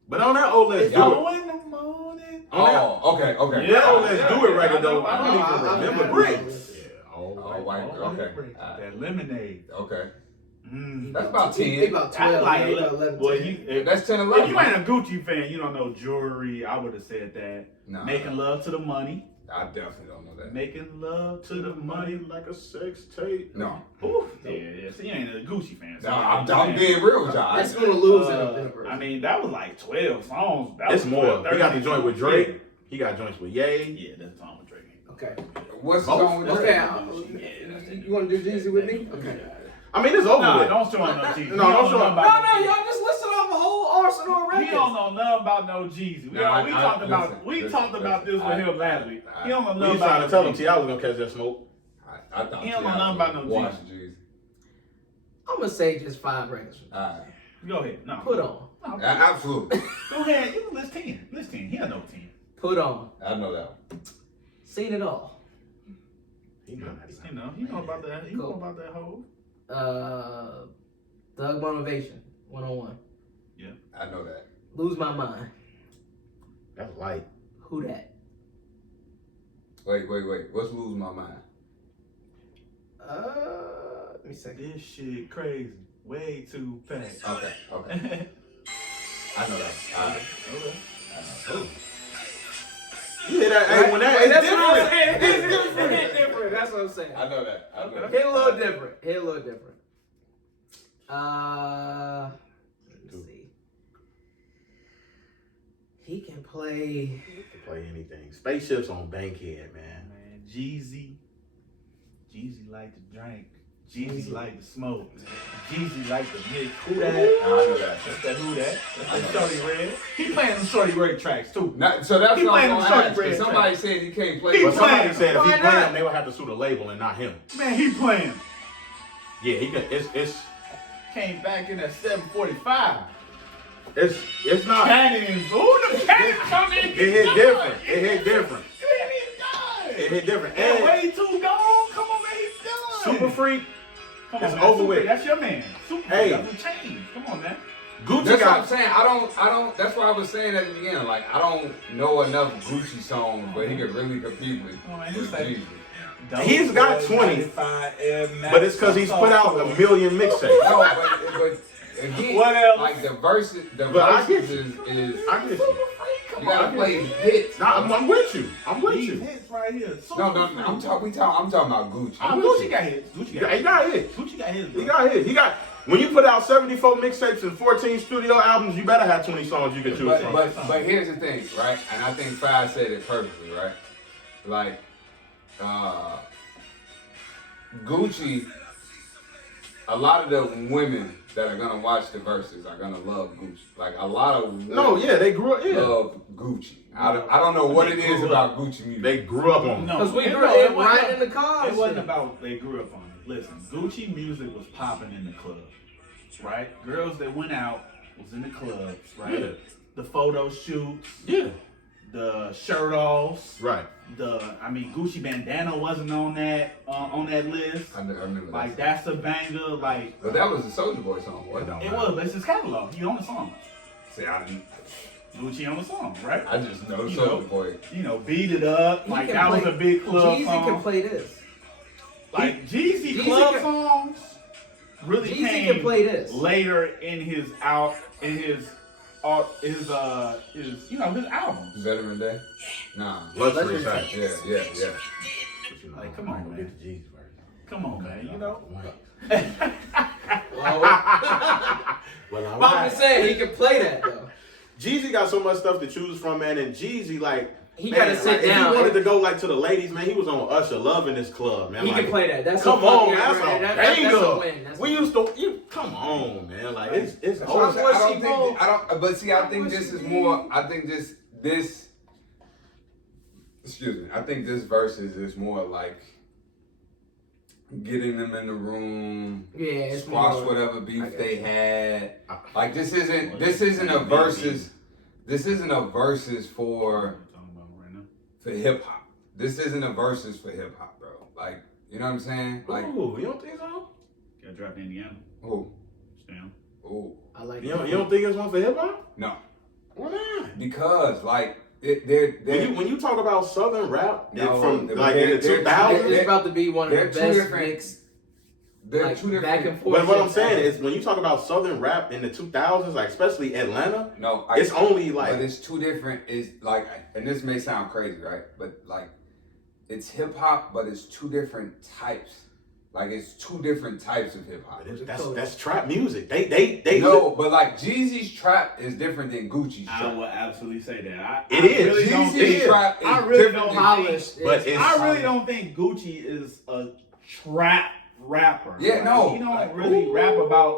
But on that old Let's Do It. Go in the morning. Oh, okay. Yeah. That old Let's Do It record I know, though. I I don't know. even I remember know. bricks. Yeah. Oh, Oh, white. Oh, Okay. That lemonade. Okay. Mm. That's about He 10. about That's 12. like He about 11. boy, 10. if That's 10, you 11. ain't a Gucci fan, you don't know Jewelry. I would have said that. Nah, Making love to the money. I definitely don't know that. Making love to the money. like a sex tape. No. Ooh, yeah. See, you ain't a Gucci fan. So No, you I'm ain't a fan. being real with y'all. That's gonna lose in a verse. I mean, that was like 12 songs. That It's was more. 12, He got the 13 joint with songs. Drake. He got joints with Ye. Yeah, that's the song with Drake. Okay. What's the Both? song with Okay. Drake? You want to do Jeezy with me? Okay. I mean, it's over Nah, with. don't show him no Jeezy. No, don't show him. No, y'all just listen off a whole arsenal of He records. don't know nothing about no Jeezy. No, I- talked about this with him last week. He don't know We nothing was about trying no to tell him Jeezy. T.I. was gonna catch that smoke. I thought He don't know T.I. nothing about no Watch Jeezy. Jeezy. I'm gonna say just 5 records. Alright. Go ahead. No. Put on. No, Absolutely. go ahead. You list 10. List 10. He don't know 10. Put on. I know that one. Seen it all. He know how to He know about that. He know Cool. about that whole. Thug Motivation. 101. I know that. Lose My Mind. That's light. Who that? Wait. What's losing my mind? Let me see. This shit crazy. Way too fast. Okay. I know that. Alright. You hear that? Hey, when that Hey, it's that's what I'm different. saying. It's different. That's what I'm saying. I know that. I know that. Hit a little different. Let's see. He can play. He can play anything. Spaceships on Bankhead, man. Man, Jeezy like to drink. Jeezy like to smoke. Jeezy like to mix. Who that? I know that. That's that who that? That's Shorty Red. He playing some Shorty Red tracks too. So that's He what playing I'm them gonna Shorty ask. Red Somebody tracks. said he can't play. He But somebody playing. said if he Why play not? him, they would have to sue the label and not him. Man, he playing. Yeah, he can. It's Came back in at 7:45. it's not. Cannons. Ooh, the cannons coming. It hit different. It hit different. It hit different. And And way too gone. Come on, man, he's done. Super Freak, Come it's on, man. over Super, with. That's your man. Super Hey. doesn't change. Come on, man. Gucci That's what I'm got. saying. I don't. That's what I was saying at the beginning. Like I don't know enough Gucci songs, but he could really compete with Oh, man, with he's like- Jeezy. He's got 20, but it's because he's put out a million mixtapes. No, but again, What else? like the verses But I get is I get you. you gotta play hits. Nah, I'm with you. I'm with These you. hits right here. No, I'm talking about Gucci. I'm with Gucci you. got hits. Gucci He got hits. got hit. Gucci got hits. He Bro. got hit. He got. When you put out 74 mixtapes and 14 studio albums, you better have 20 songs you can choose from. But here's the thing, right? And I think Five said it perfectly, right? Like, Gucci, a lot of the women that are gonna watch the verses are gonna love Gucci. Like a lot of women No, yeah, they grew up. Yeah, love Gucci. I don't know what it is about Gucci music. they grew up on. No, Because we it grew wasn't- up riding in the car. It wasn't about they grew up on it. Listen, Gucci music was popping in the clubs, right? Girls that went out was in the clubs, right? Yeah. The photo shoots, Yeah, the shirt offs, right. Gucci bandana wasn't on that list. I remember Like that. that's a banger. Like But that was a Soulja Boy song, wasn't it was, but it's his catalog. He on the song. See, Gucci on the song, right? I just know You know, Soulja Boy. You know, beat it up. He Like can that was play- a big club Jeezy song. can play this. Like Jeezy Jeezy club can- songs really Jeezy came can play this. later in his his albums. Veteran Day? Nah. Luxury Luxury type. Yeah. But you know, Like, come on, I'm gonna man. get the G's version. Come on, man. You know. Well, Well, I'm just saying he can play that though. Jeezy got so much stuff to choose from, man, and Jeezy He man, gotta sit If down. he wanted to go like to the ladies, man, he was on Usher, loving this club, man. He like, can play that. That's come a on, fucking- that's a that's banger. a win. That's We used to, come on, man. Like it's That's over. what I'm saying. I don't she think. won't. I don't. But see, I think this is more. I think this. Excuse me. I think this versus is more like getting them in the room, Yeah, it's squash more- whatever I beef got they you. had. Like this isn't a versus. This isn't a versus for Talking about right now. hip hop. This isn't a versus for hip hop, bro. Like you know what I'm saying? Like Ooh, you don't think so? Got dropped in Indiana. oh Damn. oh I like You don't think it's one for hip hop? no, Why not? because like they're When you talk about Southern rap No, from they're- like in the they're- 2000s, It's about to be one of They're the two best different- mixed, they're like, two different. back and forth. but what I'm shit saying ever. is when you talk about Southern rap in the 2000s, like especially Atlanta, No, it's only but like it's two different. Is like, and this may sound crazy, right? But like, it's hip hop, but it's two different types. Like, it's two different types of hip hop. that's trap music. They No, but like Jeezy's trap is different than Gucci's I trap. will absolutely say that. It is. Really don't Jeezy's think, trap is I really different don't than Polished. But it's- I really don't think Gucci is a trap rapper. Yeah, Like, no. he don't Like, really rap about.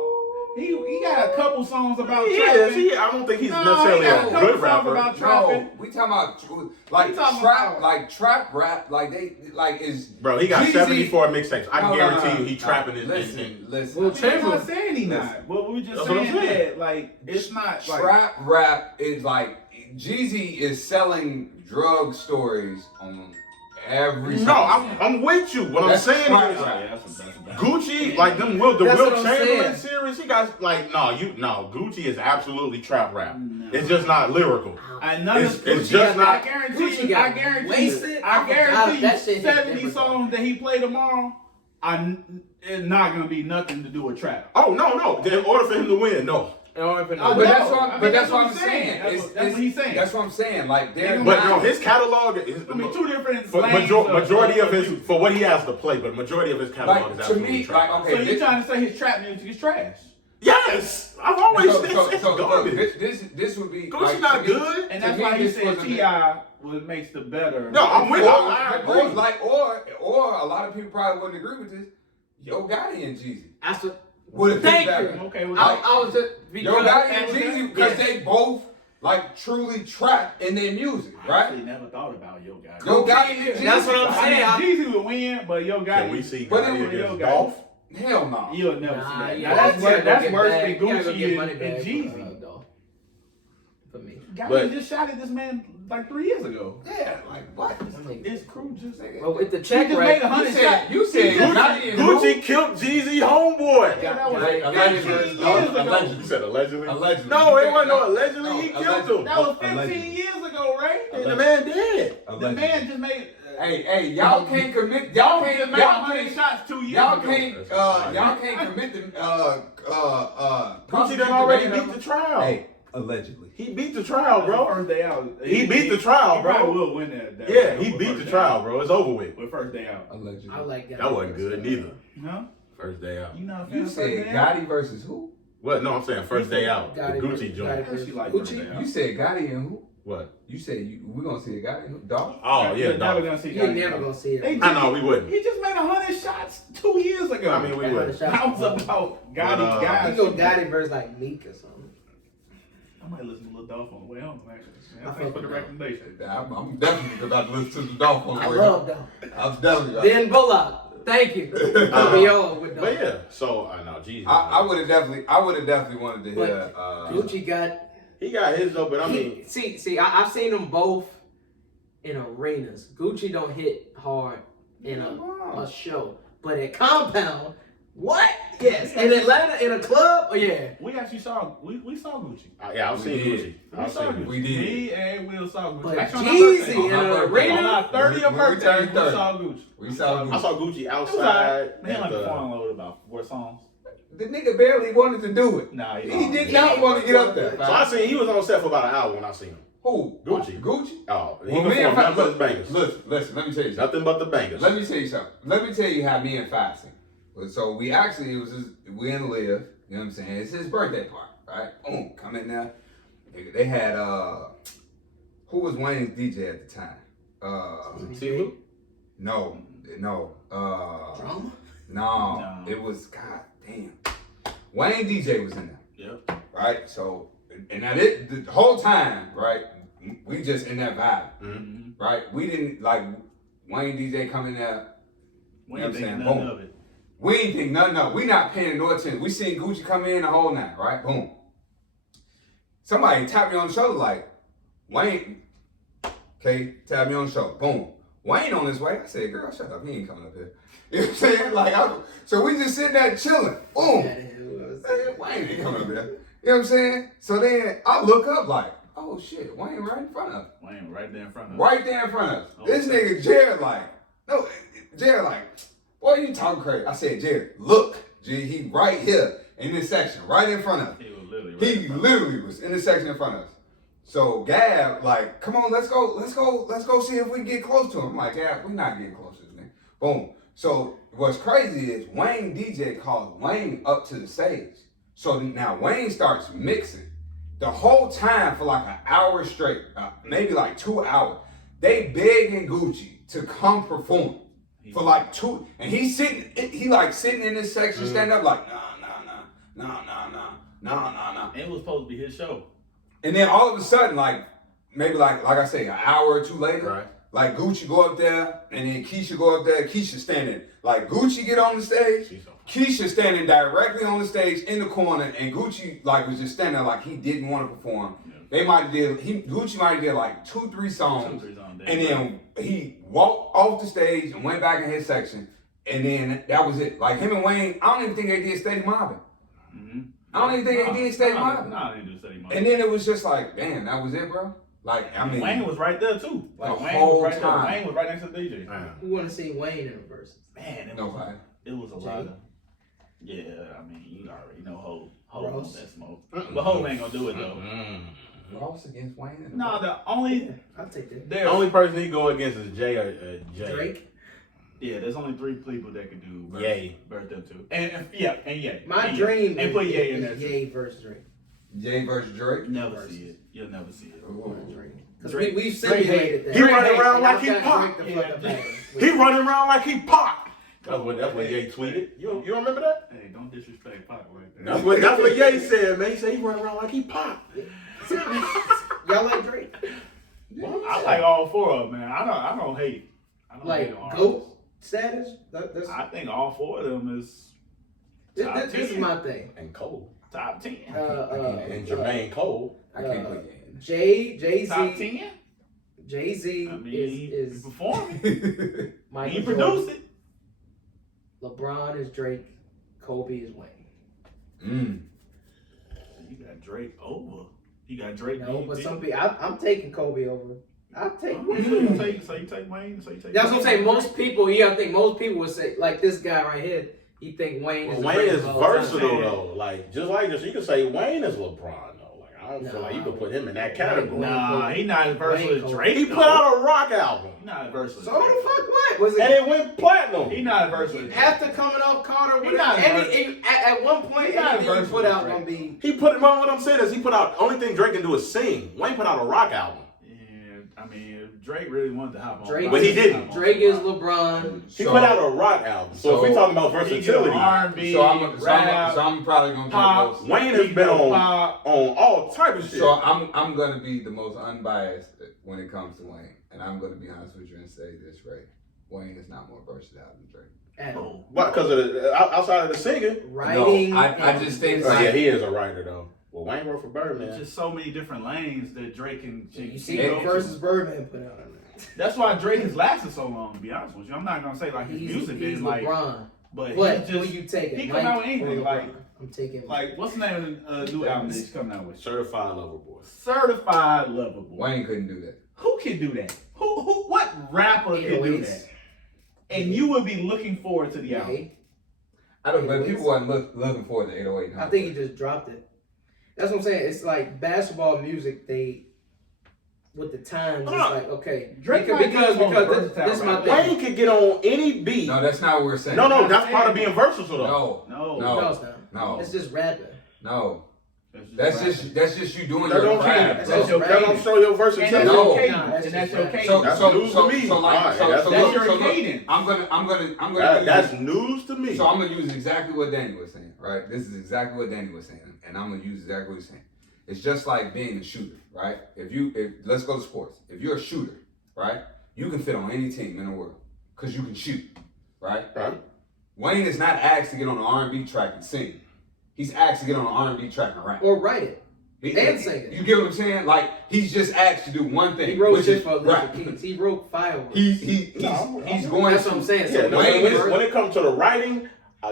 He got a couple songs about He trapping. is. I don't think he's No, necessarily he got a a couple good songs rapper. about trapping. No, we talking about like We talking trap, about- like trap rap, like they like is. Bro, he got Jeezy- 74 mixtapes. I No, guarantee no, no, you he no. trapping in. Listen. Well, I'm Chamberlain. not saying he not. But we just That's what I'm saying saying. that like it's not like Trap rap is like Jeezy is selling drug stories on every. No, song. I'm with you. What I'm That's saying trap is rap. Yeah, that's a Gucci, like them the That's Will what I'm Chamberlain saying. series, he got like Gucci is absolutely trap rap. No. It's just not lyrical. It's just not- I guarantee Gucci you. got I guarantee wasted. you. I I guarantee that you. shit hit 70 different. songs that he play tomorrow. It's not gonna be nothing to do with trap. Oh no. In order for him to win, no. But No, that's what I I'm, mean, but that's that's what what I'm I'm saying. saying. That's It's- what- that's what he's saying. That's what I'm saying. Like they're But not- no, his catalog is I mean, two different for lanes majority of his music. for what he has to play, but majority of his catalog like is to absolutely me, trap. like So okay, you trying to say his trap music is trash? Yes, I've always said it's so garbage. this would be. Gucci not good. And To that's me, why he this said wasn't T.I. what makes the better. No, I'm with. I agree. Or a lot of people probably wouldn't agree with this. Yo Gotti and Jeezy That's what. would have been Thank better. you. Okay, well, I was just Yo Gotti and Jeezy because they both like truly trap in their music, I right? actually never thought about Yo Gotti. Yo Gotti and Jeezy. That's what I'm saying. I mean, Jeezy would win, but Yo Gotti. Can we see But Gotti it was against Yo Gotti. Dolph? Hell no. You'll never Nah, see that. yeah, Now, that's you gotta go that's get worse bag- than you gotta go Gucci get and, money and bag Jeezy. for me. Gotti But- just shot at this man like 3 years ago. Yeah, like what? His crew just. Well, with the He check just right, made 100 You shots. said you said Gotti and Gucci killed Jeezy homeboy. Yeah, that was Like, 15 allegedly. years ago. Allegedly. You said allegedly? Allegedly. No, it wasn't no allegedly. No, He killed allegedly. him. That was 15 Allegedly. years ago, right? And the man did. The man just made. Hey, y'all can't commit. Y'all Y'all just can't. made Y'all 100 can't. shots 2 years Y'all ago. can't. Y'all can't commit the. Gucci done already beat the trial. Hey, allegedly. He beat the trial, bro. First day out. He beat the trial, he bro. probably will win that. Yeah, he with beat first the day trial, out. bro. It's over with. With first day out. Allegedly. I like that. That wasn't good neither. Huh? First day out. You not a fan You of first said day out? Gotti versus who? What? No, I'm saying first day out. The Gotti Gucci versus- joint. Gotti She like Gucci? first day out. You said Gotti and who? What? You said we're gonna see a Gotti and who? Dog? Oh, yeah, You're never dog. gonna see You ain't Gotti. never gonna see They it. I know, we wouldn't. He just made 100 shots 2 years ago. I mean, we would. That was about Gotti's You guys. go Gotti versus like Meek or something. I might listen to Lil Dolph on the way home, actually. I Thanks for the fuck with recommendation. I'm definitely about to listen to the Dolph on I the way. love them. I'm definitely. Then Bullock. Thank you. Put me on with them. But yeah, so I know, Jesus. I would have definitely wanted to hear. Gucci got. He got his though, but I mean, See, I've seen them both in arenas. Gucci don't hit hard in a show, but at Compound, what? Yes, in Atlanta, in a club. Oh yeah. We actually saw we saw Gucci. yeah, I've seen did. Gucci. We I've saw seen Gucci. Gucci. We did. Me and Will saw Gucci. But Actually, on our Jeezy birthday. in an On our birthday. On arena. our 30th When we birthday, turned we 30. saw Gucci. We saw I Gucci. saw Gucci It was outside. alright. He at only the- performed over about 4 songs. The nigga barely wanted to do it. Nah, He did not want to get up there. So I seen he was on set for about an hour when I seen him. Who? Gucci. Gucci? Oh, he Well, me and performed Fat, nothing but look, bangers. listen, let me tell you something. Nothing but the bangers. Let me tell you something. Let me tell you how me and Fat sing. So we actually, we in Live, you know what I'm saying? It's his birthday party, right? Boom, come in there. They had, who was Wayne's DJ at the time? T-Lou? No. Drama? No, it was, god damn. Wayne DJ was in there. Yep. Right? So, and now the whole time, right, we just in that vibe, Mm-hmm. right? We didn't, like, Wayne DJ come in there, We You know ain't what I'm thinking saying? nothing Boom. of it. we ain't think nothing of it. We not paying no attention. We seen Gucci come in the whole night, right? Boom. Somebody tapped me on the shoulder like, Wayne, okay, tapped me on the shoulder, boom. Wayne on his way. I said, girl, shut up, he ain't coming up here. You know what I'm saying? Like, so we just sitting there chilling, boom. Hey, Wayne ain't coming up here. You know what I'm saying? So then I look up like, oh shit, Wayne right in front of us. Wayne right there in front of us. Right there in front of us. Oh, This okay. nigga Jared like, boy, you talking crazy. I said, Jared, look, G, he right here in this section, right in front of us. He was literally right He in front of us. literally was in the section in front of us. So Gab, like, come on, let's go see if we can get close to him. I'm like, Gab, we not getting close to this nigga. Boom. So what's crazy is Wayne DJ calls Wayne up to the stage. So now Wayne starts mixing the whole time for like an hour straight, maybe like 2 hours. They begging Gucci to come perform for like 2, and he's sitting in this section, stand up like, nah. It was supposed to be his show. And then all of a sudden, maybe like I say, an hour or two later, Right. like Gucci go up there, and then Keisha go up there. Keisha standing, like Gucci get on the stage. Keisha standing directly on the stage in the corner, and Gucci like was just standing there like he didn't want to perform. Yeah. They might have Gucci might have did like 2-3 songs, 2-3 songs, and then he walked off the stage and went back in his section, and then that was it. Like him and Wayne, I don't even think they did Steady Mobbing. Mm-hmm. I don't even think they did Steady Mobbing. Nah, they didn't do Steady Mobbing. And then it was just like, damn, that was it, bro. Like, I mean, Wayne was right there too. Like The Wayne whole was right time. there. Wayne was right next to the DJ. Man. We want to see Wayne in a verse. Man, it was, nobody. it was a lot Jay? of. Yeah, I mean, you already know Ho Ross? wants that smoke, but Ho ain't gonna do it though. Ross against Wayne. No, the only I'll take that. The there's only person he go against is Jay or Jay. Drake. Yeah, there's only 3 people that could do Yay. birth them two. And Yay. My and dream and put Yay in is there. Ye versus Drake. Ye versus Drake. Never see it. You'll never see it. Because Drake- we've simulated that. He running around And like I've he got Pac. Drake the fuck up out of him. He running around like he Pac. That's what Ye tweeted. You don't remember that? Hey, don't disrespect Pac like that. That's what Ye said, man. He said he running around like he Pac. Y'all like Drake? I like all 4 of them, man. I don't hate. I don't hate Like on GOAT artists. status? That's, I think all 4 of them is top this 10. is my thing. And Cole. Top 10. And Jermaine Cole. I can't put Ye in. Jay-Z. Top 10? Jay-Z I mean, is performing. Michael He produced Jordan. it. LeBron is Drake. Kobe is Wayne. You got Drake over. You got Drake. No, but beat- some people, I'm taking Kobe over. I'll take. So you take Wayne. So you take. That's what I'm saying. Most people, I think most people would say, like this guy right here, he think Wayne is. the Wayne greatest is of all time. versatile though. Like just like this, you could say Wayne is LeBron though. Like I don't feel like you could put him in that category. Nah, he not as versatile as Drake. He put out a rock album. He not as versatile. So the fuck what was And it? it went platinum. He not as versatile. as Drake. After coming off Carter, He with not at one point, He not anything he versatile put as out Drake. gonna be. He put well, what I'm saying is he put out only thing Drake can do is sing. Wayne put out a rock album. Yeah, I mean, if Drake really wanted to hop on. Drake, But he didn't. Drake is LeBron. He put out a rock album. So if we talking about versatility, R&B, So I'm rap, probably gonna pop. take Wayne has been on pop. all type of shit. So I'm gonna be the most unbiased when it comes to Wayne, and I'm gonna be honest with you and say this, right? Wayne is not more versatile than Drake. At all. What? Because of the outside of the singing? Writing. No, I just think Oh, like, yeah, he is a writer though. Well, Wayne wrote for There's Birdman. just so many different lanes that Drake and You see can the go to. versus Birdman put out on that. That's why Drake has lasted so long. To be honest with you, I'm not gonna say like his music He's been like, LeBron. but What? he Who just you taking? he come Mike out with anything, or like- LeBron? I'm taking. like what's the name of the new album that he's coming out with? Certified Lover Boy. Certified Lover Boy. Wayne couldn't do that. Who can do that? Who? What rapper can do 808s. that? And you would be looking forward to the album. Yeah. I don't. But people wasn't looking forward to 808. I think he just dropped it. That's what I'm saying. It's like basketball music. They with the times. It's like okay, Drake because might be the most this is my versatile thing. Wayne can get on any beat. No, that's not what we're saying. No, that's part of being versatile though. No, No, No, it's not. no, It's just rapping. no. That's just you doing That your don't craft. That's bro. your that don't show your and versatility. that's No. your cadence. Nah, that's And that's just your rap. cadence. That's so, news so, to me. so like, Alright, so, that's so, news. look, That's so your look, cadence. I'm gonna use That's news to me. So I'm gonna use exactly what Danny was saying, right? This is exactly what Danny was saying, and I'm gonna use exactly what he's saying. It's just like being a shooter, right? If let's go to sports. If you're a shooter, right, you can fit on any team in the world because you can shoot, right? Right. Wayne is not asked to get on an R&B track and sing. He's asked to get on an R&B track and rap. Or write it. He- and sing it. You get what I'm saying? Like he's just asked to do one thing. He wrote which shit is for rap. Alicia Keys. He wrote Fireworks. He's going. That's what I'm saying. Yeah, So no, Wayne when it comes to the writing,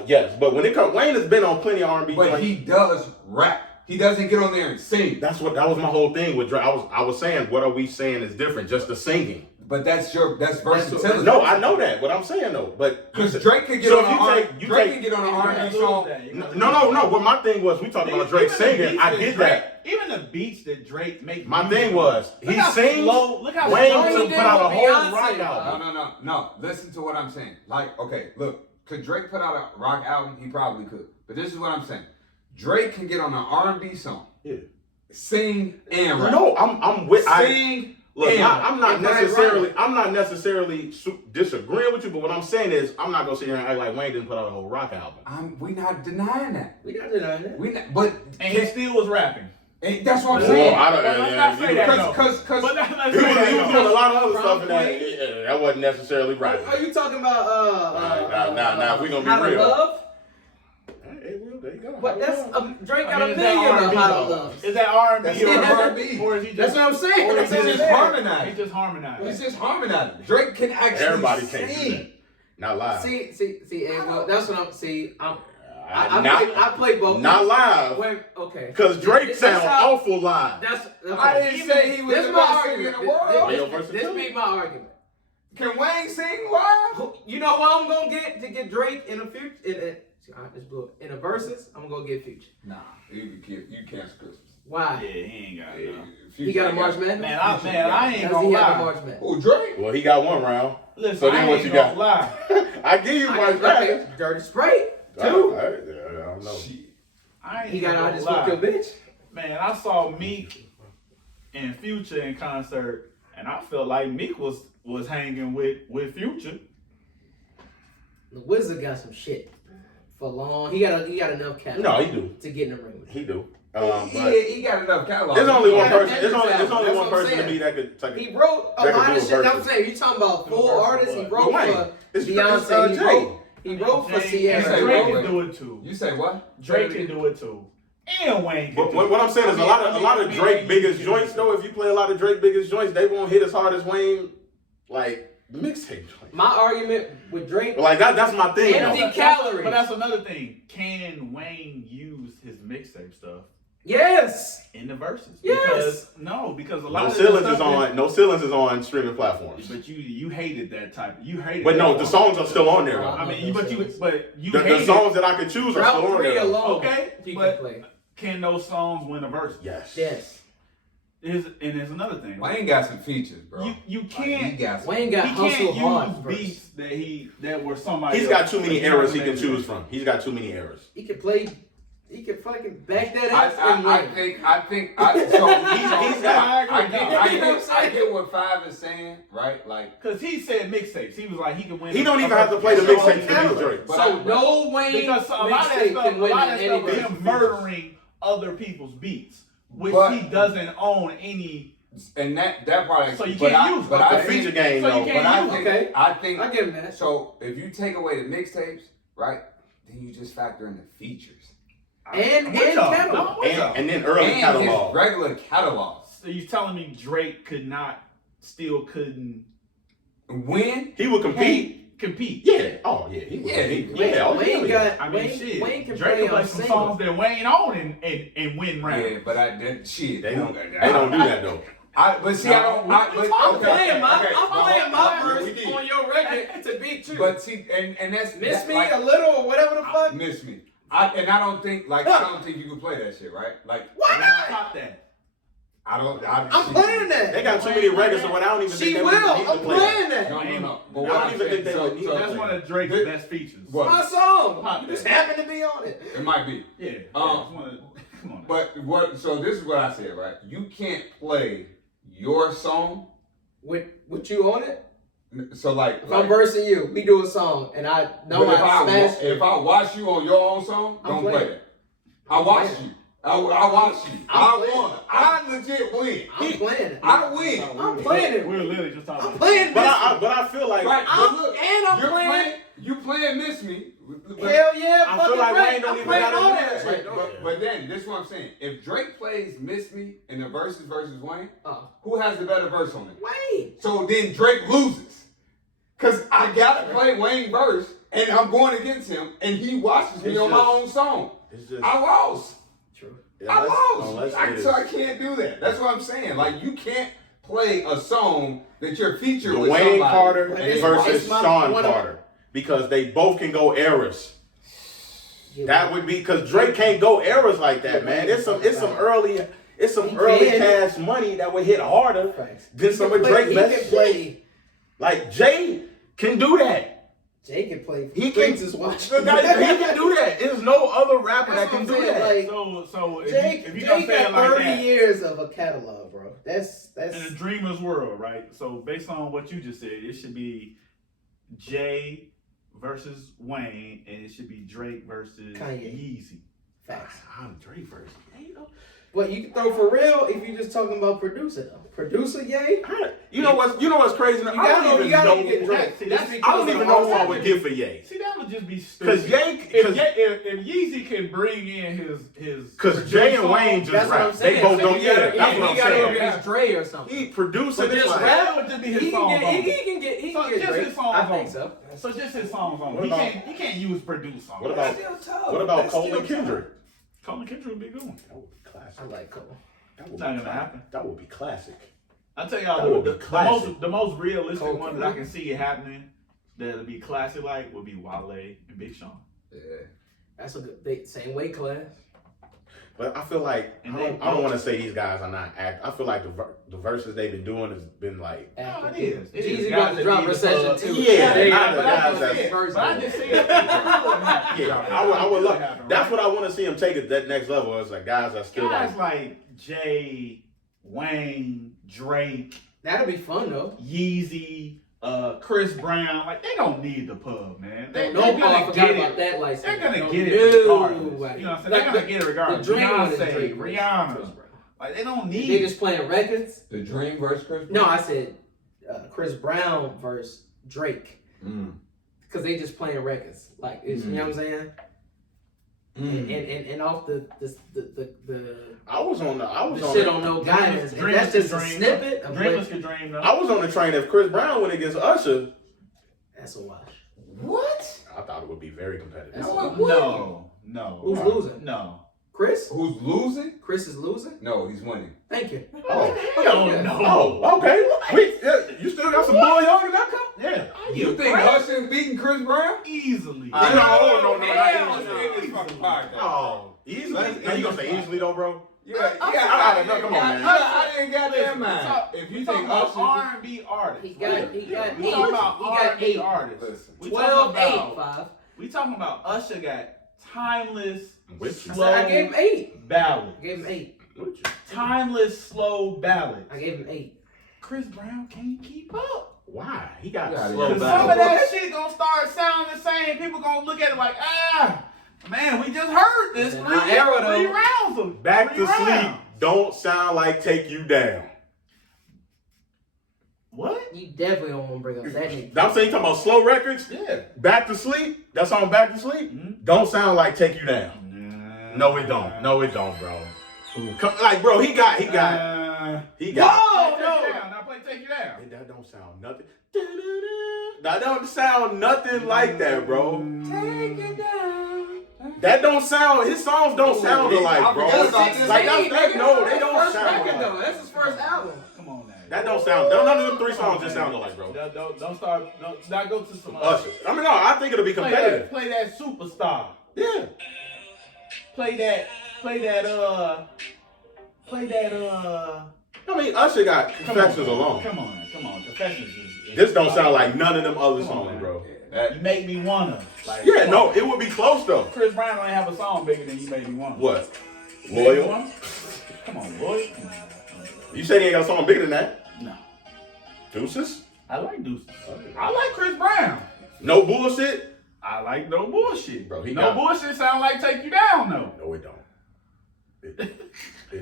yes. But when it comes, Wayne has been on plenty of R&B. But joints. he does rap. He doesn't get on there and sing. That was my whole thing with Drake. I was saying, what are we saying is different? Just the singing. But that's versatility. No, I know that. What I'm saying though, but Because Drake can get So on if you take- can get on an R&B song. no. What my thing was, we talking about Drake singing. I get that. Even the beats that Drake makes. My music thing was, Look he how sings. slow- look how Wayne slow he to did put out a with whole Beyonce, rock bro. album. No. Listen to what I'm saying. Like, okay, look. Could Drake put out a rock album? He probably could. But this is what I'm saying. Drake can get on an R&B song. Yeah. Sing and rap. No, I'm with. Sing Look, and I'm not and write necessarily. I'm not necessarily disagreeing with you, but what I'm saying is, I'm not gonna sit here and act like Wayne didn't put out a whole rock album. we not denying that. We not denying that. We not, but And he still was rapping. that's what I'm Well, saying. I don't. But let's not say that, though. Because But let's He say that, was though. doing a lot of other From stuff in that. Queen? That wasn't necessarily right. Are you talking about Nah, if we gonna be How to real. Love? Hey, well, there you go. But that's Drake got I mean, a is that million of R&B How to though? Love. Is that R&B That's or not R&B. Or is he just? That's what I'm saying. Or That's is what he I'm just saying. harmonizing. He's just harmonizing. It's just harmonizing. Drake can actually Everybody sing. can't do that. Not live. See, and well, that's what I'm. See, Not- I play both. Not live. Okay. Because Drake That's sounds how- awful live. That's okay. I didn't say he was This the my best singer in argument. the world. Your This versatility. be my argument. Can Wayne sing live? You know what I'm gonna get to get Drake in a future in a verses? I'm gonna go get Future. Nah, you cancel Christmas. Why? Yeah, he ain't got enough. He got a March Madness? Man, I ain't Does gonna he have a lie. March Madness? Oh, Drake? Well, he got one round. Listen, So then I what ain't you gonna got? lie. I give you March Madness. Dirty Sprite. I don't know. Shit. I ain't He got gonna out just lie. fuck your bitch. Man, I saw Meek and Future in concert, and I felt like Meek was hanging with Future. The Wizard got some shit for long. He got enough catalog. No, he do. To get in the ring with. He do. He got enough catalog. There's only one got person. There's only That's one what I'm person to saying. me that could. Like, He wrote a that could lot do of a shit. I'm versus. saying, you talking about full versus artists. He what? wrote Wayne. for It's Beyonce. Jay. He wrote for Jay Sierra. say Drake wait, can do it too. You say what? Drake can do it too. And Wayne can But do what it. I'm saying is a lot of Drake biggest joints though. If you play a lot of Drake biggest joints, they won't hit as hard as Wayne like mixtape joints. My argument with Drake. Like that's my thing. Empty though. calories. But that's another thing. Can Wayne use his mixtape stuff Yes. in the verses? Yes. Because a lot No of ceilings this is stuff on. No ceilings is on streaming platforms. But you hated that type. You hated. But no, that the one. songs are still on there. Though. I mean, No but you The hated. songs that I could choose are Route still on 3 there. alone. Okay, You but- can play. Can those songs win a verse? Yes. Yes. There's another thing. Wayne got some features, bro. You Like, can't. he got some. Wayne got He hustle can't hard. use verse. beats that were somebody. He's else. got too many You know eras what he I can mean? choose from. He's got too many eras. He can play. He can fucking back that ass and I win. think. So He's got- I get what Five is saying, right? Like, Because he said mixtapes. He was like he could win. He don't even have to play the So mixtape to beat caliber. Drake. But So no Wayne because a lot of that mixtape stuff, can win was any him murdering other people's beats, which But- he doesn't own any. and that part. So you but can't I- use it. but The I Okay. feature think, game So you though. can't but I use think, Okay. I think. I give him that. So if you take away the mixtapes, right, then you just factor in the features And I'm with y'all. catalog. No, I'm with y'all. And then early and catalog. his regular catalogs. So you telling me Drake couldn't Win. He would compete. compete? Yeah. Oh yeah. He would. Yeah, compete. he- Yeah. Oh, Wayne yeah. got. I mean, Wayne, shit. Wayne can Drake play can play on some single. songs that Wayne own and win rounds. Yeah, but that shit. They don't do that though. But see, I don't. I'm playing my we verse did. on your record to beat you. But see, and that's Miss that, me like, a little or whatever the fuck. Miss me. I don't think I don't think you can play that shit, right? Like Why Why not? top that? I'm playing that. They got too many records, so what I don't even She think they will. would need to I'm play playing that. that. No. But I what don't I'm even saying, think they would need That's to one play. of Drake's This- best features. What? My song. Pop You just that. happen to be on it. It might be. Yeah. Um, Come on. But what? So this is what I said, right? You can't play your song. With you on it. So like, If I'm versing you, we do a song, and I know but I smash. if I watch you on your own song, I'm don't playing. play it. I watch you. I watch you. I'm I playing. won. I legit win. I'm playing it. I win. I'm playing it. We're literally just talking I'm about playing But this. I feel like Right. I'm- but look, and I'm you're playing- You playing Miss Me. But, Hell yeah, I fucking feel like right. Wayne don't I'm even playing gotta all do that that. shit. but then this is what I'm saying. If Drake plays Miss Me in the verses Wayne, Uh, who has the better verse on it? Wayne. So then Drake loses. Cause I gotta play Wayne verse and I'm going against him and he watches me It's on my just- own song. it's just I lost. True. I unless lost. it is So I can't do that. That's what I'm saying. Like you can't play a song that you're featured with Dwayne somebody. Carter But and versus it's my- Sean one of- Carter because they both can go eras. Yeah, That would be because Drake can't go eras like that, man. It's some early He can. cash money that would hit harder Facts. than some of He Drake's can best. play. Like Jay can do that. Jay can play. He Streets can. is watching. He can do that. There's no other rapper that That's can what I'm do saying, that. like, So if Jay, you Jay gonna say it got like 30 that, years of a catalog, bro. That's in a dreamer's world, right? So based on what you just said, it should be Jay versus Wayne, and it should be Drake versus Kanye. Yeezy. facts. I'm Drake first. But you can throw for real if you're just talking about producer though. Producer, yay. You know what's crazy? I don't even know. get Drake. See, that's I don't even know who I would give for Ye. See, that would just be stupid. Because Ye, if Yeezy can bring in his because Jay and Wayne just That's what I'm rap. saying. They both So don't. he Yeah, gotta- that's what I'm He got to saying. go against Dre or something. He producing But this just like. rap, that would just be his He songs can on. get just his songs I on. think so. So just his songs on. What He about- can't use produce on. What about That's still tough. what about That's Cole still and Kendrick? Colin Kendrick would be a good one. That would be classic. I like Cole. That would Not be gonna happen. That would be classic. I tell That y'all would the be classic. most realistic Cole one that I Kendrick. can see it happening that'll be classic like would be Wale and Big Sean. Yeah. That's a good. They, same weight class. But I feel like I don't want to say these guys are not act. I feel like the verses they've been doing has been like. Oh, it is. Jeezy about to drop Recession too. Yeah, not the guys that's first. But I just see it. Yeah, I would love. That's what I want to see him take it that next level. It's like guys are still guys like Jay, Wayne, Drake. That'll be fun though. Yeezy, Chris Brown, like they don't need the pub, man. They're I gonna forgot get about it. that license. They're gonna No, get no, it regardless. You know way. what I'm saying? Like They're gonna get it regardless. The Dream one is Beyonce, Drake, Rihanna, like they don't need. They just playing records. The Dream versus Chris Brown? No, I said Chris Brown versus Drake. Because they just playing records. Like it's, you know what I'm saying? And off the I was on shit on No Guidance. And that's just a snippet of Dreamers could dream though. I was on the train if Chris Brown went against Usher. That's a wash. What? I thought it would be very competitive. That's No. Who's losing? No. Chris? Who's losing? Chris is losing? No, he's winning. Thank you. Oh, okay. You still got some bully on that cup? Yeah. You think Usher's beating Chris Brown? Easily. No, Hell not no. easily. In this fucking podcast. Oh, easily? Now you gonna say easily though, bro? Yeah, come on, man. I didn't got that mind. If you talking think about Usher, R&B artists. He got we eight. talking about He got R&B eight. artists. Listen. We 12, talking 8, about 5. we talking about Usher got timeless, With you. slow I gave him 8. ballads. I gave him 8. With you. Timeless, slow ballads. I gave him 8. Chris Brown can't keep up. Why? He got Yeah, slow yeah. Some back. of that shit gonna start sounding the same. People gonna look at it like, man, we just heard this In three our era, though. rounds of Back three to sleep. rounds. Don't sound like Take You Down. What? You definitely don't want to bring up that nigga. I'm saying you talking about slow records? Yeah. Back to Sleep? That song Back to Sleep? Don't sound like Take You Down. No, it don't. No, it don't, bro. Like, bro, he got. Whoa, no. Now play Take You Down. Hey, that don't sound nothing. That don't sound nothing like that, bro. Take it down. That don't sound. His songs don't sound alike, bro. That's Like no, they don't sound Record, though. alike. That's his first album. Come on now. That don't sound. None of them three songs just sound alike, bro. Don't start. Don't not go to some Usher. I mean, no, I think it'll be competitive. Play that Superstar. Yeah. Play that. I mean, Usher got Confessions alone. Come on. Confessions is This don't sound like none of them other songs, bro. You make me wanna. Like, Yeah, no, it would be close though. Chris Brown don't have a song bigger than You Make Me Wanna. What? You Make Me Loyal? Wanna? Come on, Loyal. Come on. You said he ain't got a song bigger than that? No. Deuces? I like Deuces. I like Chris Brown. No bullshit? I like No Bullshit. Bro, he No got- Bullshit sound like Take You Down, though. No, it don't. It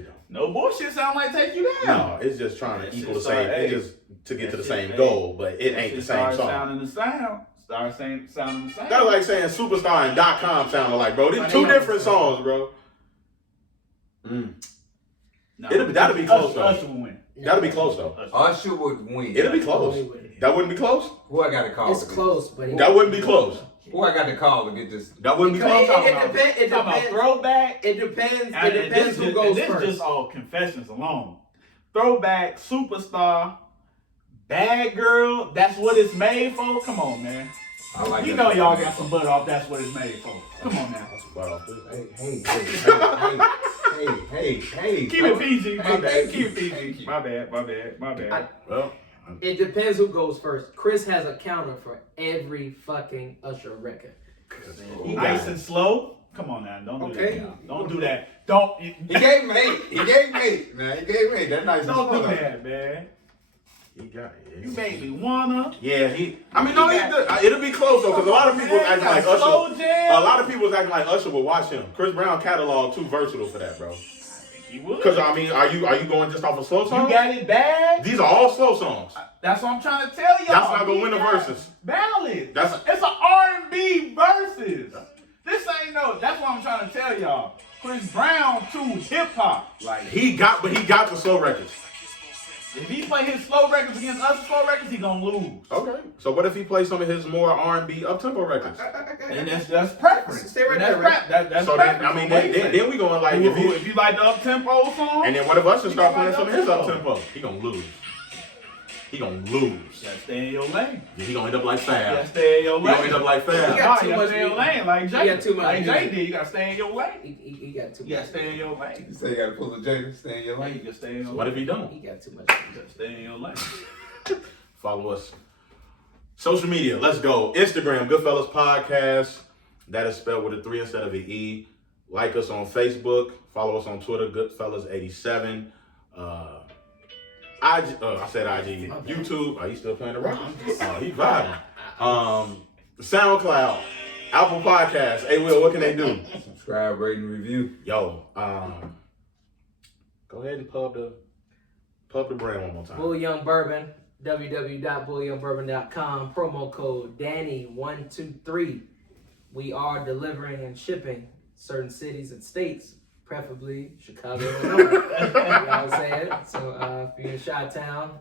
don't. No Bullshit sound like Take You Down. No, it's just trying to That equal shit the same. start- It's just to get to the that same shit- goal, but it ain't the same Start song. sounding the sound. Start sounding the same. That's like saying Superstar and .com sounded like, bro. These two different songs, bro. No. That'll be close, though. Usher will win. That'll be close though. Usher would win. It'll be close. That wouldn't be close? Who I got to call? It's close, but That wouldn't be close. Who I got to call to get this? That wouldn't be close. It Talking about depends. throwback. It depends. And It depends who goes this first. just all confessions alone. Throwback, Superstar, Bad Girl. That's what it's made for. Come on, man. I like You that. know y'all got some butter off. That's what it's made for. Come on now. Hey. Keep it PG. My Hey, bad. thank Keep it you. PG. Thank you. My bad. Well, It depends who goes first. Chris has a counter for every fucking Usher record. Nice and slow. Come on now. Don't do Okay. that. Now. Don't do that. Don't. He gave me 8. He gave me 8, man. He gave me 8. That's nice. Don't do that, man. he got it. You made me wanna. Yeah, I mean, no, it'll be close though, because a lot of people acting like Slow Usher. jam. A lot of people was acting like Usher would watch him. Chris Brown catalog too versatile for that, bro. You would. Because I mean, are you going just off of slow You songs? got it bad. These are all slow songs. That's what I'm trying to tell y'all. That's not gonna win the He got verses. Ballad. That's- It's an R&B versus. This ain't no. That's what I'm trying to tell y'all. Chris Brown too hip hop. Like He got the slow records. if he play his slow records against other slow records, he gonna lose. Okay. So what if he plays some of his more R&B up-tempo records? And that's preference. Stay right And there, That's So then, preference. I mean, then we going like, if you like the up tempo song, and then what if Usher start playing some of his up-tempo? He gonna lose. he gonna lose. You gotta stay in your lane. Yeah, he gonna end up like You Fab. gotta stay in your He lane. gonna end up like He Fab. got too you gotta much stay in your music. lane like Jay. He got too much like Jay music. did. You gotta stay in your lane. He got too You gotta much. stay in your lane. You say you gotta pull a Jada, stay in your You lane. gotta stay in your So lane. what if he don't? He got too much. You gotta stay in your lane. Follow us. Social media, let's go. Instagram, Goodfellas Podcast. That is spelled with a 3 instead of an E. Like us on Facebook. Follow us on Twitter, Goodfellas87. I said IG. YouTube. Are you still playing the record? Oh, he vibing. SoundCloud, Apple Podcasts. Hey, Will, what can they do? Subscribe, rate, and review. Yo, go ahead and pub the brand one more time. Bull Young Bourbon, www.bullyoungbourbon.com. Promo code Danny123. We are delivering and shipping certain cities and states, preferably Chicago, Illinois. You know what I'm saying? So if you're in Chi-Town,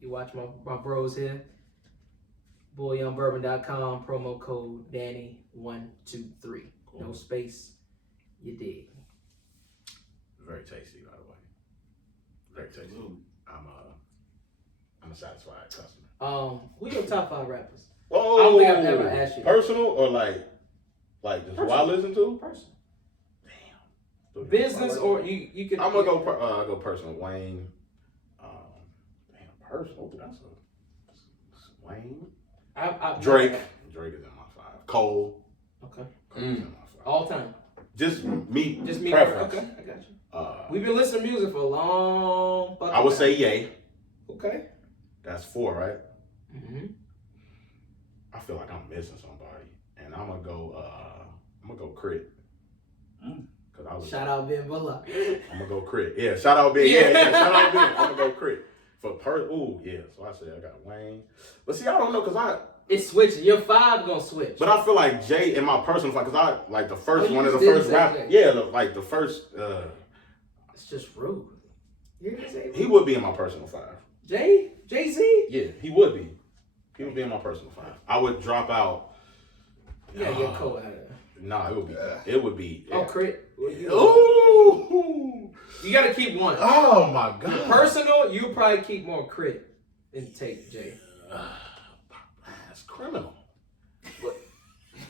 you watch my bros here. BullYoungBourbon.com, promo code Danny123. No space, you dig. Very tasty, by the way. Very tasty. I'm a satisfied customer. Who your top 5 rappers? Whoa! I don't think I've ever asked you that. Personal or like just who I listen to? Person. Damn. Business or you could. I'm gonna go personal. Wayne. Personal. That's a Wayne. Drake. Drake is in my 5. Cole. Okay. Cole's in my 5. All time. Just me. Just me. Preference. Okay, I got you. Uh, We've been listening to music for a long. I would say Ye. Okay. That's 4, right? Mm-hmm. I feel like I'm missing somebody, and I'm gonna go Crit. Cause I was. Shout out Ben Bullock. I'm gonna go Crit. Yeah, shout out Ben. Yeah, shout out Ben. I'm gonna go Crit. Ooh, yeah. So I said I got Wayne, but see, I don't know, It's switching. Your 5 gonna switch. But I feel like Jay in my personal, cause I like the first you one of the just first didn't rap. say Yeah, the first. It's just rude. You didn't say He would be in my personal 5. Jay-Z? Yeah, he would be. He would be in my personal 5. I would drop out. Yeah, get Cole out of there. Nah, it would be. Oh, Crit. Ooh. You gotta keep one. Oh my God. Personal, you probably keep more Crit and take Jay. That's criminal.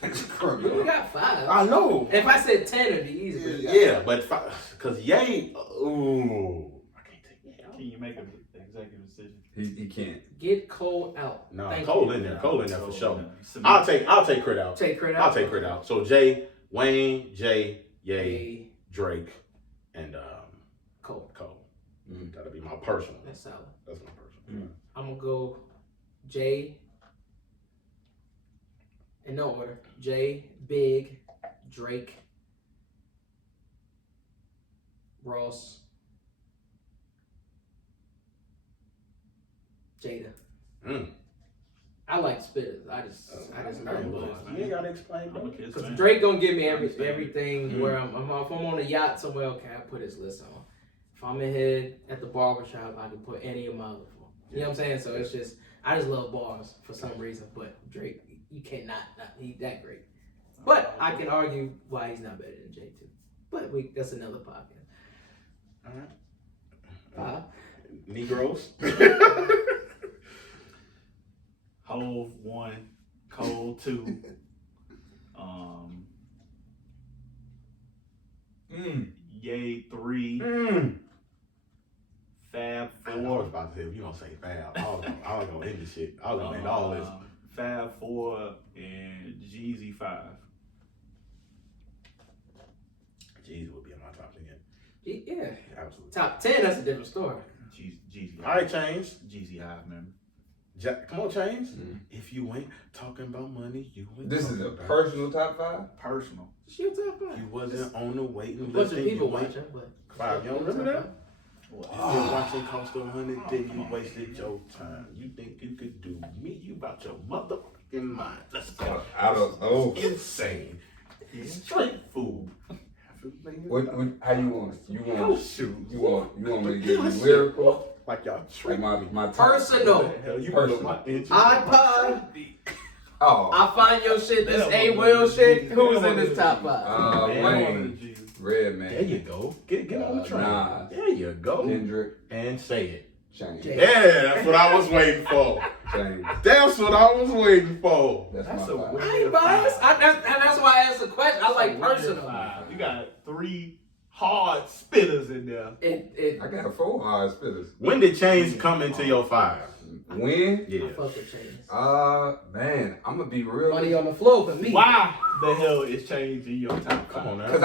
It's You criminal. only got 5. I know. If I said 10, it'd be easy. But you got Yeah, but because Ye, ooh, I can't take Ye out. Can you make an executive decision? He can't. Get Cole out. No, Thank Cole you. in there. Cole in there for sure. I'll I'll take Crit out. Take Crit out. I'll take Crit out. So Jay, Wayne, Jay, Ye, Jay, Drake, and Cole. Cole. That'll be my personal. That's solid. That's my personal. I'm gonna go Jay. In no order. Jay, Big, Drake, Ross, Jada. I like spitters. I just love bars. You ain't gotta explain, bro. Because Drake gonna give me everything where if I'm on a yacht somewhere, okay, I put his list on. If I'm in here at the barbershop, I can put any of my other phone. You know what I'm saying? So it's just, I just love bars for some reason. But Drake, you cannot not he's that great. But I can argue why he's not better than Jay too. But that's another podcast. All right. Negroes. Hove 1, Cole 2, Ye 3, Fab I was 4. about to say, if you don't say Fab, I was gonna end this shit. I was gonna end all this. Fab 4 and Jeezy 5. Jeezy would be in my top 10. Yeah. Absolutely. Top 10, that's a different story. Jeezy. All right, Chains. Jeezy Hive, man. Come on, Chains. If you ain't talking about money, you ain't. This is a talking about personal top 5? Personal. It's your top 5. You wasn't on the waiting A bunch list. of and people you ain't. watching, but 5. You don't remember that? What? If you're watching cost 100, then you wasted your time. You think you could do me? You about your motherfucking mind. Let's go. I don't know. Insane. Straight food. How you want it? You want shoot. You want me to give you lyrical? Like y'all Like trick my top? personal. Hell, you Personal. put my engine. iPod. Oh. I find your shit, this A Will shit. Who's in this top 5? Wayne. Red There Man. you go. Get on the train. Nas. There you go. Kendrick. And say it. Change. Jay. Yeah, that's what I was waiting for. Change. That's what I was waiting for. That's That's my a five. weird- I ain't biased. That's why I asked the question. I like personal. You got 3 hard spitters in there. I got 4 hard spitters. When did Chains come into your 5? When? Yeah. I fuck with Chains. Man, I'm gonna be real. Money on the floor for me. Why the hell is Change in your top 5? Come on now. Cause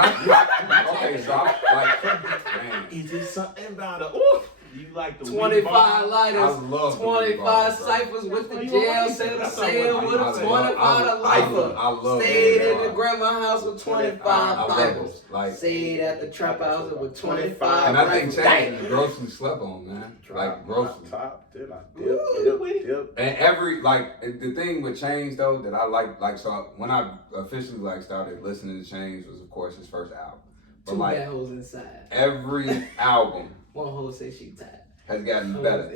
okay, so man, Is it something about a ooh? You like the 25 I lighters, love the 25 bars, bro. ciphers with the Oh, you jail alright? set That's of sale not with what a I said. 25 I lifer. love Stayed the in the bars. grandma house with 25 I love Bibles. those. Like, Stayed at the trap house with 25 and I think rifles. Change is grossly slept on, man. Like grossly. Top, then I dip. And every the thing with Change though that I like so when I officially started listening to Change was of course his first album. But 2 bad hoes inside. every album One hoe said she tied. has gotten better.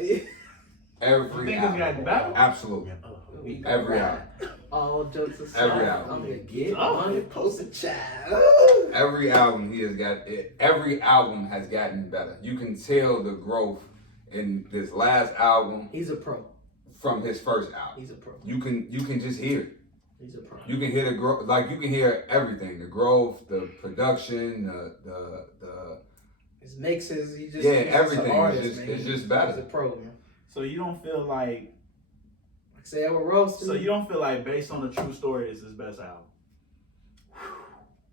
Every think it's album. gotten better? Absolutely. Every album. All jokes aside, Every album. I'm gonna get Oh. money, post a child. Every album every album has gotten better. You can tell the growth in this last album He's a pro. from his first album. He's a pro. You can just hear it. He's a pro. You can hear the growth, you can hear everything, the growth, the production, the His mixes, he's everything. An artist, It's man. just He's better. a pro, man. So you don't feel like Like I said, I would roast him. so you don't feel like Based on a True Story is his best album.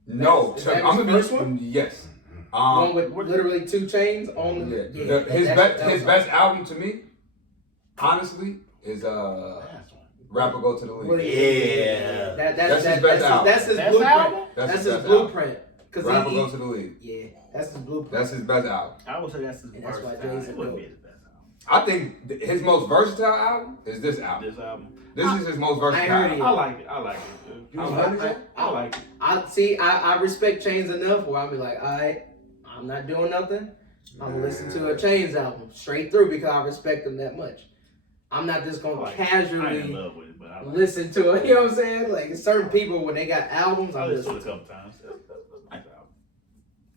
No, Is that I'm his gonna first one? Yes. One with literally 2 chains on the. Yeah. His best album to me, honestly, is Rapper Go to the League. Yeah. That's his best album. That's his Best blueprint. album? That's his his best blueprint. Cause Rapper he, Go to the League. yeah, that's his blueprint. That's his best album. I would say that's his And that's worst why album. Jay's It a wouldn't goat. be his best album. I think his most versatile album is this album. This album. This is his most I ain't versatile heard it album. I like it. I like it. You I was like ready, it. Jay? I like it. I see. I respect Chains enough where I'll be like, all right, I'm not doing nothing. I'm gonna listen to a Chains album straight through because I respect them that much. I'm not just gonna I ain't in casually love with it, but I like it. listen to it. You know what I'm saying? Like certain people when they got albums, I I'm listened listening to it a couple times. That's a nice album.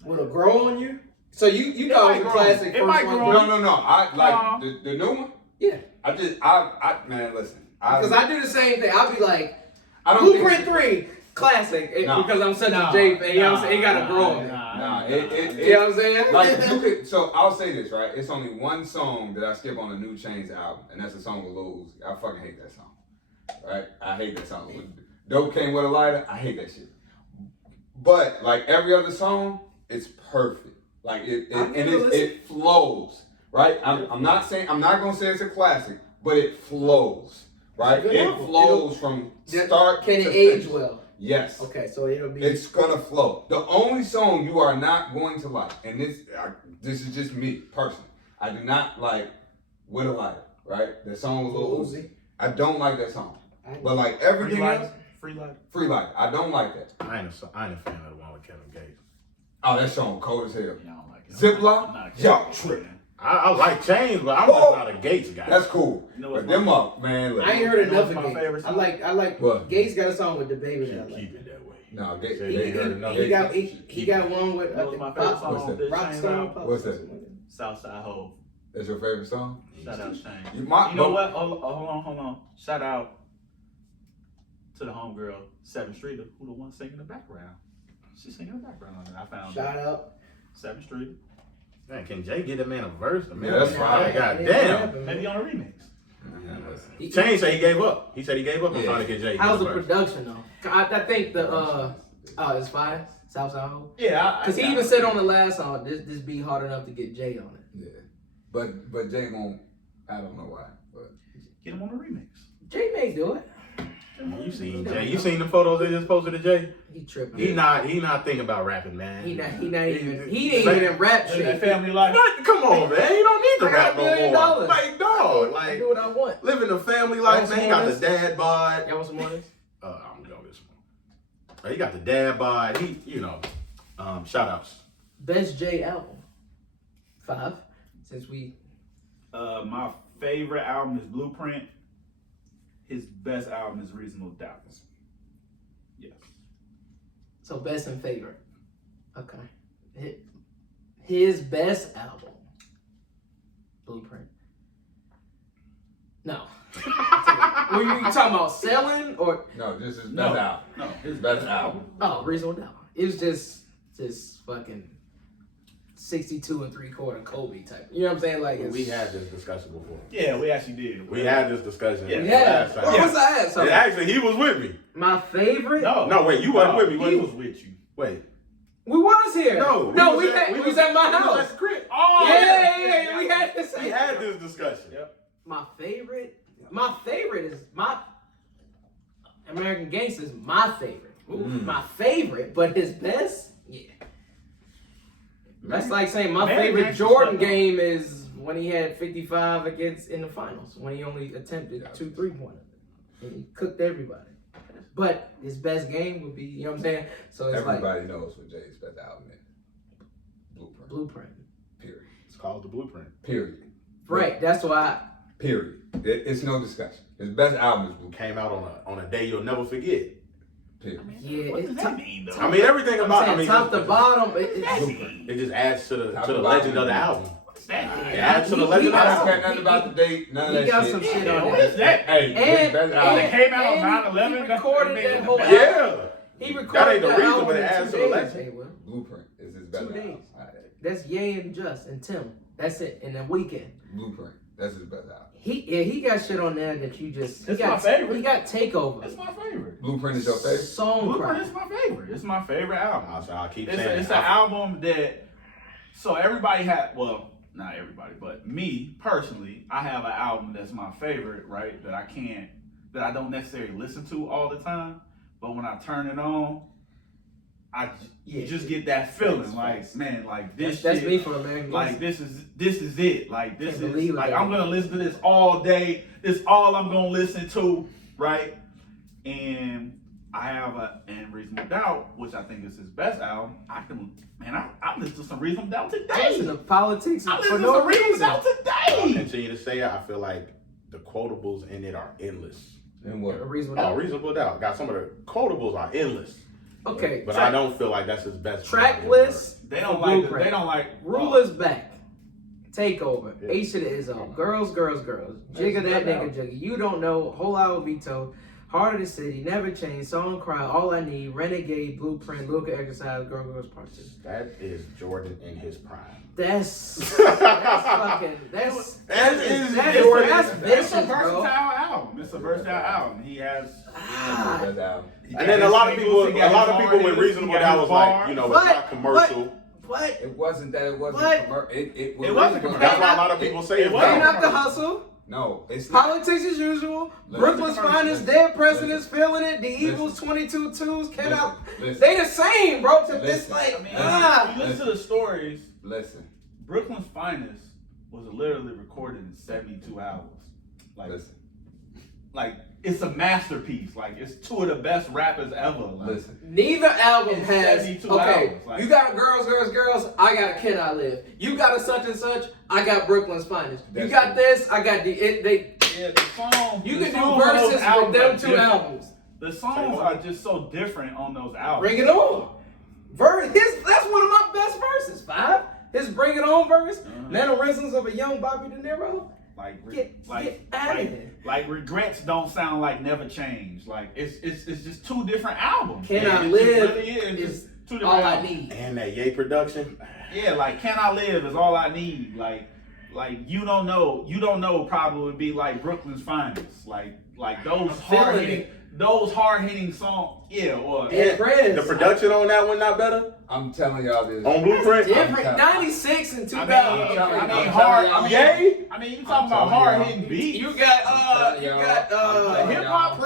Will it grow on you? So you thought it was a might classic grow. It might first grow. one? No. I like the new one. Yeah, Man, listen. because I do the same thing. I'll be like, I don't Blueprint think 3, classic, Nah. because I'm such a J fan. You know what I'm saying? It gotta grow on me. You know what I'm saying? like you could. So I'll say this right. It's only one song that I skip on the New Chains album, and that's a song with Lil Uzi. I fucking hate that song. Right? I hate that song. When Dope Came with a Lighter. I hate that shit. But like every other song, it's perfect. Like it flows. Right? I'm not gonna say it's a classic, but it flows. Right? It's a good It album. flows from start Can to it age finish. well? Yes. Okay, so it'll be. It's gonna flow. The only song you are not going to like, and this is just me personally. I do not like With a Lighter, right? That song with Lil Uzi. I don't like that song. But like everything else, Free Life. Free Life. I don't like that. I ain't a fan of the one with Kevin Gates. Oh, that song cold as hell. Yeah, I don't like it. Ziploc? I'm not a Y'all fan. tripping. I like Chains, but I'm just not a Gates guy. That's cool. You know But what's them my- up, man. Look. I ain't heard You know enough what's of my Gates. favorite song? I like. What? Gates got a song with the baby that I Keep like. it that way. No, they He heard enough. he got one with That was my favorite song on this Chains Rockstar. album. What's that? Southside Ho. That's your favorite song? Shout out Shane. You You know but- what? Hold on. Shout out to the homegirl, 7th Streeter, who the one singing in the background. She's singing in the background on it. I found Shout out. 7th Streeter. Man, can Jay get that man a verse? Yeah, that's fine. God damn. Maybe on a remix. Chains said he gave up. He said he gave up on Yeah. trying to get Jay. How's the verse. production though? I think the it's fire. Southside Ho. Yeah, Because he even said on the last song, this beat hard enough to get Jay on it. Yeah. But Jay won't, I don't know why. But get him on a remix. Jay may do it. You seen Jay? You seen the photos they just posted of Jay? He tripping. He not thinking about rapping, man. He ain't even in rap That shit. family life. What? Come on, man. You don't need to I got rap $1 no million. more. Like, dog, I like do what I want. living the family life, want man. He some got more the of this? dad bod. Y'all want some more of this? I'm gonna go this one. He got the dad bod. He, shout outs. Best Jay album. 5. Since we My favorite album is Blueprint. His best album is Reasonable Doubt. Yes. so best and favorite. Okay. His best album. Blueprint. Were you talking about selling or? No, this is No. best album. No. His best album. Oh, Reasonable Doubt. It was just fucking 62 3/4 Kobe type. You know what I'm saying? Like We had this discussion before. Yeah, we actually did. We had this discussion. Yeah. last time. What's that? And actually, he was with me. My favorite. No, wait, you wasn't with me. He Was was with you. Wait. We was here. No, we was at my we was house. at the crib. Oh, Yeah, we had this. We had this discussion. Yep. My favorite is my American Gangster's my favorite. My favorite, but his best, yeah. That's like saying my American favorite Gangster's Jordan stuff, though. game is when he had 55 against in the finals, when he only attempted 2 3-pointers. And he cooked everybody. But his best game would be, you know what I'm saying? So it's Everybody knows what Jay's best album is. like Blueprint. Blueprint. Period. It's called The Blueprint. Period. Right, that's why Period. It's no discussion. His best album is Blueprint. Came out on a day you'll never forget. Period. yeah, What it's does that mean, though? I mean, everything about saying it. top to bottom. It just adds to the Top to the to bottom. legend of the album. What's that? It adds to the He legend of the got I don't album. care nothing about the date, none of He that got shit. some shit Yeah, on what there. is that? Hey, his best album. They came out on and 9/11. He recorded that whole album. Yeah. He recorded That ain't the that reason, album but it in adds 2 to the days. legend. Hey, Will. Blueprint is his best 2 days. album. All right. That's Ye and Just and Tim. That's it. And then Weekend. Blueprint. That's his best album. He got shit on there that you just. It's my favorite. He got Takeover. It's my favorite. Blueprint is your favorite? Song Blueprint Cry. is my favorite. It's my favorite album. I'll keep It's saying an album that, so everybody had, well, not everybody, but me personally, I have an album that's my favorite, right? That I don't necessarily listen to all the time, but when I turn it on, you just get that feeling, like, man, like this That's shit, me for American like Gangster. this is it, like this Can't is believe like it. I'm gonna listen to this all day. This all I'm gonna listen to, right? And I have and Reasonable Doubt, which I think is his best album. I listen to some Reasonable Doubt today. Listen to politics I for listen to no some Reasonable reason. Doubt I'll today. continue to say it. I feel like the quotables in it are endless. And what? A Reasonable Oh, Doubt. Reasonable Doubt. Got some of the quotables are endless. Okay. But I don't feel like that's his best Track work. list. They for don't like. Blueprint. They don't like. Rulers back. Takeover. Yeah. H to the Izzo. Girls. Jigga that nigga jigga. You don't know. Whole Hour Veto. Heart of the City. Never Change. Song Cry. All I Need. Renegade. Blueprint. Luka Exercise. Girls Part 2. That is Jordan in his prime. That's fucking. That's That's vicious, It's a bro. versatile album. It's a versatile album. He has. That's his best album. And then a lot of people, He got his with bars, Reasonable he got Doubt his was like, bars. you know, But- it's not commercial. But It wasn't that. It wasn't What? commercial. It wasn't really commercial. That's why a lot of people say it's It Pay wasn't. not. Not the Hustle. No, it's not. Politics as usual. Listen, Brooklyn's listen, Finest. listen, Dead Presidents. listen. Feeling It. The Listen. Eagles. 22 twos. Cannot. Listen. They the same, bro. To this Listen. like. I mean, Ah. you listen to the stories. Listen. Brooklyn's Finest was literally recorded in 72 hours. Like it's a masterpiece. Like it's two of the best rappers ever. Like, Listen. Neither album In has 72 okay. hours, like- You got girls. I got a Can I Live. You got a such and such. I got Brooklyn's Finest. You That's got true. this. I got they. yeah, the song. You the can songs do on those verses with albums them are 2 different. albums. The songs are just so different on those albums. Bring it on. That's one of my best verses. 5. His Bring It On verse. Mannerisms of a Young Bobby De Niro. Like, Get outta here. like Regrets don't sound like Never Change. Like it's just 2 different albums. Can I It Live really is is just 2 different all I albums. need. And that Ye production. Yeah, like Can I Live is all I need. Like you don't know probably would be like Brooklyn's Finest. Like those feeling hard hitting songs. Yeah, or And Prez. The production on that one not better? I'm telling y'all this. On Blueprint? Different. 96 and 2000. Yay? I mean, you talking about hard hitting beats. You got The hip hop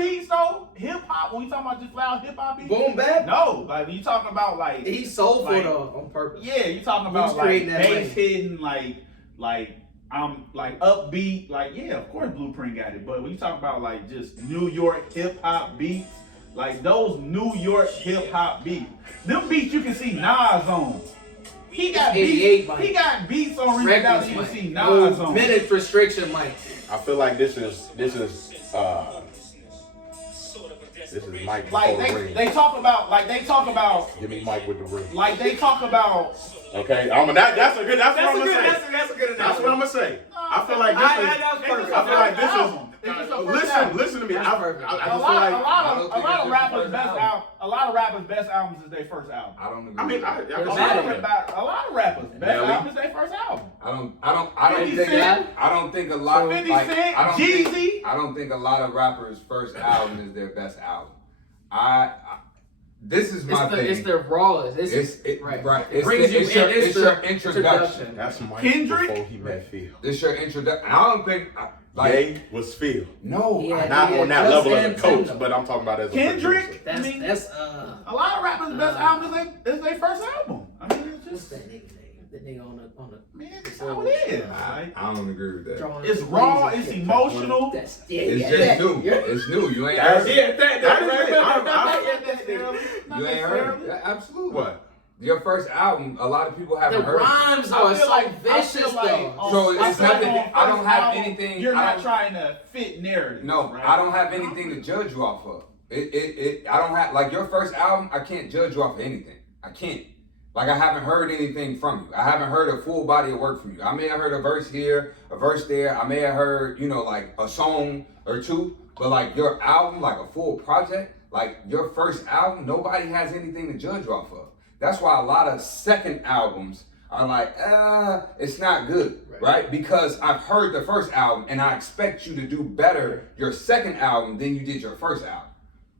beats though. Hip hop. When we talking about just loud hip hop beats. Boom Bap. No, like when you talking about like He's soulful like- though on purpose. yeah, you talking Who's about like creating that bass lane? hitting like upbeat, like yeah, of course Blueprint got it. But when you talk about like just New York hip hop beats, like those New York hip hop beats, them beats you can see Nas on. He got 88 beats. mic. He got beats on Reasonable Doubt you can see Nas on. Minute restriction mic. I feel like this is Mike Like before the ring. they talk about Give me Mike with the ring. like they talk about Okay, that's what I'm gonna say. That's a good That's what I'm gonna say. I feel like this is. That was perfect. I feel like this is. It's just a first album. Listen to me. I just feel like A lot of rappers' best albums is their first album. I don't agree. I mean, A lot of rappers' best album is their first album. I don't think a lot of 50 Cent, Jeezy. I don't think a lot of rappers' first album is their best album. This is my thing. It's their rawest. Right. It brings you in. It's your introduction. That's Mike Kendrick? before he met Phil. It's your introduction. I don't think Ye was Phil. No, Not on that level as a coach, but I'm talking about as a Kendrick. producer. That's a lot of rappers' best album is their first album. I mean, it's what's just that nigga name? The nigga on the man, that's how it is. I don't agree with that. drawing It's the raw. laser It's shit. emotional. It's just new. It's new. You ain't That's heard it. it. That You ain't heard it. Absolutely. What? Your first album, a lot of people haven't The heard it. rhymes I are feel so like- vicious though. So it's nothing. I don't have album, anything. You're I not don't- trying to fit narrative. No, right? I don't have anything to judge you off of. I don't have, like, your first album, I can't judge you off of anything. I can't. Like, I haven't heard anything from you. I haven't heard a full body of work from you. I may have heard a verse here, a verse there. I may have heard, like, a song or two. But, like, your album, like a full project, like, your first album, nobody has anything to judge you off of. That's why a lot of second albums are like, it's not good, right? Because I've heard the first album and I expect you to do better your second album than you did your first album,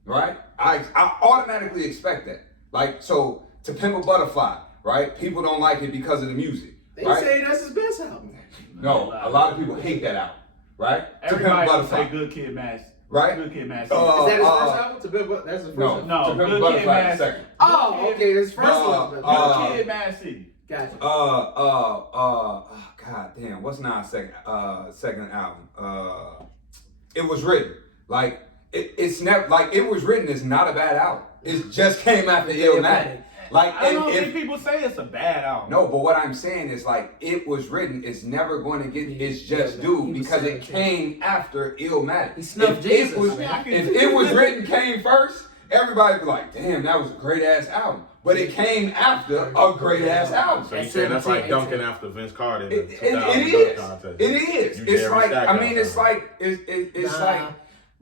right? I automatically expect that. Like, so To Pimp a Butterfly, right? People don't like it because of the music, They right? say that's his best album. No, a lot of people hate that album, right? To Pimp a Everybody Butterfly, say Good Kid, Mad. right? Good Kid, Mad. Is that his first album? To Pimp a- That's his first album. No, To Pimp a Good Kid, Butterfly is Mad. second. Oh, okay. His first one. Good Kid, Mad City. Gotcha. God damn, what's Nas' second album? It Was Written. Like, it's never, like, It Was Written is not a bad album. It just came after Illmatic. Like, I don't think and people say it's a bad album. no, but what I'm saying is, like, It Was Written is never going to get its just due because it came after Illmatic. He snuffed Jesus. If It Was Written came first, everybody be like, damn, that was a great ass album. But it came after a great ass album. So you saying that's like dunking after Vince Carter in the It 2000 is. dunk contest. It is. You It's Jerry like, I Stackhouse mean, it's album. like, it's like,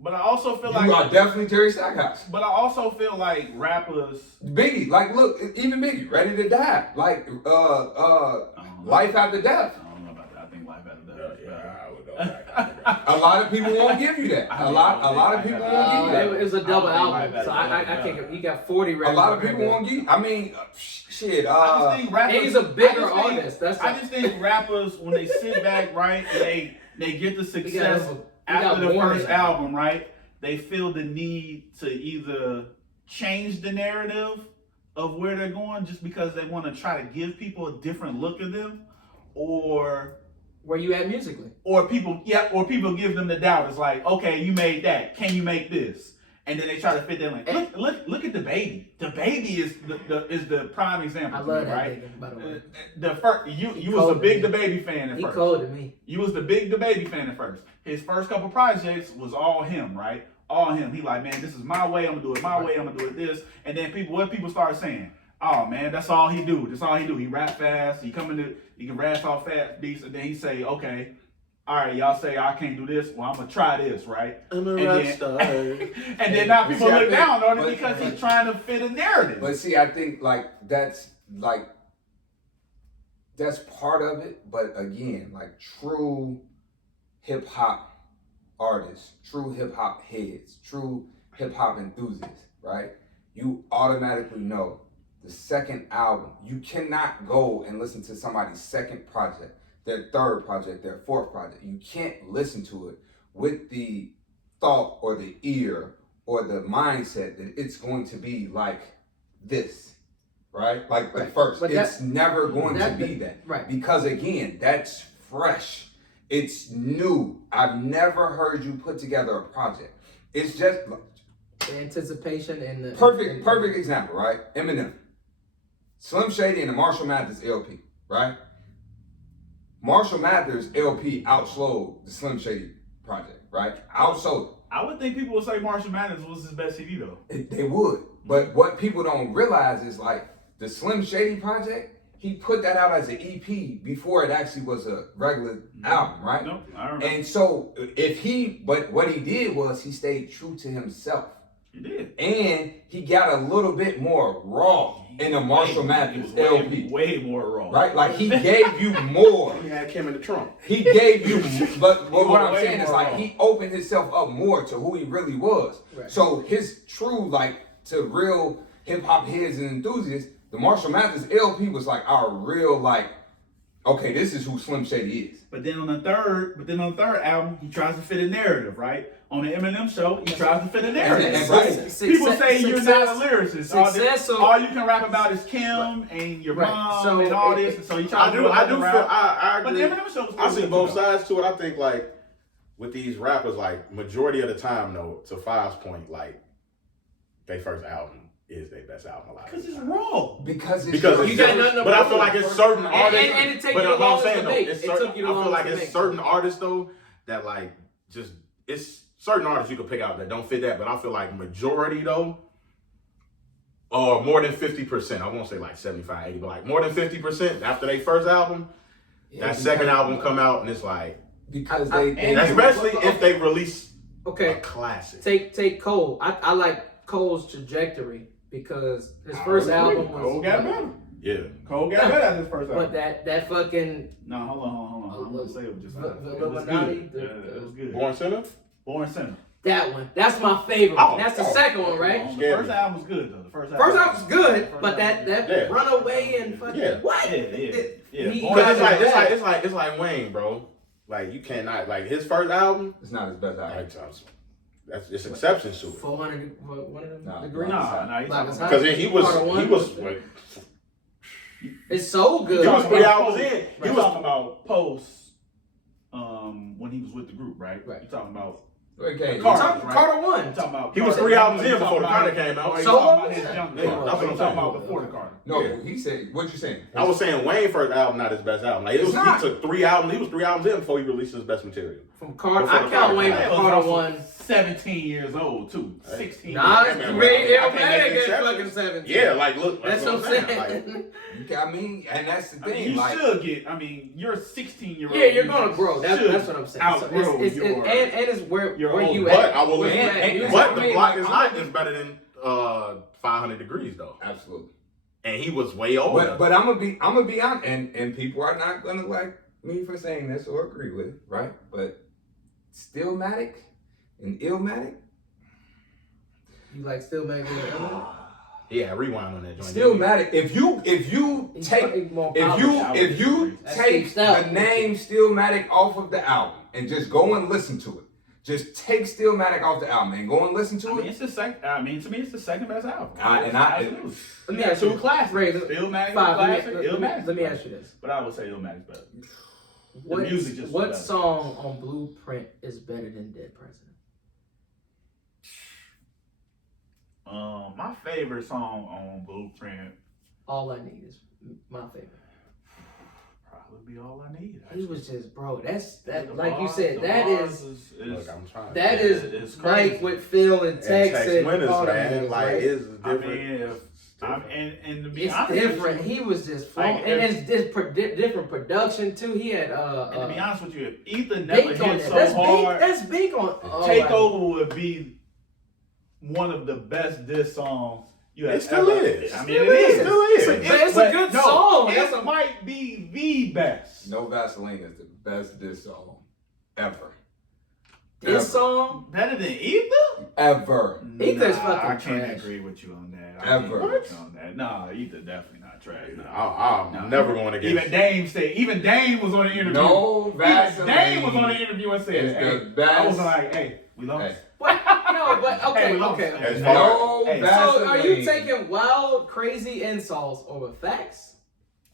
But I also feel you are like definitely Jerry Stackhouse. But I also feel like rappers. Biggie, like, look, even Biggie, Ready to Die, like, Life After Death. I don't know about that. I think Life After Death. I would know. A lot of people won't give you that. A lot of people won't give you that. It was a double I don't album, think so I can't. He got 40 A records. lot of people won't give. I mean, shit. I just think rappers. And he's a bigger I just think- artist, that's I all. just think rappers when they sit back, right, and they get the success got after the more first than that. album, right, they feel the need to either change the narrative of where they're going just because they want to try to give people a different look of them, or Where you at musically? people give them the doubt. It's like, okay, you made that. Can you make this? And then they try to fit that like, look at the baby. The baby is the prime example. I to love me, that right? nigga, by the way. The first you was a cold big to me. DaBaby fan at He first. cold to me. You was the big DaBaby fan at first. His first couple projects was all him, right? All him. He like, man, this is my way. I'm gonna do it my way. I'm gonna do it this. And then people start saying, oh man, that's all he do. That's all he do. He rap fast. He can rap off fast beats. And then he say, okay, all right, y'all say I can't do this. Well, I'm gonna try this, right? I'm a And rap then- star. And then now people See, I look think- down on it but- because he's trying to fit a narrative. But see, I think that's part of it. But again, like, true hip hop artists, true hip hop heads, true hip hop enthusiasts, right? You automatically know the second album. You cannot go and listen to somebody's second project, their third project, their fourth project. You can't listen to it with the thought or the ear or the mindset that it's going to be like this, right? Like the first. But it's never going to be that. Right. Because again, that's fresh. It's new. I've never heard you put together a project. It's just The anticipation and the perfect example, right? Eminem, Slim Shady, and the Marshall Mathers LP, right? Marshall Mathers LP outsold the Slim Shady project, right? Outsold I would think people would say Marshall Mathers was his best CD though. it. They would, but what people don't realize is, like, the Slim Shady project he put that out as an EP before it actually was a regular album, right? No, I remember. And so but what he did was he stayed true to himself. He did. And he got a little bit more raw in the Marshall Mathers LP. Way more raw. Right? Like he gave you more. He had Kim in the trunk. He gave you, but what I'm way saying is more like raw. he opened himself up more to who he really was. Right. So his true, like, to real hip hop heads and enthusiasts, the Marshall Mathers LP was like our real, like, okay, this is who Slim Shady is. But then on the third album, he tries to fit a narrative, right? On the Eminem show, he tries to fit a narrative. And right? People say you're not a lyricist. All you can rap about is Kim and your Right. mom So and all this. And so he tries I to do another feel route. I But agree. the Eminem show was I see good both too, though. sides to it. I think like with these rappers, like majority of the time though, to Five's point, like their first album is their best album alive. Because it's raw. Because it's Because true. it's You got different. nothing But I about feel it. like it's certain artists. and it take but you the what I'm longest saying to though, make. it's It certain, took you the I feel longest like to it's make. certain artists though that like just it's certain artists you could pick out that don't fit that. But I feel like majority though, or more than 50%. I won't say like 75, 80, but like more than 50% after their first album. Yeah, That second album come out and it's like, because I- they and especially if they release a Okay, classic. take Cole. I like Cole's trajectory because his first album was. Cole got better. Yeah. Cole got better at his first album. But that fucking No, hold on. I'm going to say it just now. The It was Illuminati, good. Yeah, it was good. Born Sinner? Born Sinner. that one. That's my favorite. Oh, one. That's the oh, second one, right? The Scared first me. album was good though. The first First album was good, First but album that Yeah. Runaway and fucking Yeah. what? Yeah. He Born got Because it. it's like Wayne, bro. Like you cannot like his first album. it's not his best album. Like, it's exceptions to it. 400 one of them Nah, degrees. Nah, he's Like, talking it's about. hot. Because he was like, It's so good. He was 3 albums in. He was talking about post when he was with the group, right? Right. You talking about Okay, Carter. Carter won. you talking about He was Carter. 3 albums in You before the talking Carter about- came out. You So talking what about was his that? young Yeah, Carter. that's what You I'm talking saying. about before the Carter. no, Yeah. he said, what you saying? I was saying Wayne first album not his best album. Like It's not. he took 3 albums. He was 3 albums in before he released his best material. From Carter, Before I the count Carter Wayne came from out. He was Carter also one. 17 years old too. Hey. 16. Nah, Hey, it's man, really I can't Ilmatic make is exceptions. fucking 17. Yeah, like look, That's what I'm saying. Like, I mean, and that's the I mean, thing. you Like, should get. I mean, you're a 16-year-old. Yeah, you're gonna grow. That's what I'm saying. So Outgrow it's, your. and it's where your you old- at. but I will Where you listen. at. You But at the me, block like, is I'm hot is better than 500 Degrees though, absolutely. and he was way older. But I'm gonna be honest, and people are not gonna like me for saying this or agree with it, right? But Stillmatic and Illmatic, You like still maybe yeah, rewind on that joint. Stillmatic. If you take if you That's take Steve Stout. the name Stillmatic off of the album and just go and listen to it, just take Stillmatic off the album and go and listen to I mean, it. it's the second. I mean, to me, it's the second best album. Absolutely. Let me ask you two classics. Ray, Illmatic, Five, classic. let me Illmatic. ask you this. But I would say Illmatic's better. What, music just what was better. song on Blueprint is better than Dead President? My favorite song on Blueprint All I Need is my favorite. probably be All I Need. He was just, bro, that's that The like you bars- said, the that bars is Look, I'm trying. that Yeah, is it's like crazy. with Phil and Tex and winners, all them man. niggas, Like right? it's I different. mean, and to be It's honest, with different. you, He was just Like, flowing, and it's different production too. He had and to be honest with you, if Ether never Bink on hit that. so That's hard, big. That's big on Takeover would be one of the best diss songs you have It still ever. is. I mean, Still it is. is. Still is. It's a good song. It That's a- might be the best. No Vaseline is the best diss song ever. This Ever. song, Better than Ether? Ever. Ether's Nah, fucking I can't trash. agree with you on that. Ever. I can't agree with you on that. Nah, Ether definitely not trash. I'm No. never going to Even Dame was on the interview. No Even Vaseline. Dame was on the interview and said, is hey, the best. I was like, hey, we lost. Hey. what? No, but okay, Hey, we lost. okay. As No Hey, Vaseline. So are you taking wild, crazy insults over facts?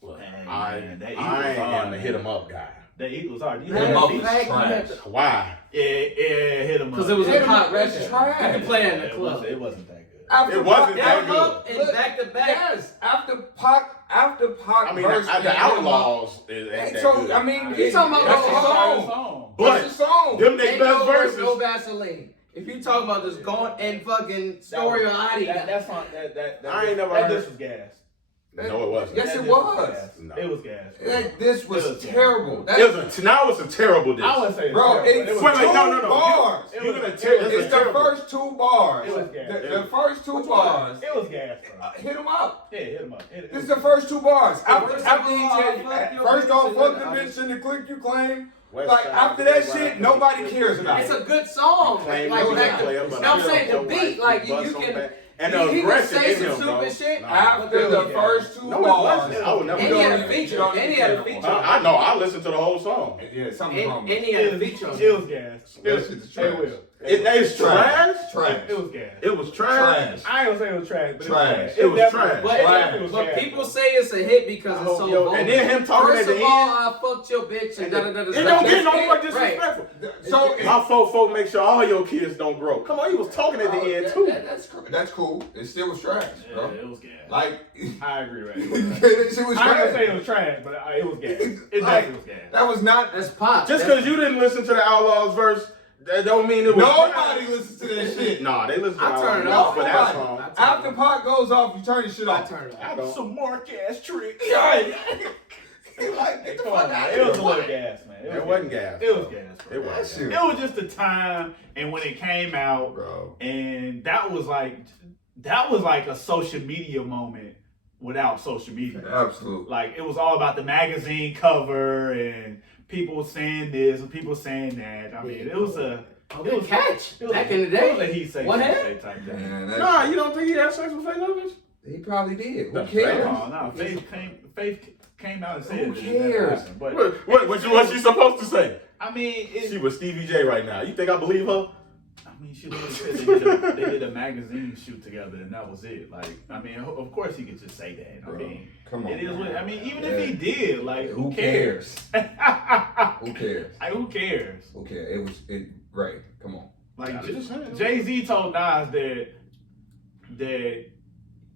Look, Man, I that am Eagles hard, a hit 'em up guy. The Eagles are. You Hit 'em had up beats. is Fact, you trash. have to- Why? Yeah, hit 'em up. Because it was Hit a 'em hot up record. is trash. You can play in the It club. wasn't that good. After It wasn't Pac- that Down good. up and Look, back to back. Yes, after Pac I mean, verse the and Hit 'em Up. Outlaws ain't Hey, that so good. I mean, You talking about that's the the song. song. But That's the song. them they Take best over verses. no Vaseline. If you talking about just going and fucking story of Adi. That song, that I ain't never that heard- diss was gas. No, it wasn't. Yes, That it diss was. gas. No. It was gas. This It was was terrible. Now it's a terrible diss. I wouldn't say it's Bro, terrible. it's It was Wait, two no. bars. You're gonna tell It's the first 2 bars. It was gas. The first 2 bars. It was gas, bro. Hit him up. Yeah, hit him up. This is the first 2 bars. After First he of all, tell you, fuck your first bitch off, and fuck then the I- bitch and the click you claim. West Like Side, after that right shit, after nobody the- cares about It's it. a good song. Claim Like, you no, like, no. play you him, know but what I'm I saying? feel The like beat, like, bust you on can. back. And he the can aggression say in some him, stupid bro. shit. Nah. After the first 2 No, it bars, wasn't. I would never And do he had a that. feature. And he had a feature. I know. I listened to the whole song. yeah, something's wrong. And with he it. had a feature. on It was gas. That shit's trash. It will. It's trash. Trash. It was gas. It was trash. I ain't gonna say it was trash, but Trash. It was definitely- trash. But, definitely was but gas, people bro. say it's a hit because it's so Yo, vulgar. and then him talking First at the of all, end. I fucked your bitch and da da da da. It don't get no more Right. disrespectful. So My folk make sure all your kids don't grow. Come on, he was talking at the end too. That's cool. It still was trash, Yeah, bro. it was gas. Like I agree, right? that shit was I ain't gonna say trash. it was trash, but it was gas. It Like, definitely was gas. that was not. That's pop. Just That's- because you didn't listen to the Outlaws verse, that don't mean it was Nobody listens to that shit. Nah, they listen to I turn it Outlaws off. for that Nobody. song. After pot goes off, you turn the shit I off. turn it I off. don't. Some more gas tricks. Like, get the Come fuck on, out man. of It here. was a little gas, man. It wasn't gas. It was gas, bro. It That was. shit. It was just the time, and when it came out, Bro. and that was like a social media moment without social media. Absolutely. Like it was all about the magazine cover and people saying this and people saying that. I mean, it was a Good catch. it was Back a- in the It was day. a he say What she happened? say type thing. Man, that Nah, shit- you don't think he had sex with Faith Evans? He probably did. Who That's cares? fair. No, Faith came out and said Who that it never cares? happened. But What she supposed to say? I mean, She was Stevie J right now. You think I believe her? I mean, she literally said they did a magazine shoot together, and that was it. Like, I mean, of course he could just say that. I Bro, mean, come on. it is what. man. I mean, even Yeah. if he did, like, who cares? Who cares? Like, who cares? Who cares? It right. Come on. Like, I'm just saying. Jay-Z told Nas that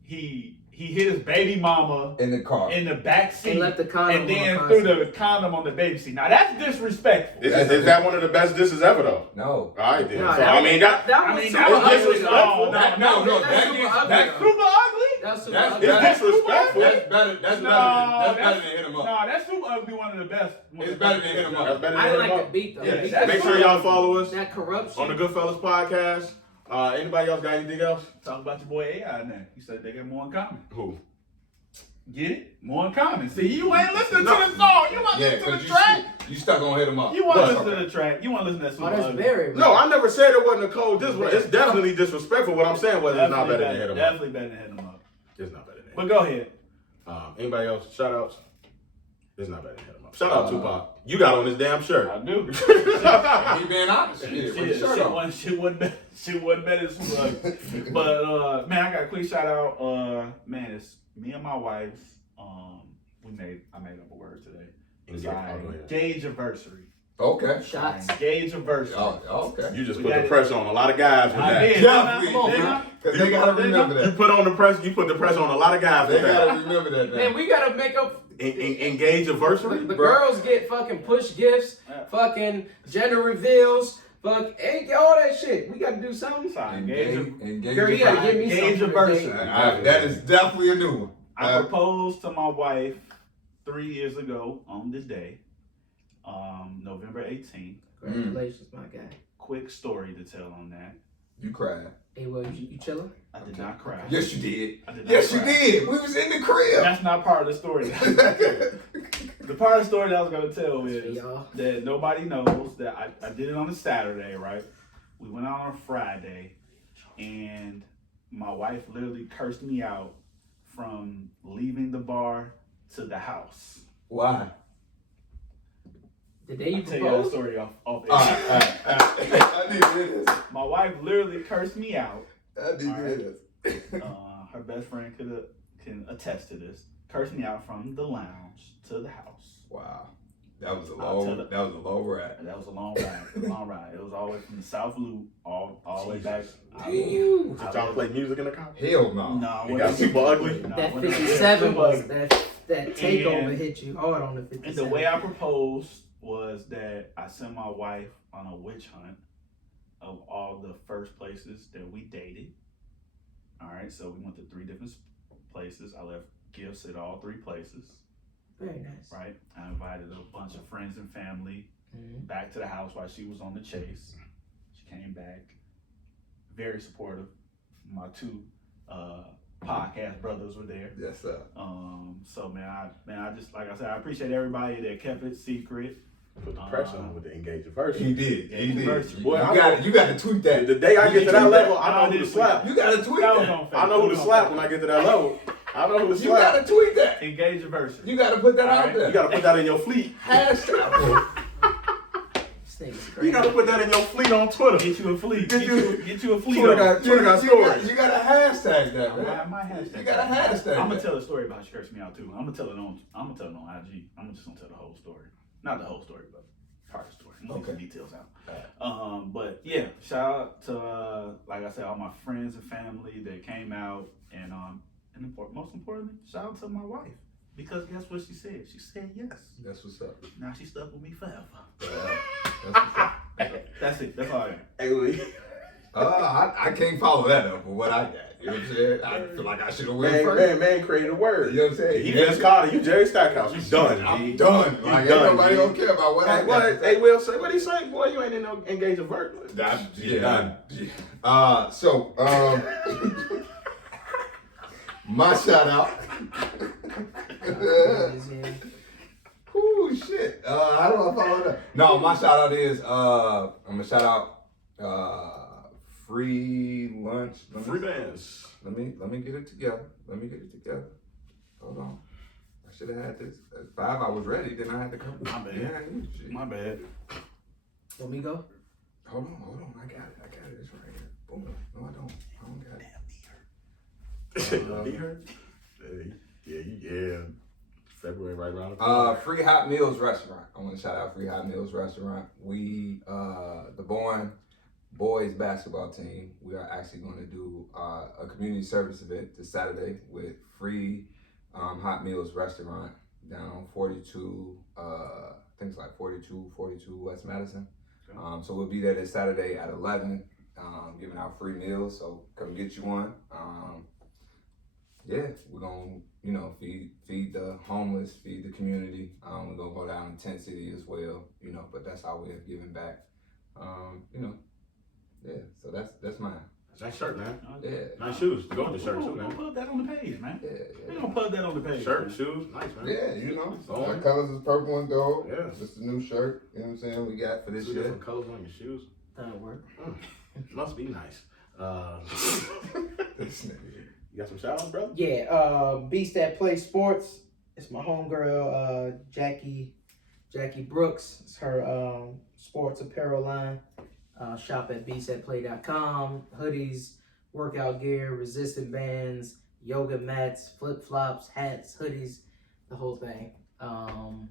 he hit his baby mama In the car. in the back seat And left the condom and then on threw the the condom on the baby seat. Now that's disrespectful. Is that one of the best disses ever though? No. All right then. Nah, So I mean that. that I was mean, super that was ugly. disrespectful. though. That's super Super ugly? That's super That's ugly. It's disrespectful. That's better. That's No, better than hit him up. No, that's super ugly. One of the best. It's better than hit him That's up. better I than didn't him like up. the beat though. Yeah, The beat- that's Make sure y'all follow us that corruption. on the Goodfellas Podcast. Anybody else got anything else? Talk about your boy AI now. You said they got more in common. Who? Get it? More in common. See, you ain't listening to the song. You want to Yeah, listen to because the track. you stuck on hit him up. You want to What? listen to the track. You want to listen to that Oh, super that's ugly. very. No, I never said it wasn't a cold diss. It's definitely disrespectful. What I'm saying was it's not better than hit him up. Definitely better than hit him up. It's not better than hit But him go ahead. up. Anybody else? Shout outs? It's not better than hit him up. Shout out Tupac. You got on this damn shirt. I do. He being honest. Shit, with the shirt on. Shit wasn't better than super ugly. But man, I got a quick shout out. Man, it's me and my wife. I made up a word today. It's our engage anniversary. Okay. Shots. Engage anniversary. Oh, okay. You just We put got the it. pressure on a lot of guys with I that. did. Definitely. Come on, man. Because they gotta remember You that. put on the press. You put the pressure on a lot of guys They with that. gotta remember that. Man, Now. we gotta make up. Engage anniversary. The girls get fucking push gifts, fucking gender reveals, all that shit. We gotta do something. Sorry, Engage. Girl, you gotta give me Engage something. anniversary. That is definitely a new one. I proposed to my wife 3 years ago on this day, November 18th. Congratulations, my guy. Quick story to tell on that. You cried. Hey, well, you chilling? I did not cry. Yes, you did. I did not Yes, you cry. did. We was in the crib. That's not part of the story. The part of the story that I was going to tell is Y'all. that nobody knows that I did it on a Saturday, right? We went out on a Friday, and my wife literally cursed me out from leaving the bar to the house. Why? The day you I'll tell you that proposed? story off All right. I need to hear this. My wife literally cursed me out. I need to hear this. Her best friend can attest to this. Cursed me out from the lounge to the house. Wow. That was a I'll tell long. it. That was a long ride. That was a long ride. It was a long ride. It was all the way from the South Loop all the way back. Damn. Did y'all play music in the car? Hell no. No, You got super ugly? No, That we're not- 57 was super that takeover And- hit you hard on the 57. And the way I proposed was that I sent my wife on a witch hunt of all the first places that we dated. All right, so we went to 3 different places. I left gifts at all 3 places. Very nice. Right. I invited a bunch of friends and family back to the house while she was on the chase. She came back, very supportive. My 2 podcast brothers were there. Yes, sir. So I just, like I said, I appreciate everybody that kept it secret. Put the pressure on with the engaged version. He did. Boy, You got to tweet that. The day I get to that level, I know who to slap. You got to tweet that. I know who to slap when I get to that level. I know who to You got slap. to tweet that. Engage your version. You got to put that out there. You got to put that in your fleet. Hashtag. You got to put that in your fleet on Twitter. Get you a fleet. Get you a fleet. Twitter got stories. You got to hashtag that, man. I might hashtag. You got to hashtag. I'm gonna tell a story about how she cursed me out too. I'm gonna tell it on IG. I'm just gonna tell the whole story. Not the whole story, but part of the story. I'm gonna leave some details out. But yeah, shout out to like I said, all my friends and family that came out, and most importantly, shout out to my wife. Because guess what she said? She said yes. That's what's up. Now she's stuck with me forever. That's what's up. That's it. That's all I got. Hey, Lee. I can't follow that up with what I got. You know what I'm saying? I feel like I should have went first. Man created a word. You know what I'm saying? He Vince Carter, you Jerry Stackhouse. You done. I'm done. Like, ain't nobody gonna care about what I got. Hey, Will, say what he say? Boy, you ain't in no engaged version. Yeah. My shout out. Ooh, shit. How do I follow that? No, my shout out is I'm gonna shout out free lunch. Free bands. Let me get it together. Hold on. I should have had this. At 5 I was ready, then I had to come. My bad. Yeah, My bad. Let me go. Hold on. I got it. It's right here. Boom. No, I don't got it. Yeah. February right around the corner. Free Hot Meals Restaurant. I want to shout out Free Hot Meals Restaurant. We, the boys basketball team, we are actually going to do a community service event this Saturday with Free Hot Meals Restaurant down on 42, I think it's like 42 West Madison. Okay. So we'll be there this Saturday at 11, giving out free meals. So come get you one. Yeah, we're gonna, feed the homeless, feed the community. We're gonna go down in Tent City as well, but that's our way of giving back. Yeah, so that's mine. Nice shirt, man. Yeah. Nice shoes. Go with the shirt too, man. Put that on the page, man. Yeah. We're gonna put that on the page. Shirt, man. shoes, nice, man. Yeah, our colors is purple and gold. Yeah. Just a new shirt, you know what I'm saying, we got for this Two year. different colors on your shoes. That'll work. Must be nice. You got some shout outs, brother? Yeah, Beast That Play Sports. It's my homegirl, Jackie Brooks. It's her sports apparel line. Shop at beastthatplay.com. Hoodies, workout gear, resistant bands, yoga mats, flip-flops, hats, hoodies, the whole thing. And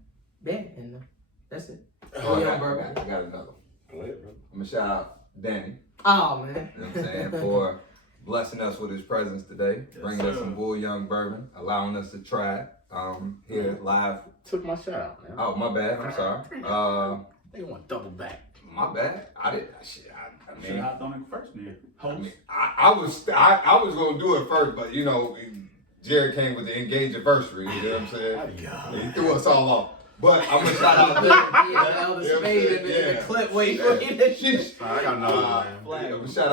that's it. I got another. Go ahead, bro. I'm gonna shout out Danny. Oh, man. You know what I'm saying? For blessing us with his presence today, bringing us some Bull Young bourbon, allowing us to try it here live. Took my shout out, man. Oh, my bad. I'm sorry. They want double back. My bad. I did. I Should have done it first, man. I was gonna do it first, but Jared came with the engaged anniversary. You know what I'm saying? He threw us all off. But I'm gonna shout out the spade in the clip. Wait for me to I got another man. Shout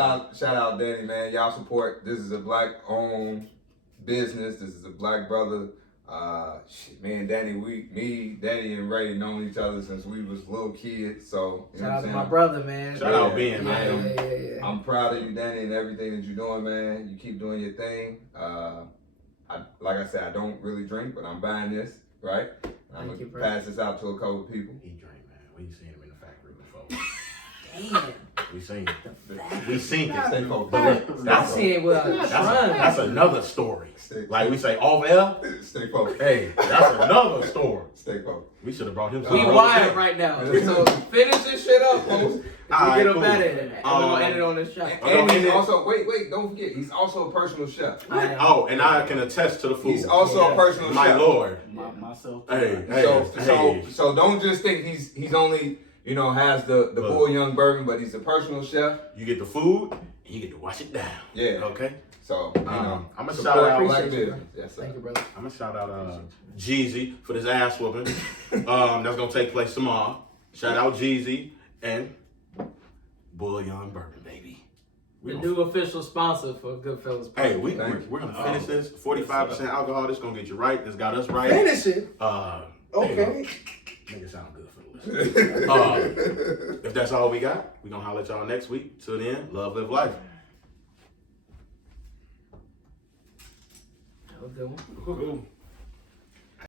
out Danny, man. Y'all support. This is a black-owned business. This is a black brother. Man, Danny and Ray known each other since we was little kids. So shout out to my brother, man. Shout out Ben, man. Yeah. I'm proud of you, Danny, and everything that you're doing, man. You keep doing your thing. Like I said, I don't really drink, but I'm buying this, right? I'm gonna pass this out to a couple of people. He drink, man. We seen him in the factory before. Damn. We seen it. We seen it. Stay focused. I see it with a That's another story. Like we say, off air. Stay focused. Hey, that's another story. Stay focused. We should have brought him. We wired right now. So finish this shit up, folks. We get him better than that. We're gonna edit on this show. And he's also wait, don't forget, he's also a personal chef. Oh, and I can attest to the food. He's also a personal chef. My lord. Myself. Hey. So don't just think he's only has the Bull Young bourbon, but he's a personal chef. You get the food, and you get to wash it down. Yeah. Okay. So I'm gonna support shout out black Appreciate you, business. Yes, sir. Thank you, brother. I'm gonna shout out Jeezy for this ass whooping. That's gonna take place tomorrow. Shout out Jeezy and Bull Young Bourbon, baby. The new official sponsor for Goodfellas Podcast. Hey, we're gonna finish this. 45% alcohol. This gonna get you right. This got us right. Finish it. Okay. Make it sound good for the listeners. If that's all we got, we're gonna holler at y'all next week. Till then, love, live life. That was a good one. Cool.